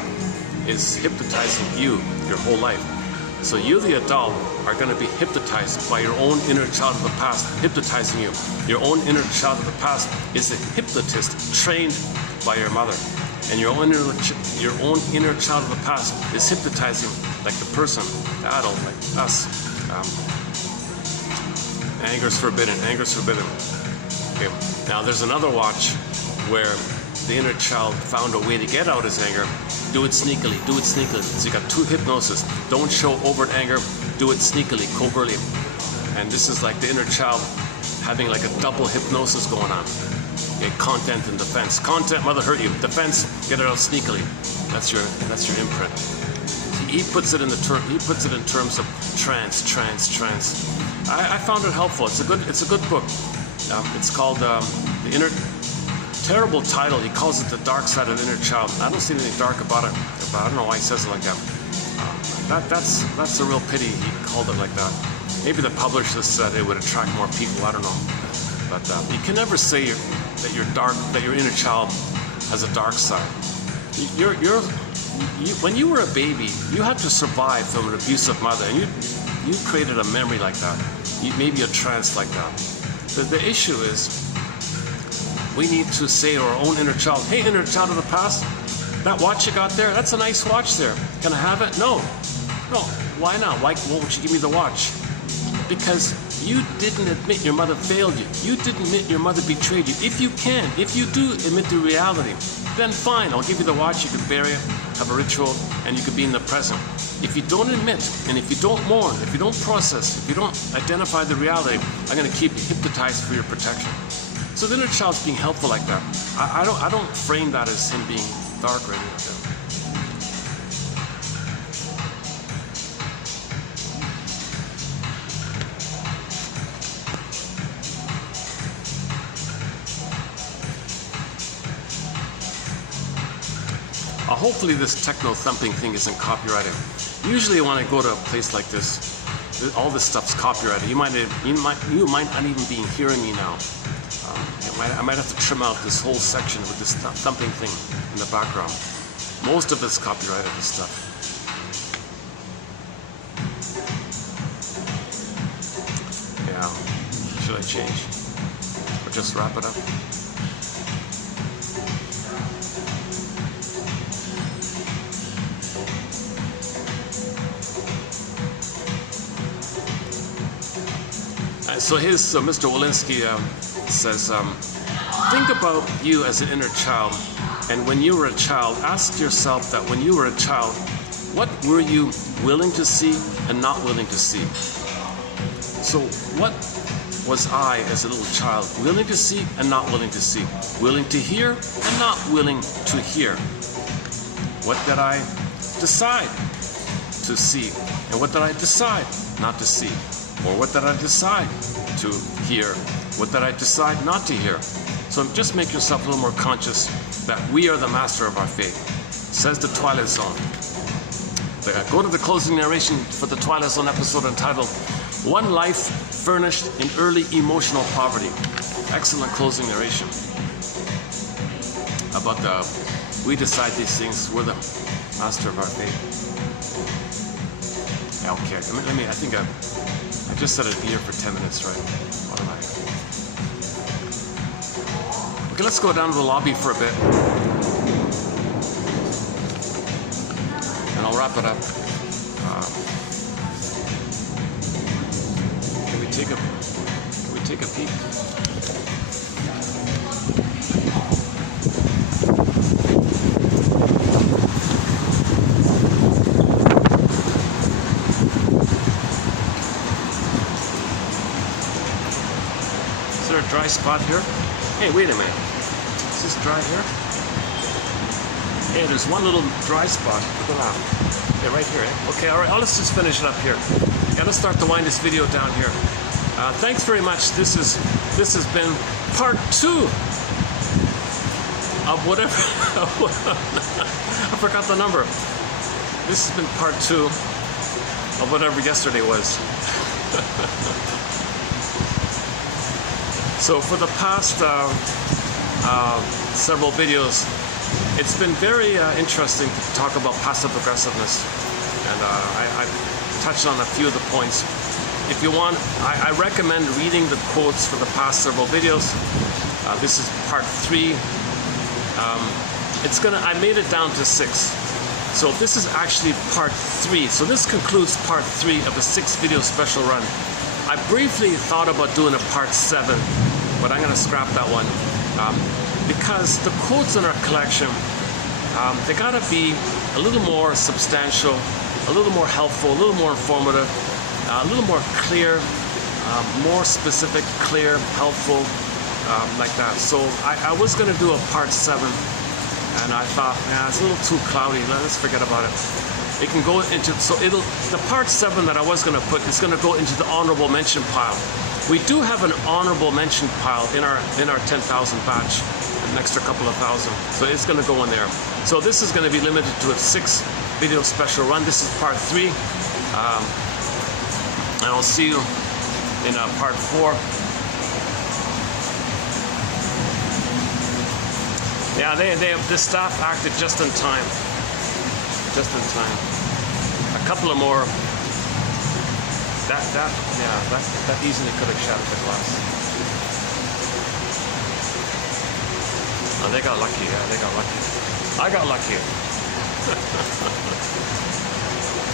is hypnotizing you your whole life. So you, the adult, are going to be hypnotized by your own inner child of the past, hypnotizing you. Your own inner child of the past is a hypnotist trained by your mother. And your own inner child of the past is hypnotizing like the person, the adult, like us. Anger is forbidden, anger is forbidden. Okay. Now there's another watch where the inner child found a way to get out his anger. Do it sneakily, do it sneakily. So you got 2 hypnosis. Don't show overt anger, do it sneakily, covertly. And this is like the inner child having like a double hypnosis going on. Okay, content and defense. Content, mother hurt you. Defense, get it out sneakily. That's your imprint. He puts it in terms of trance. I found it helpful. It's a good book. It's called The Inner. Terrible title. He calls it The Dark Side of the Inner Child. I don't see anything dark about it, but I don't know why he says it like that. That's a real pity he called it like that. Maybe the publisher said it would attract more people. I don't know. But you can never say that your inner child has a dark side. When you were a baby, you had to survive from an abusive mother, and you created a memory like that. Maybe a trance like that. The issue is, we need to say to our own inner child, hey, inner child of the past, that watch you got there, that's a nice watch there. Can I have it? No. Why not? Why won't you give me the watch? Because you didn't admit your mother failed you. You didn't admit your mother betrayed you. If you do admit the reality, then fine, I'll give you the watch, you can bury it, have a ritual, and you can be in the present. If you don't admit, and if you don't mourn, if you don't process, if you don't identify the reality, I'm going to keep you hypnotized for your protection. So the inner child's being helpful like that. I don't frame that as him being dark or anything like that. Hopefully this techno thumping thing isn't copyrighted. Usually when I go to a place like this, all this stuff's copyrighted. You might not even be hearing me now. I might have to trim out this whole section with this thumping thing in the background. Most of it's copyrighted, this stuff. Yeah. Should I change? Or just wrap it up? So Mr. Wolinski says, think about you as an inner child, and when you were a child, ask yourself that when you were a child, what were you willing to see and not willing to see? So what was I as a little child willing to see and not willing to see? Willing to hear and not willing to hear? What did I decide to see, and what did I decide not to see? Or what did I decide to hear? What did I decide not to hear? So just make yourself a little more conscious that we are the master of our fate. Says the Twilight Zone. Go to the closing narration for the Twilight Zone episode entitled One Life Furnished in Early Emotional Poverty. Excellent closing narration about we decide these things, we're the master of our fate. Yeah, okay, I think I just said it here for 10 minutes, right? What am I? Okay, let's go down to the lobby for a bit. And I'll wrap it up. Can we take a peek? dry spot here. Hey, wait a minute. Is this dry here? Hey, there's one little dry spot. Look at that. Yeah, right here. Eh? Okay, all right. Let's just finish it up here. Yeah, let's start to wind this video down here. Thanks very much. This has been part 2 of whatever. I forgot the number. This has been part 2 of whatever yesterday was. So for the past several videos, it's been very interesting to talk about passive aggressiveness, and I touched on a few of the points. If you want, I recommend reading the quotes for the past several videos. This is part 3. I made it down to 6. So this is actually part 3. So this concludes part 3 of the 6-video special run. I briefly thought about doing a part 7, but I'm going to scrap that one because the quotes in our collection, they got to be a little more substantial, a little more helpful, a little more informative, a little more clear, more specific, clear, helpful, like that. So I was going to do a part 7, and I thought, nah, it's a little too cloudy. Let's forget about it. It can go into, the part 7 that I was going to put is going to go into the honorable mention pile. We do have an honorable mention pile in our 10,000 batch, an extra couple of thousand. So it's going to go in there. So this is going to be limited to a 6-video special run. This is part 3. And I'll see you in part 4. Yeah, the staff acted just in time. Just in time. A couple of more. That easily could have shattered the glass. Oh, they got lucky. Yeah, they got lucky. I got lucky.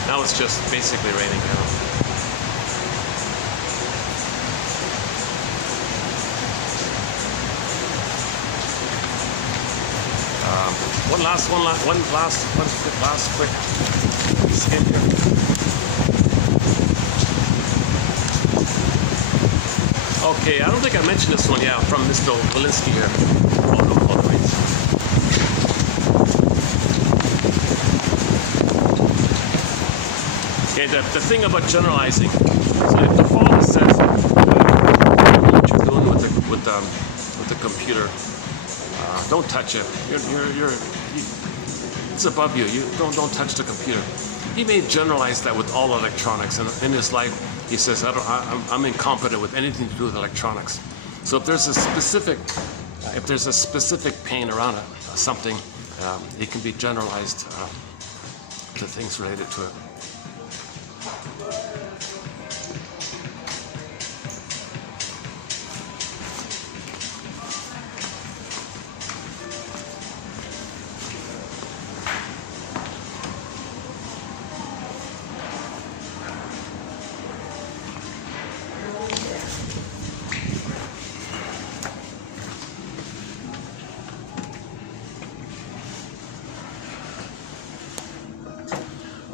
Now it's just basically raining down. One last quick skim here. Okay, I don't think I mentioned this one, yeah, from Mr. Walensky here. Oh, wait. Okay, the thing about generalizing. So if the father says what you're doing with the computer, don't touch it. It's above you. You don't touch the computer. He may generalize that with all electronics, and in his life, he says, I'm incompetent with anything to do with electronics. So if there's a specific pain around it, something, it can be generalized to things related to it.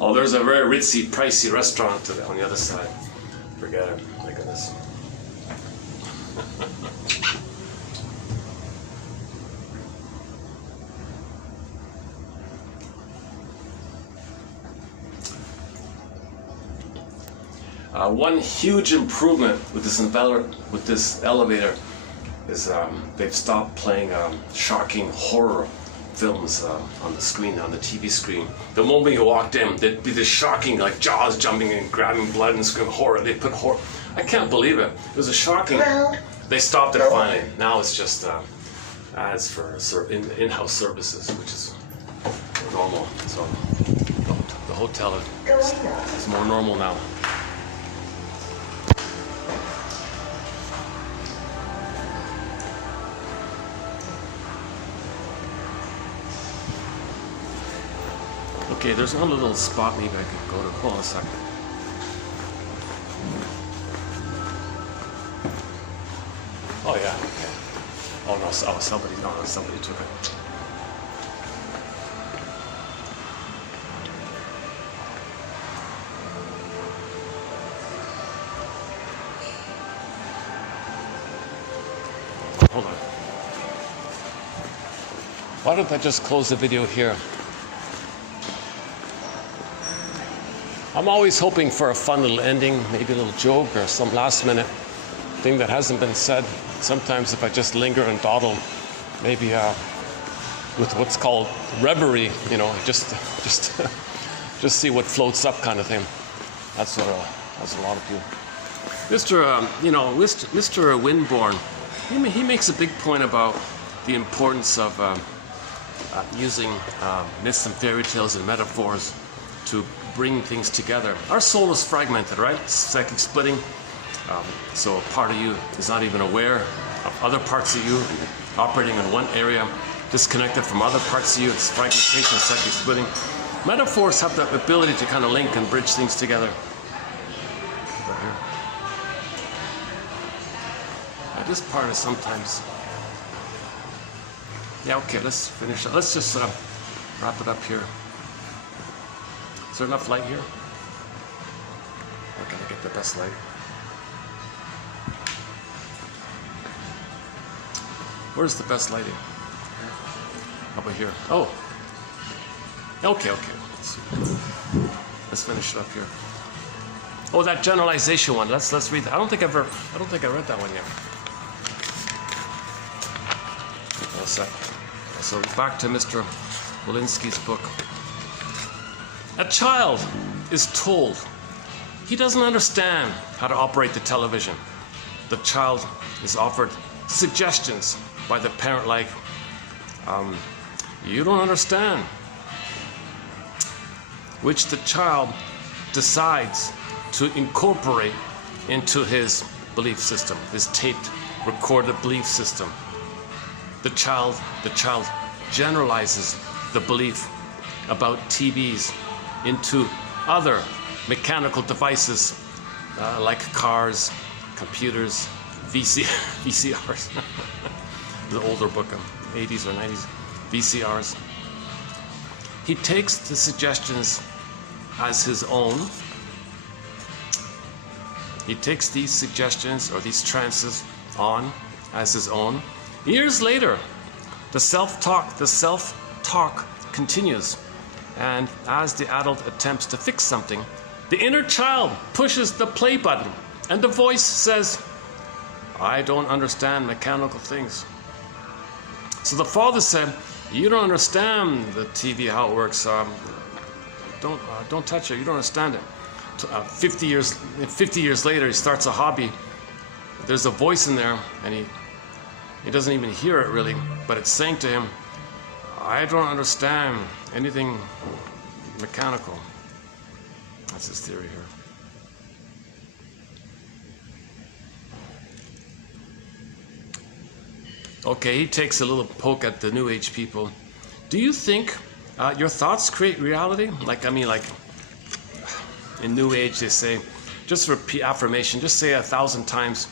Oh, there's a very ritzy, pricey restaurant on the other side. Forget it. My goodness. One huge improvement with this elevator is they've stopped playing shocking horror films on the screen, on the TV screen. The moment you walked in, there'd be this shocking, like jaws jumping and grabbing blood and screaming horror. They put horror. I can't believe it. It was a shocking. They stopped it finally. Now it's just ads for in-house services, which is normal. So the hotel is more normal now. Okay, there's one little spot maybe I could go to. Hold on a second. Oh yeah, okay. Oh no, somebody took it. hold on. Why don't I just close the video here? I'm always hoping for a fun little ending, maybe a little joke or some last minute thing that hasn't been said. Sometimes if I just linger and dawdle, maybe with what's called reverie, you know, just see what floats up kind of thing. That's what a lot of people. Mr. Winborn, he makes a big point about the importance of using myths and fairy tales and metaphors to bring things together. Our soul is fragmented, right? Psychic splitting. So a part of you is not even aware of other parts of you operating in one area, disconnected from other parts of you. It's fragmentation, psychic splitting. Metaphors have the ability to kind of link and bridge things together. This part is sometimes. Yeah, okay, let's finish it. Let's just wrap it up here. Is there enough light here? Where can I get the best light? Where's the best lighting? How about here? Oh. Okay. Let's finish it up here. Oh, that generalization one. Let's read that. I don't think I read that one yet. So back to Mr. Walensky's book. A child is told he doesn't understand how to operate the television. The child is offered suggestions by the parent like, you don't understand, which the child decides to incorporate into his belief system, his taped, recorded belief system. The child generalizes the belief about TVs into other mechanical devices like cars, computers, VCRs. The older book, 80s or 90s, VCRs. He takes the suggestions as his own. He takes these suggestions or these trances on as his own. Years later, the self-talk continues, and as the adult attempts to fix something, the inner child pushes the play button, and the voice says, I don't understand mechanical things. So the father said, you don't understand the TV, how it works. Don't touch it. You don't understand it. 50 years later, he starts a hobby. There's a voice in there, and he doesn't even hear it really, but it's saying to him, I don't understand anything mechanical. That's his theory here. Okay, he takes a little poke at the New Age people. Do you think your thoughts create reality? Like in New Age, they say, just repeat affirmation, just say 1,000 times,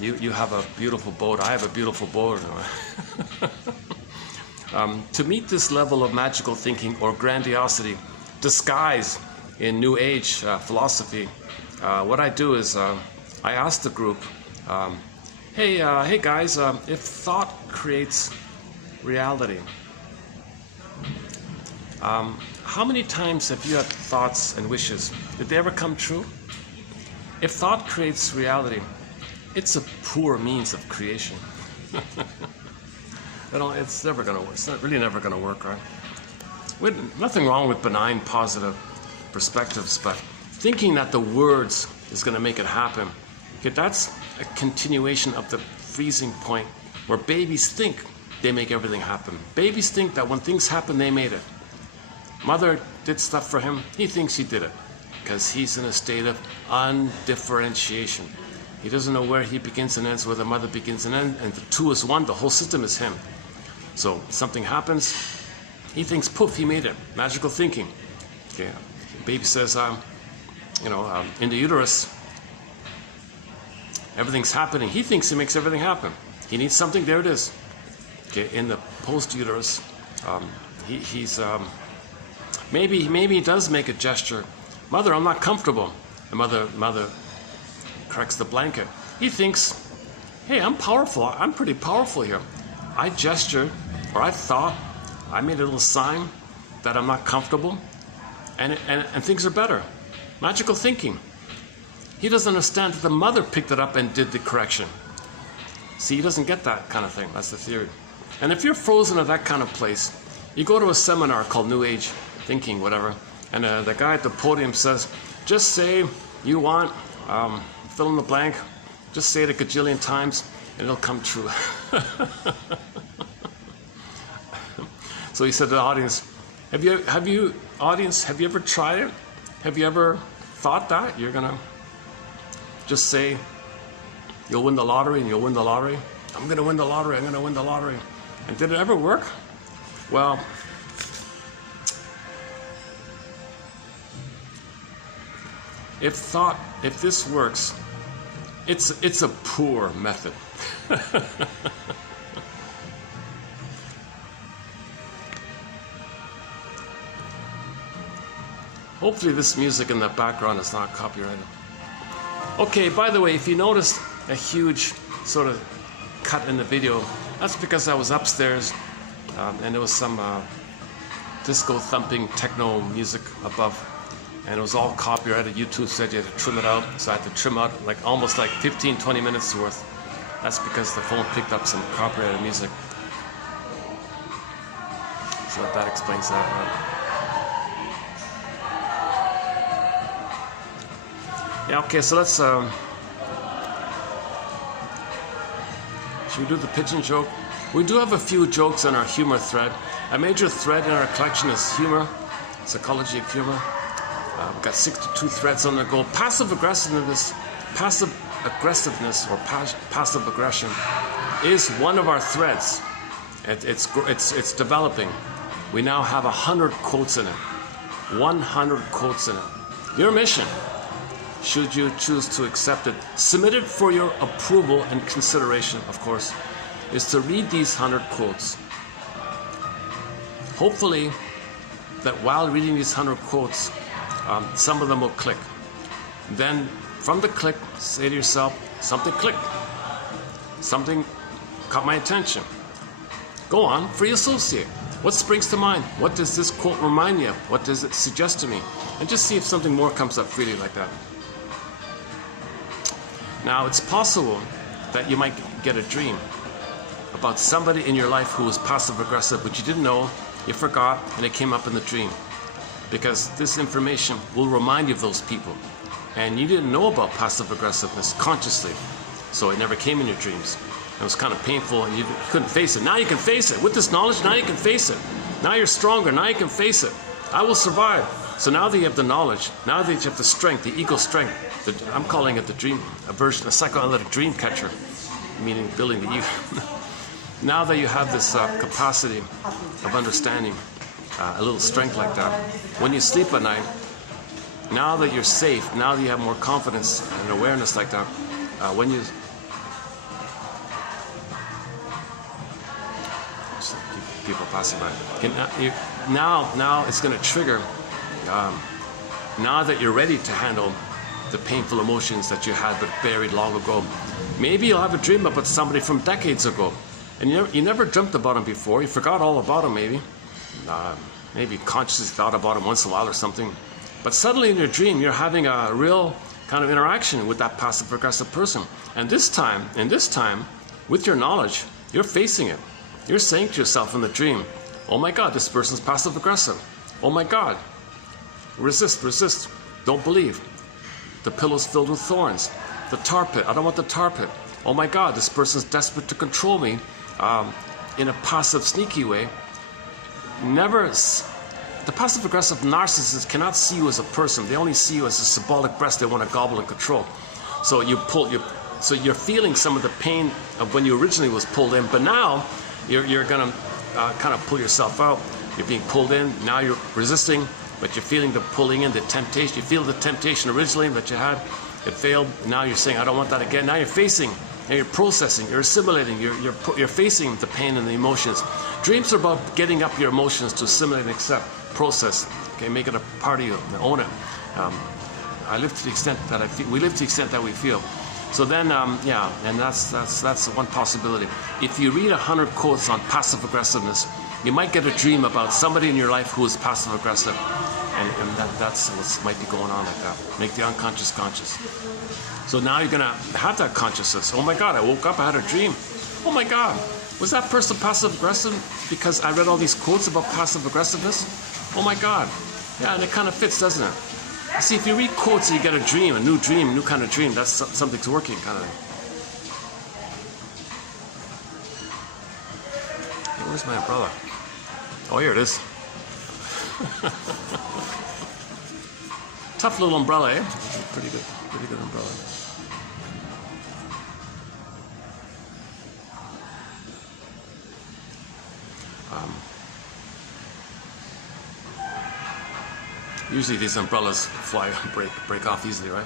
you have a beautiful boat, I have a beautiful boat. To meet this level of magical thinking or grandiosity, disguise in New Age philosophy, what I do is I ask the group, hey guys, if thought creates reality, how many times have you had thoughts and wishes? Did they ever come true? If thought creates reality, it's a poor means of creation. It's never going to work. It's really never going to work, right? Nothing wrong with benign, positive perspectives, but thinking that the words is going to make it happen, okay, that's a continuation of the freezing point where babies think they make everything happen. Babies think that when things happen, they made it. Mother did stuff for him, he thinks he did it because he's in a state of undifferentiation. He doesn't know where he begins and ends, where the mother begins and ends, and the two is one, the whole system is him. So something happens, he thinks, poof, he made it. Magical thinking. Okay, baby says, in the uterus, everything's happening. He thinks he makes everything happen. He needs something, there it is. Okay, in the post-uterus, maybe he does make a gesture. Mother, I'm not comfortable. The mother cracks the blanket. He thinks hey, I'm powerful. I'm pretty powerful here. I gestured, or I thought, I made a little sign that I'm not comfortable, and things are better. Magical thinking. He doesn't understand that the mother picked it up and did the correction. See, he doesn't get that kind of thing. That's the theory. And if you're frozen at that kind of place, you go to a seminar called New Age Thinking, whatever, and the guy at the podium says, just say you want, fill in the blank, just say it a gajillion times, and it'll come true. So he said to the audience, have you ever tried it? Have you ever thought that you're gonna just say you'll win the lottery and you'll win the lottery? I'm gonna win the lottery, I'm gonna win the lottery. And did it ever work? Well, if this works, it's a poor method. Hopefully this music in the background is not copyrighted. Okay, by the way, if you noticed a huge sort of cut in the video, that's because I was upstairs and there was some disco thumping techno music above, and it was all copyrighted. YouTube said you had to trim it out, so I had to trim out like almost like 15-20 minutes worth. That's because the phone picked up some copyrighted music. So that explains that. Yeah, okay, so let's, should we do the pigeon joke? We do have a few jokes on our humor thread. A major thread in our collection is humor, psychology of humor. We've got 62 threads on the go. Passive aggressiveness or passive aggression is one of our threads. It's developing. We now have 100 quotes in it. 100 quotes in it. Your mission, should you choose to accept it, submitted for your approval and consideration, of course, is to read these 100 quotes. Hopefully, that while reading these 100 quotes, some of them will click. Then, from the click, say to yourself, something clicked. Something caught my attention. Go on, free associate. What springs to mind? What does this quote remind me of? What does it suggest to me? And just see if something more comes up freely like that. Now, it's possible that you might get a dream about somebody in your life who was passive-aggressive, but you didn't know, you forgot, and it came up in the dream. Because this information will remind you of those people. And you didn't know about passive-aggressiveness consciously, so it never came in your dreams. It was kind of painful, and you couldn't face it. Now you can face it. With this knowledge, now you can face it. Now you're stronger. Now you can face it. I will survive. So now that you have the knowledge, now that you have the strength, the ego strength, I'm calling it the dream, a version, a psychoanalytic dream catcher, meaning building the ego. Now that you have this capacity of understanding, a little strength like that, when you sleep at night, now that you're safe, now that you have more confidence and awareness like that, when you people passing by, now it's going to trigger. Now that you're ready to handle the painful emotions that you had but buried long ago, maybe you'll have a dream about somebody from decades ago, and you never dreamt about him before. You forgot all about him, maybe. Maybe consciously thought about him once in a while or something. But suddenly in your dream, you're having a real kind of interaction with that passive-aggressive person. And this time, with your knowledge, you're facing it. You're saying to yourself in the dream, oh my God, this person's passive-aggressive. Oh my God. Resist, resist. Don't believe. The pillow's filled with thorns. The tar pit. I don't want the tar pit. Oh my God, this person's desperate to control me in a passive, sneaky way. The passive-aggressive narcissist cannot see you as a person. They only see you as a symbolic breast they want to gobble and control. So so you're feeling some of the pain of when you originally was pulled in, but now you're gonna kind of pull yourself out. You're being pulled in. Now you're resisting, but you're feeling the pulling in, the temptation. You feel the temptation originally that you had. It failed. Now you're saying, I don't want that again. Now you're facing, and you're processing, you're assimilating, you're facing the pain and the emotions. Dreams are about getting up your emotions to assimilate and accept, process, okay, make it a part of you, own it. I live to the extent that I feel. We live to the extent that we feel. So then, yeah, and that's one possibility. If you read 100 quotes on passive aggressiveness, you might get a dream about somebody in your life who is passive aggressive, and that's what might be going on like that. Make the unconscious conscious. So now you're gonna have that consciousness. Oh my God, I woke up, I had a dream. Oh my God, was that person passive aggressive because I read all these quotes about passive aggressiveness? Oh my God, yeah, and it kind of fits, doesn't it? You see, if you read quotes and you get a dream, a new kind of dream, that's something's working, kind of. Hey, where's my umbrella? Oh, here it is. Tough little umbrella, eh? Pretty good umbrella. Usually these umbrellas break off easily, right?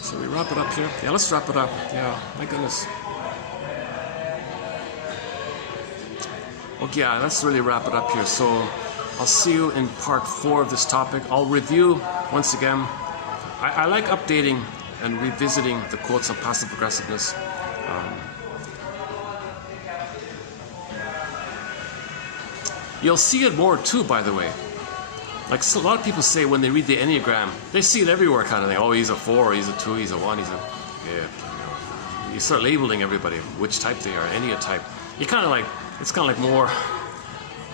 So we wrap it up here. Yeah, let's wrap it up. Yeah, my goodness. Okay, yeah, let's really wrap it up here. So I'll see you in part 4 of this topic. I'll review once again. I like updating and revisiting the quotes on passive aggressiveness. You'll see it more too, by the way. Like a lot of people say when they read the Enneagram, they see it everywhere, kind of thing. Oh, he's a 4, he's a 2, he's a 1, he's a... Yeah, you start labeling everybody, which type they are, Enneatype. You kind of like, it's kind of like more,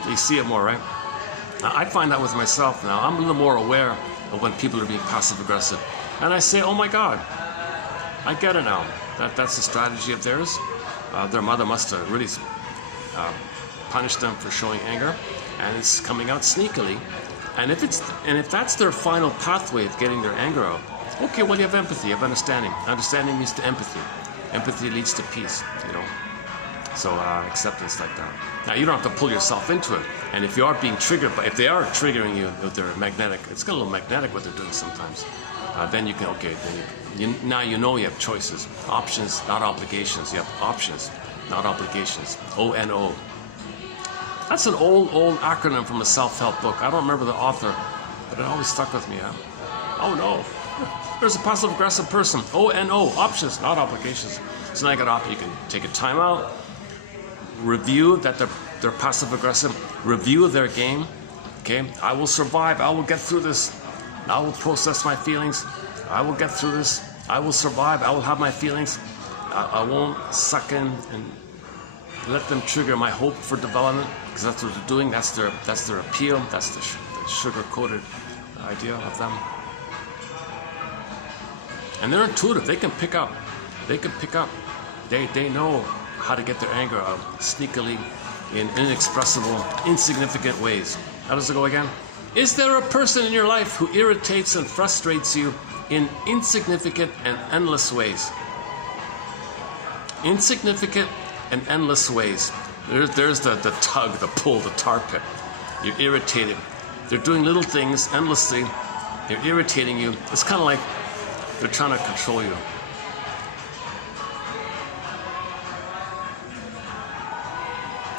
you see it more, right? Now, I find that with myself now. I'm a little more aware of when people are being passive aggressive. And I say, oh my God, I get it now. That's a strategy of theirs. Their mother must have really punished them for showing anger, and it's coming out sneakily. And if that's their final pathway of getting their anger out, okay, well, you have empathy, you have understanding. Understanding leads to empathy. Empathy leads to peace, you know. So acceptance like that. Now you don't have to pull yourself into it. And if you are being triggered, if they are triggering you, if they're magnetic, it's got a little magnetic what they're doing sometimes. Then you can, okay, now you know you have choices. Options, not obligations. You have options, not obligations. O-N-O. That's an old acronym from a self-help book. I don't remember the author, but it always stuck with me. Oh no, there's a passive-aggressive person. O-N-O, options, not obligations. So now you can take a time out, review that they're passive-aggressive, review their game. Okay, I will survive. I will get through this. I will process my feelings. I will get through this. I will survive. I will have my feelings. I won't suck in and let them trigger my hope for development, because that's what they're doing. That's their appeal. That's the sugar-coated idea of them. And they're intuitive. They can pick up. They know how to get their anger out sneakily, in inexpressible, insignificant ways. How does it go again? Is there a person in your life who irritates and frustrates you in insignificant and endless ways? Insignificant and endless ways. There's the tug, the pull, the tar pit. You're irritated. They're doing little things endlessly. They're irritating you. It's kind of like they're trying to control you.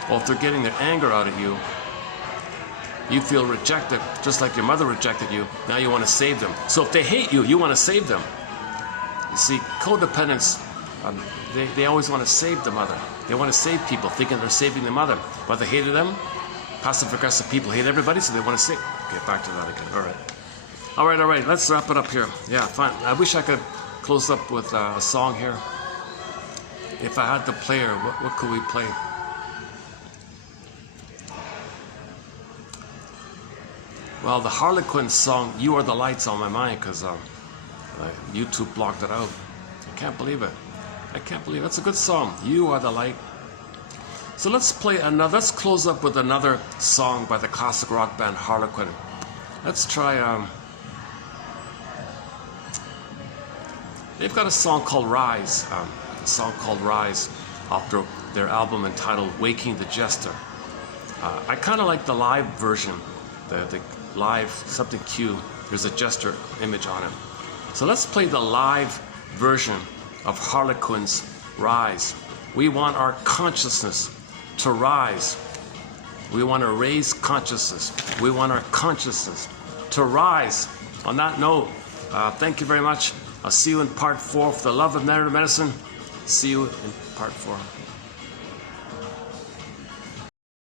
Well, if they're getting their anger out of you, you feel rejected, just like your mother rejected you. Now you want to save them. So if they hate you, you want to save them. You see, codependents, they always want to save the mother. They want to save people, thinking they're saving the mother. But they hated them. Passive-aggressive people hate everybody, so they want to save. Get back to that again. All right. Let's wrap it up here. Yeah, fine. I wish I could close up with a song here. If I had the player, what could we play? Well, the Harlequin song, You Are the Light's on my mind, because YouTube blocked it out. I can't believe it. That's a good song. You Are the Light. So let's play another. Let's close up with another song by the classic rock band Harlequin. Let's try. They've got a song called Rise. After their album entitled Waking the Jester. I kind of like the live version. The live something Q. There's a jester image on it. So let's play the live version of Harlequin's Rise. We want our consciousness to rise. We want to raise consciousness. We want our consciousness to rise On that note, thank you very much. I'll see you in part 4 for the love of medicine. See you in part 4.